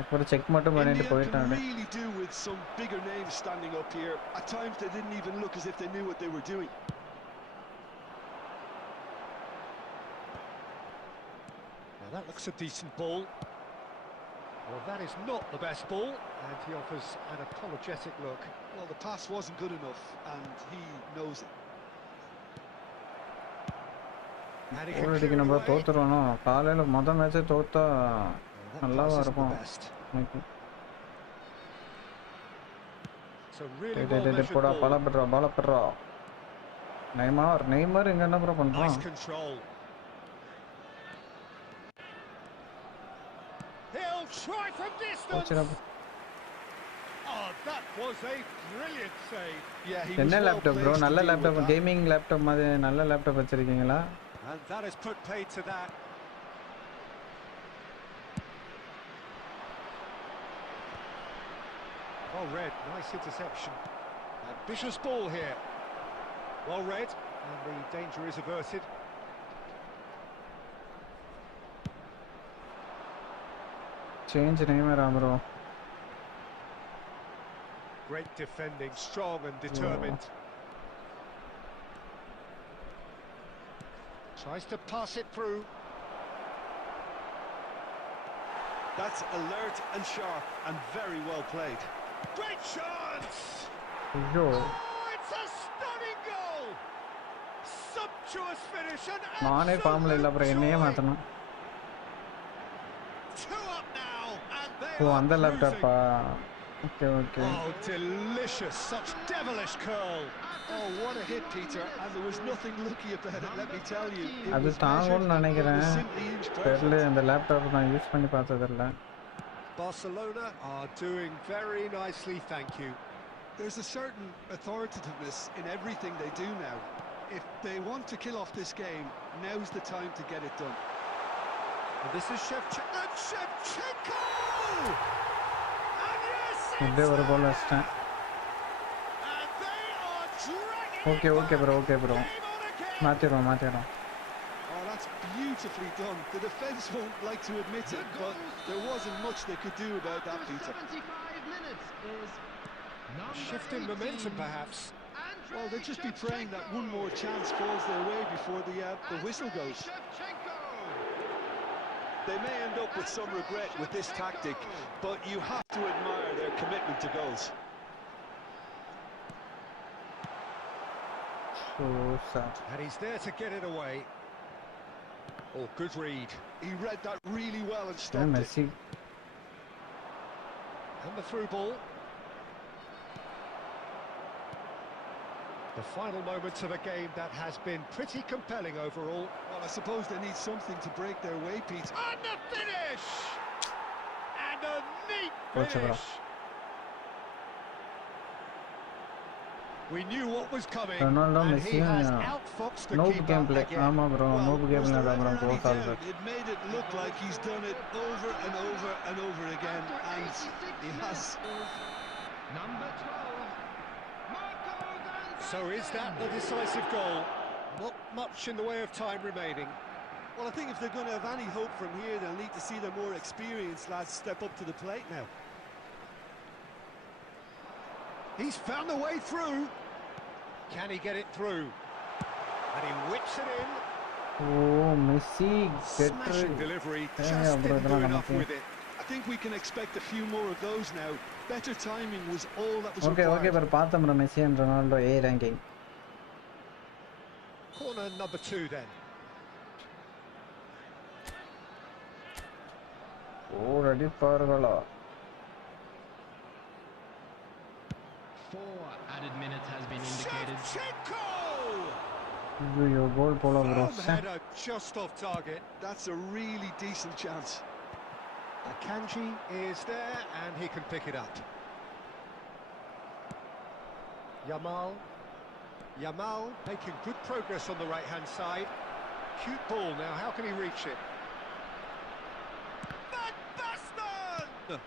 அப்புறம் செக் மட்டும் பண்ணிட்டு India போயிட்டாங்க. can really do with some bigger names standing up here. At times they didn't even look as if they knew what they were doing. Now that looks a decent ball. Well, that is not the best ball, and he offers an apologetic look. Well, the pass wasn't good enough, and he knows it. And he கோல் can அடிக்க clear it நம்ம away. தோத்துருவோம். காலையில் மொதல் மேட்ச்சே தோத்தா Well, that நல்லாவா pass isn't the இருக்கும். best. இன்னைக்கு So really well measured போடா ball. பாலப்படுறா. நெய்மார் இங்க என்ன ப்ரோ Nice பண்றான்? control. He'll try from distance. போச்சுடா. Oh, that was a brilliant save. Yeah, he was என்ன well laptop bro? placed to நல்ல deal with laptop, that. Gaming laptop மாதிரி நல்ல லேப்டாப் வச்சிருக்கீங்களா? And that has put paid to that. Well read, nice interception. Ambitious ball here. Well read, and the danger is averted. Change நெய்மாரா bro? Great defending, strong and determined. Tries to pass it through. That's alert and sharp and very well played. Great chance! ஐயோ Oh, it's a stunning goal! Sumptuous finish and நானே ஃபார்ம்ல இல்ல அப்புறம் என்னையே absolute joy. மாத்தணும். 2 up now, and they ஓ are அந்த cruising. லேப்டாப்பா. Okay okay. Oh, delicious! Such devilish curl. Oh, what a hit, Peter, and there was nothing lucky about it, let me tell you. It அது was measured, தாங்கும்னு it நினைக்கிறேன். was simply inch தெரியல perfect. இந்த லேப்டாப் நான் யூஸ் பண்ணி பார்த்தது இல்ல. Barcelona are doing very nicely, thank you. There's a certain authoritativeness in everything they do now. If they want to kill off this game, now's the time to get it done. And this is Shevchenko! And yes, இப்படியே ஒரு கோல் அடிச்சிட்டேன். and they are dragging okay okay bro okay bro. game on again. மாத்திரோம். Oh, that's beautifully done. The defence won't like to admit it, but there wasn't much they could do about that, Peter. 75 minutes is Shift in momentum, perhaps. Well, they'll just be praying that one more chance falls their way before the whistle goes. They may end up with some regret with this tactic, but you have to admire their commitment to goals. So sir. And he's there to get it away. Oh, good read. He read that really well and stopped it. Messi. And the through ball. The final moments of a game that has been pretty compelling overall. Well, I suppose they need something to break their way, Pete. And the finish! And a neat What's it finish. We knew what was coming, Ronaldo, and Messi, he has yeah. outfoxed the Noob keeper gameplay. again. ஆமா bro Well, noob was gameல there தான் ever bro any கோல் doubt? ஆகுது. It made it look like he's done it over and over and over again, and he has. number 12, Marco Van So is that the decisive goal? Not much in the way of time remaining. Well, I think if they're going to have any hope from here, they'll need to see the more experienced lads step up to the plate now. He's found the way through. Can he get it through? And he whips it in. Oh Messi Smashing get. delivery, Yeah, just bro, didn't do இதெல்லாம் enough நமக்கு. with it. I think we can expect a few more of those now. Better timing was all that was okay okay required. Bro பார்த்தோம் bro Messi and Ronaldo A ranking. Corner number 2 then. ஓ அடிப்பார்களா. 4 added minutes has been indicated. Shevchenko! ஐயோ கோல் போல bro. From header just off target. That's a really decent chance. Akanji is there and he can pick it up. Yamal making good progress on the right hand side. Cute ball now, how can he reach it? Van Basten!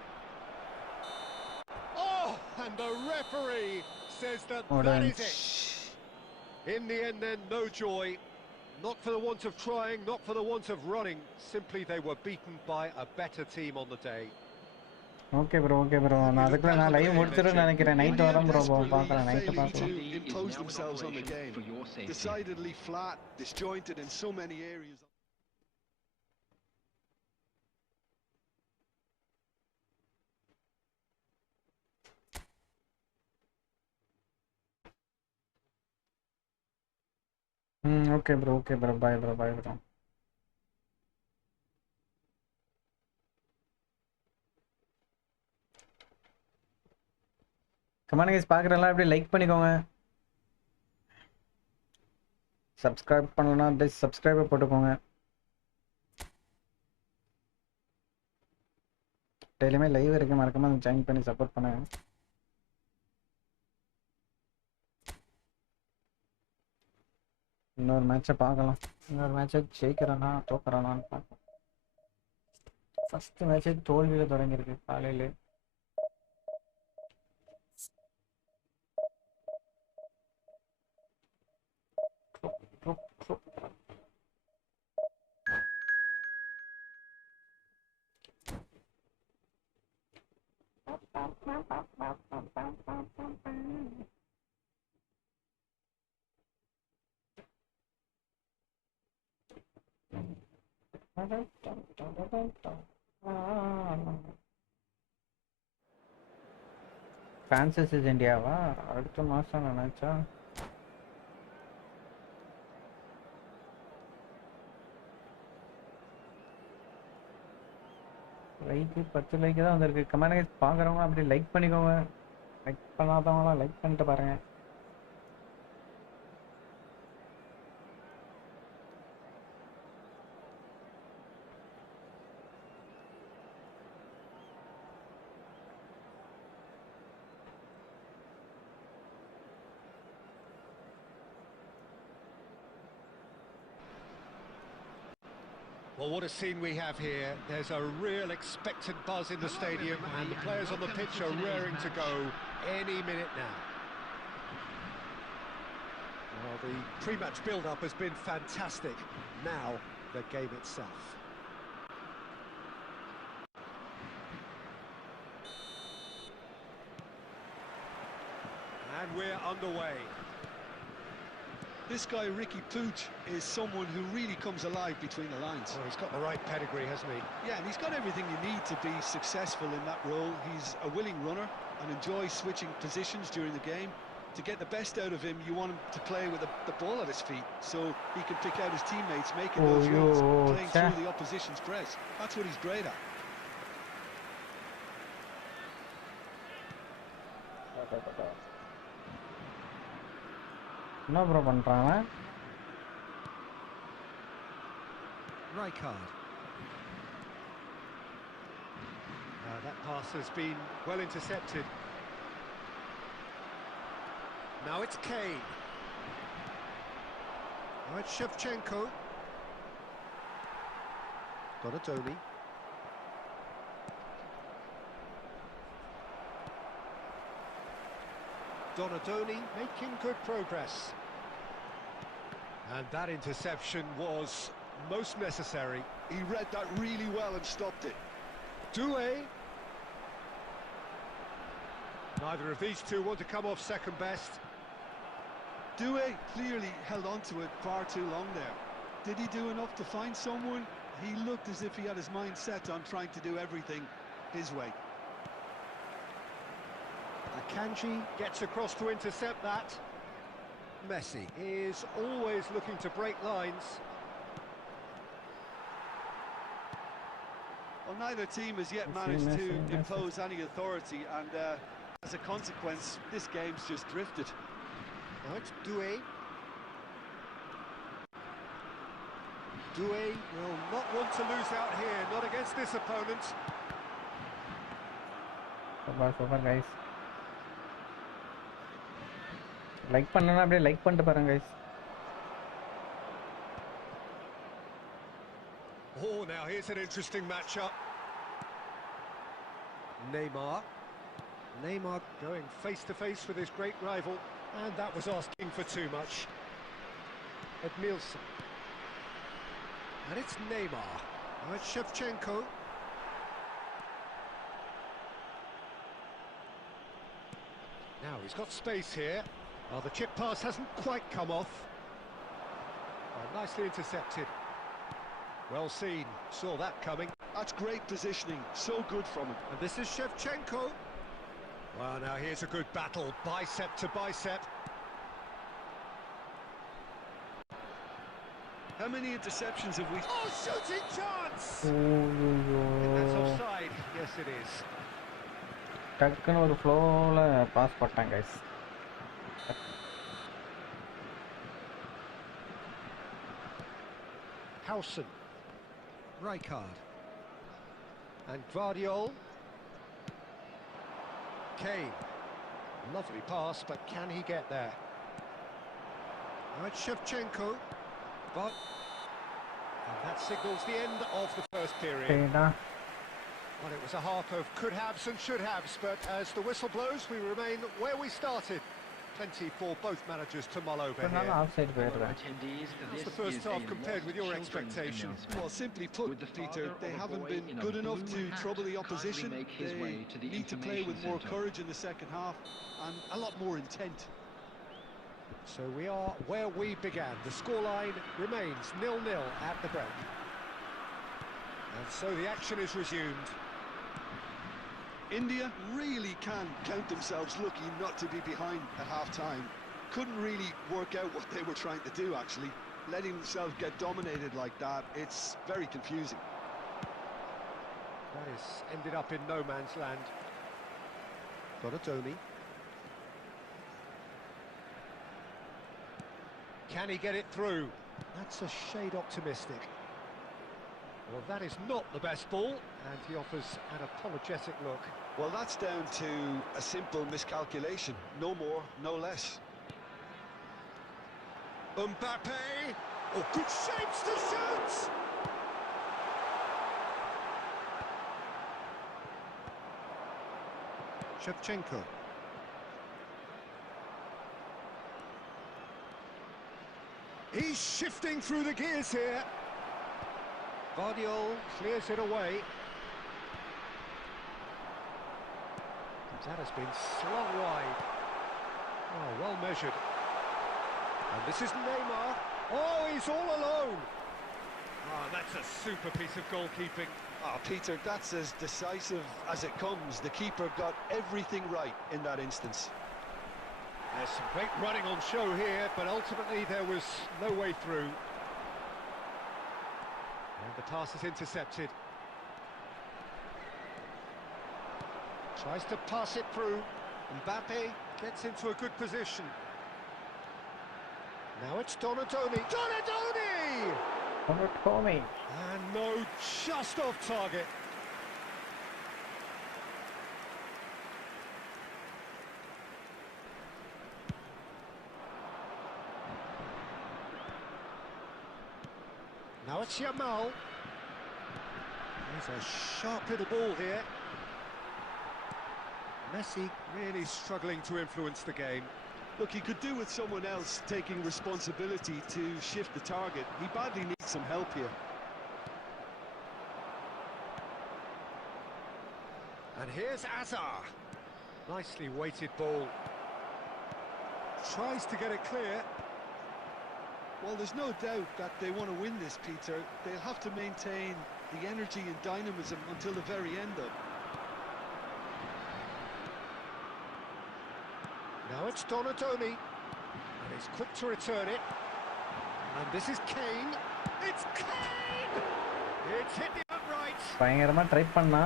Oh, and the referee says that that is it. In the end then, no joy. Not for the want of trying, not for the want of running. Simply they were beaten by a better team on the day. Okay bro நான் அதுக்குள்ள நான் லைவ் முடிச்சிருன்னு நினைக்கிறேன். நைட் வரேன் ப்ரோ பார்க்கலாம் night Failing பார்க்கலாம். to impose themselves on the game. For your safety. Decidedly flat, disjointed in so many areas. Okay bro bye bro. Comment guys பார்க்குறலாம் அப்படியே லைக் பண்ணிக்கோங்க. சப்ஸ்கிரைப் பண்ணலன்னா அப்படியே சப்ஸ்கிரைபர் போட்டுக்கோங்க. டெய்லியுமே லைவ் இருக்கு, மறக்காம ஜாயின் பண்ணி சப்போர்ட் பண்ணுங்க. இன்னொரு மேட்சை பார்க்கலாம். இன்னொரு மேட்சை ஜெயிக்கிறேன்னா தோக்குறானான்னு பார்க்கலாம். ஃபர்ஸ்ட் மேட்சே தோல்வியில் தொடங்கியிருக்கு காலையிலே. ஃப்ரான்சிஸ் இந்தியாவா அடுத்த மாசம் நினைச்சா லைக் 10 லைக் தான் வந்திருக்கு. கமெண்ட் பார்க்குறவங்க அப்படி லைக் பண்ணிக்கோங்க. லைக் பண்ணாதவங்களாம் லைக் பண்ணிட்டு பாருங்க. Well, what a scene we have here. There's a real expectant buzz in the stadium, and the players on the pitch are raring to go any minute now. Well, the pre-match build-up has been fantastic. Now, the game itself. And we're underway. This guy, Ricky Pooch, is someone who really comes alive between the lines. Well, he's got the right pedigree, hasn't he? Yeah, and he's got everything you need to be successful in that role. He's a willing runner and enjoys switching positions during the game. To get the best out of him, you want him to play with the ball at his feet, so he can pick out his teammates, making those runs, playing through the opposition's press. That's what he's great at. என்ன ப்ரோ பண்றாங்க? Rijkaard. That pass has been well intercepted. Now it's Kane. Now it's Shevchenko. Donatoni. Donatoni making good progress. And that interception was most necessary. He read that really well and stopped it. Doué. Neither of these two want to come off second best. Doué clearly held on to it far too long there. Did he do enough to find someone? He looked as if he had his mind set on trying to do everything his way. Akanji gets across to intercept that. Messi is always looking to break lines. Well, neither team has yet managed to impose any authority, and as a consequence, this game's just drifted. Now it's Doué. Doué will not want to lose out here, not against this opponent. Super guys. Like பண்ணனா அப்படியே லைக் பண்ணிட்டு பாருங்க guys. Oh, now here's an interesting matchup. Neymar going face to face with his great rival, and that was asking for too much. Edmilson. And it's Neymar. Now it's Shevchenko. Now he's got space here. Oh, the chip pass hasn't quite come off. Oh, nicely intercepted. Well seen, saw that coming. That's great positioning, so good from him. And this is Shevchenko. Well, now here's a good battle, bicep to bicep. How many interceptions have we... Oh, shooting chance! Oh, That's offside. Yes, it is. டக்குன்னு ஒரு ஃப்ளோல பாஸ் போட்டாங்க guys. Howson. Rijkaard. And Gvardiol. Kane. Lovely pass, but can he get there? Now it's Shevchenko. But... And that signals the end of the first period. Well, it was a half of could-haves and should-haves, but as the whistle blows, we remain where we started. Plenty for both managers to mull over here. How's the first half compared with your expectations? Well, simply put, Peter, they haven't been good enough to trouble the opposition. They need to play with more courage in the second half and a lot more intent. So we are where we began. The scoreline remains 0-0 at the break. And so the action is resumed. India really can count themselves lucky not to be behind at half-time. Couldn't really work out what they were trying to do, actually. Letting themselves get dominated like that, it's very confusing. That has ended up in no man's land. Donatoni. Can he get it through? That's a shade optimistic. Well, that is not the best ball, and he offers an apologetic look. Well, that's down to a simple miscalculation. No more, no less. Mbappe! Oh, good shapes to shoot! Shevchenko. He's shifting through the gears here. Guardiola clears it away. That has been slung wide. Oh, well measured. And this is Neymar. Oh, he's all alone. Oh, that's a super piece of goalkeeping. Ah, Peter, that's as decisive as it comes. The keeper got everything right in that instance. There's some great running on show here, but ultimately there was no way through. And the pass is intercepted. Tries to pass it through. Mbappe gets into a good position. Now it's Donatoni. Donatoni! Tommy. And no, just off target. Now it's Yamal. There's a sharp little ball here. Messi really struggling to influence the game. Look, he could do with someone else taking responsibility to shift the target. He badly needs some help here. And here's Azar. Nicely weighted ball. Tries to get it clear. Well, there's no doubt that they want to win this, Peter. They'll have to maintain the energy and dynamism until the very end, though. Now it's Donatoni. And he's quick to return it. And this is Kane. It's Kane! It's hit the upright. பயங்கரமா ட்ரை பண்ணா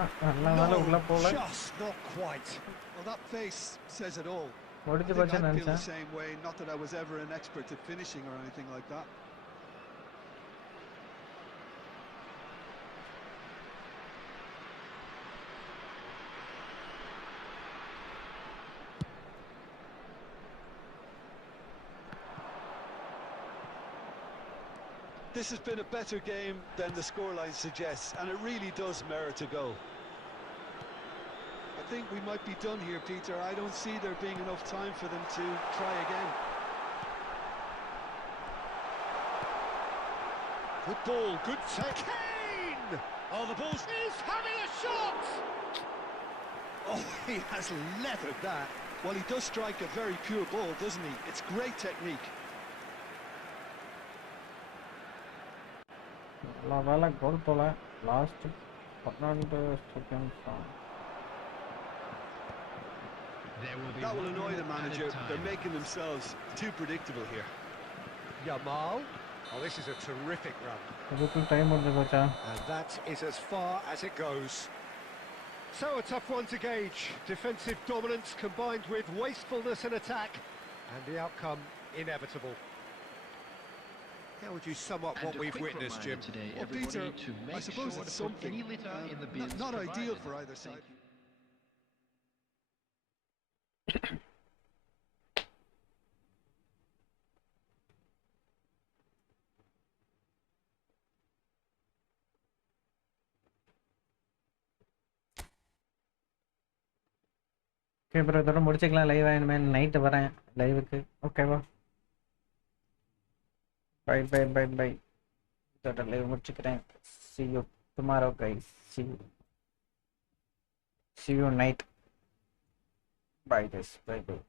நல்ல உள்ள போல Just not quite. Well, that face says it all. I முடிஞ்சு think போச்சு I'd feel the நினைச்சேன் same way, not that I was ever an expert at finishing or anything like that. This has been a better game than the scoreline suggests, and it really does merit a goal. I think we might be done here, Peter. I don't see there being enough time for them to try again. Good ball, good take. Kane! Oh, the ball's... He's having a shot! Oh, he has leathered that. Well, he does strike a very pure ball, doesn't he? It's great technique. நல்ல வேலை கோல் போல லாஸ்ட் 12 செகண்ட்ஸ் தான் That will annoy the manager. They're making themselves too predictable here. Yamal. Oh, this is a terrific run. இதுக்கு டைம் முடிஞ்சு போச்சா And that is as far as it goes. So a tough one to gauge. Defensive dominance combined with wastefulness in attack. And the outcome inevitable. How would you sum up what we've witnessed, Jim? Today, Well, Peter, to make I suppose sure it's to put something. any litter in the bins Not ideal provided. for either side. Thank you. Okay bro இதோட முடிச்சுக்கலாம் லைவ் ஆயிடுமே நைட்டு வரேன் லைவுக்கு ஓகேவா by by by by இதோட லைவ் முடிச்சுக்கிறேன் see you tomorrow guys see you night bye guys bye bye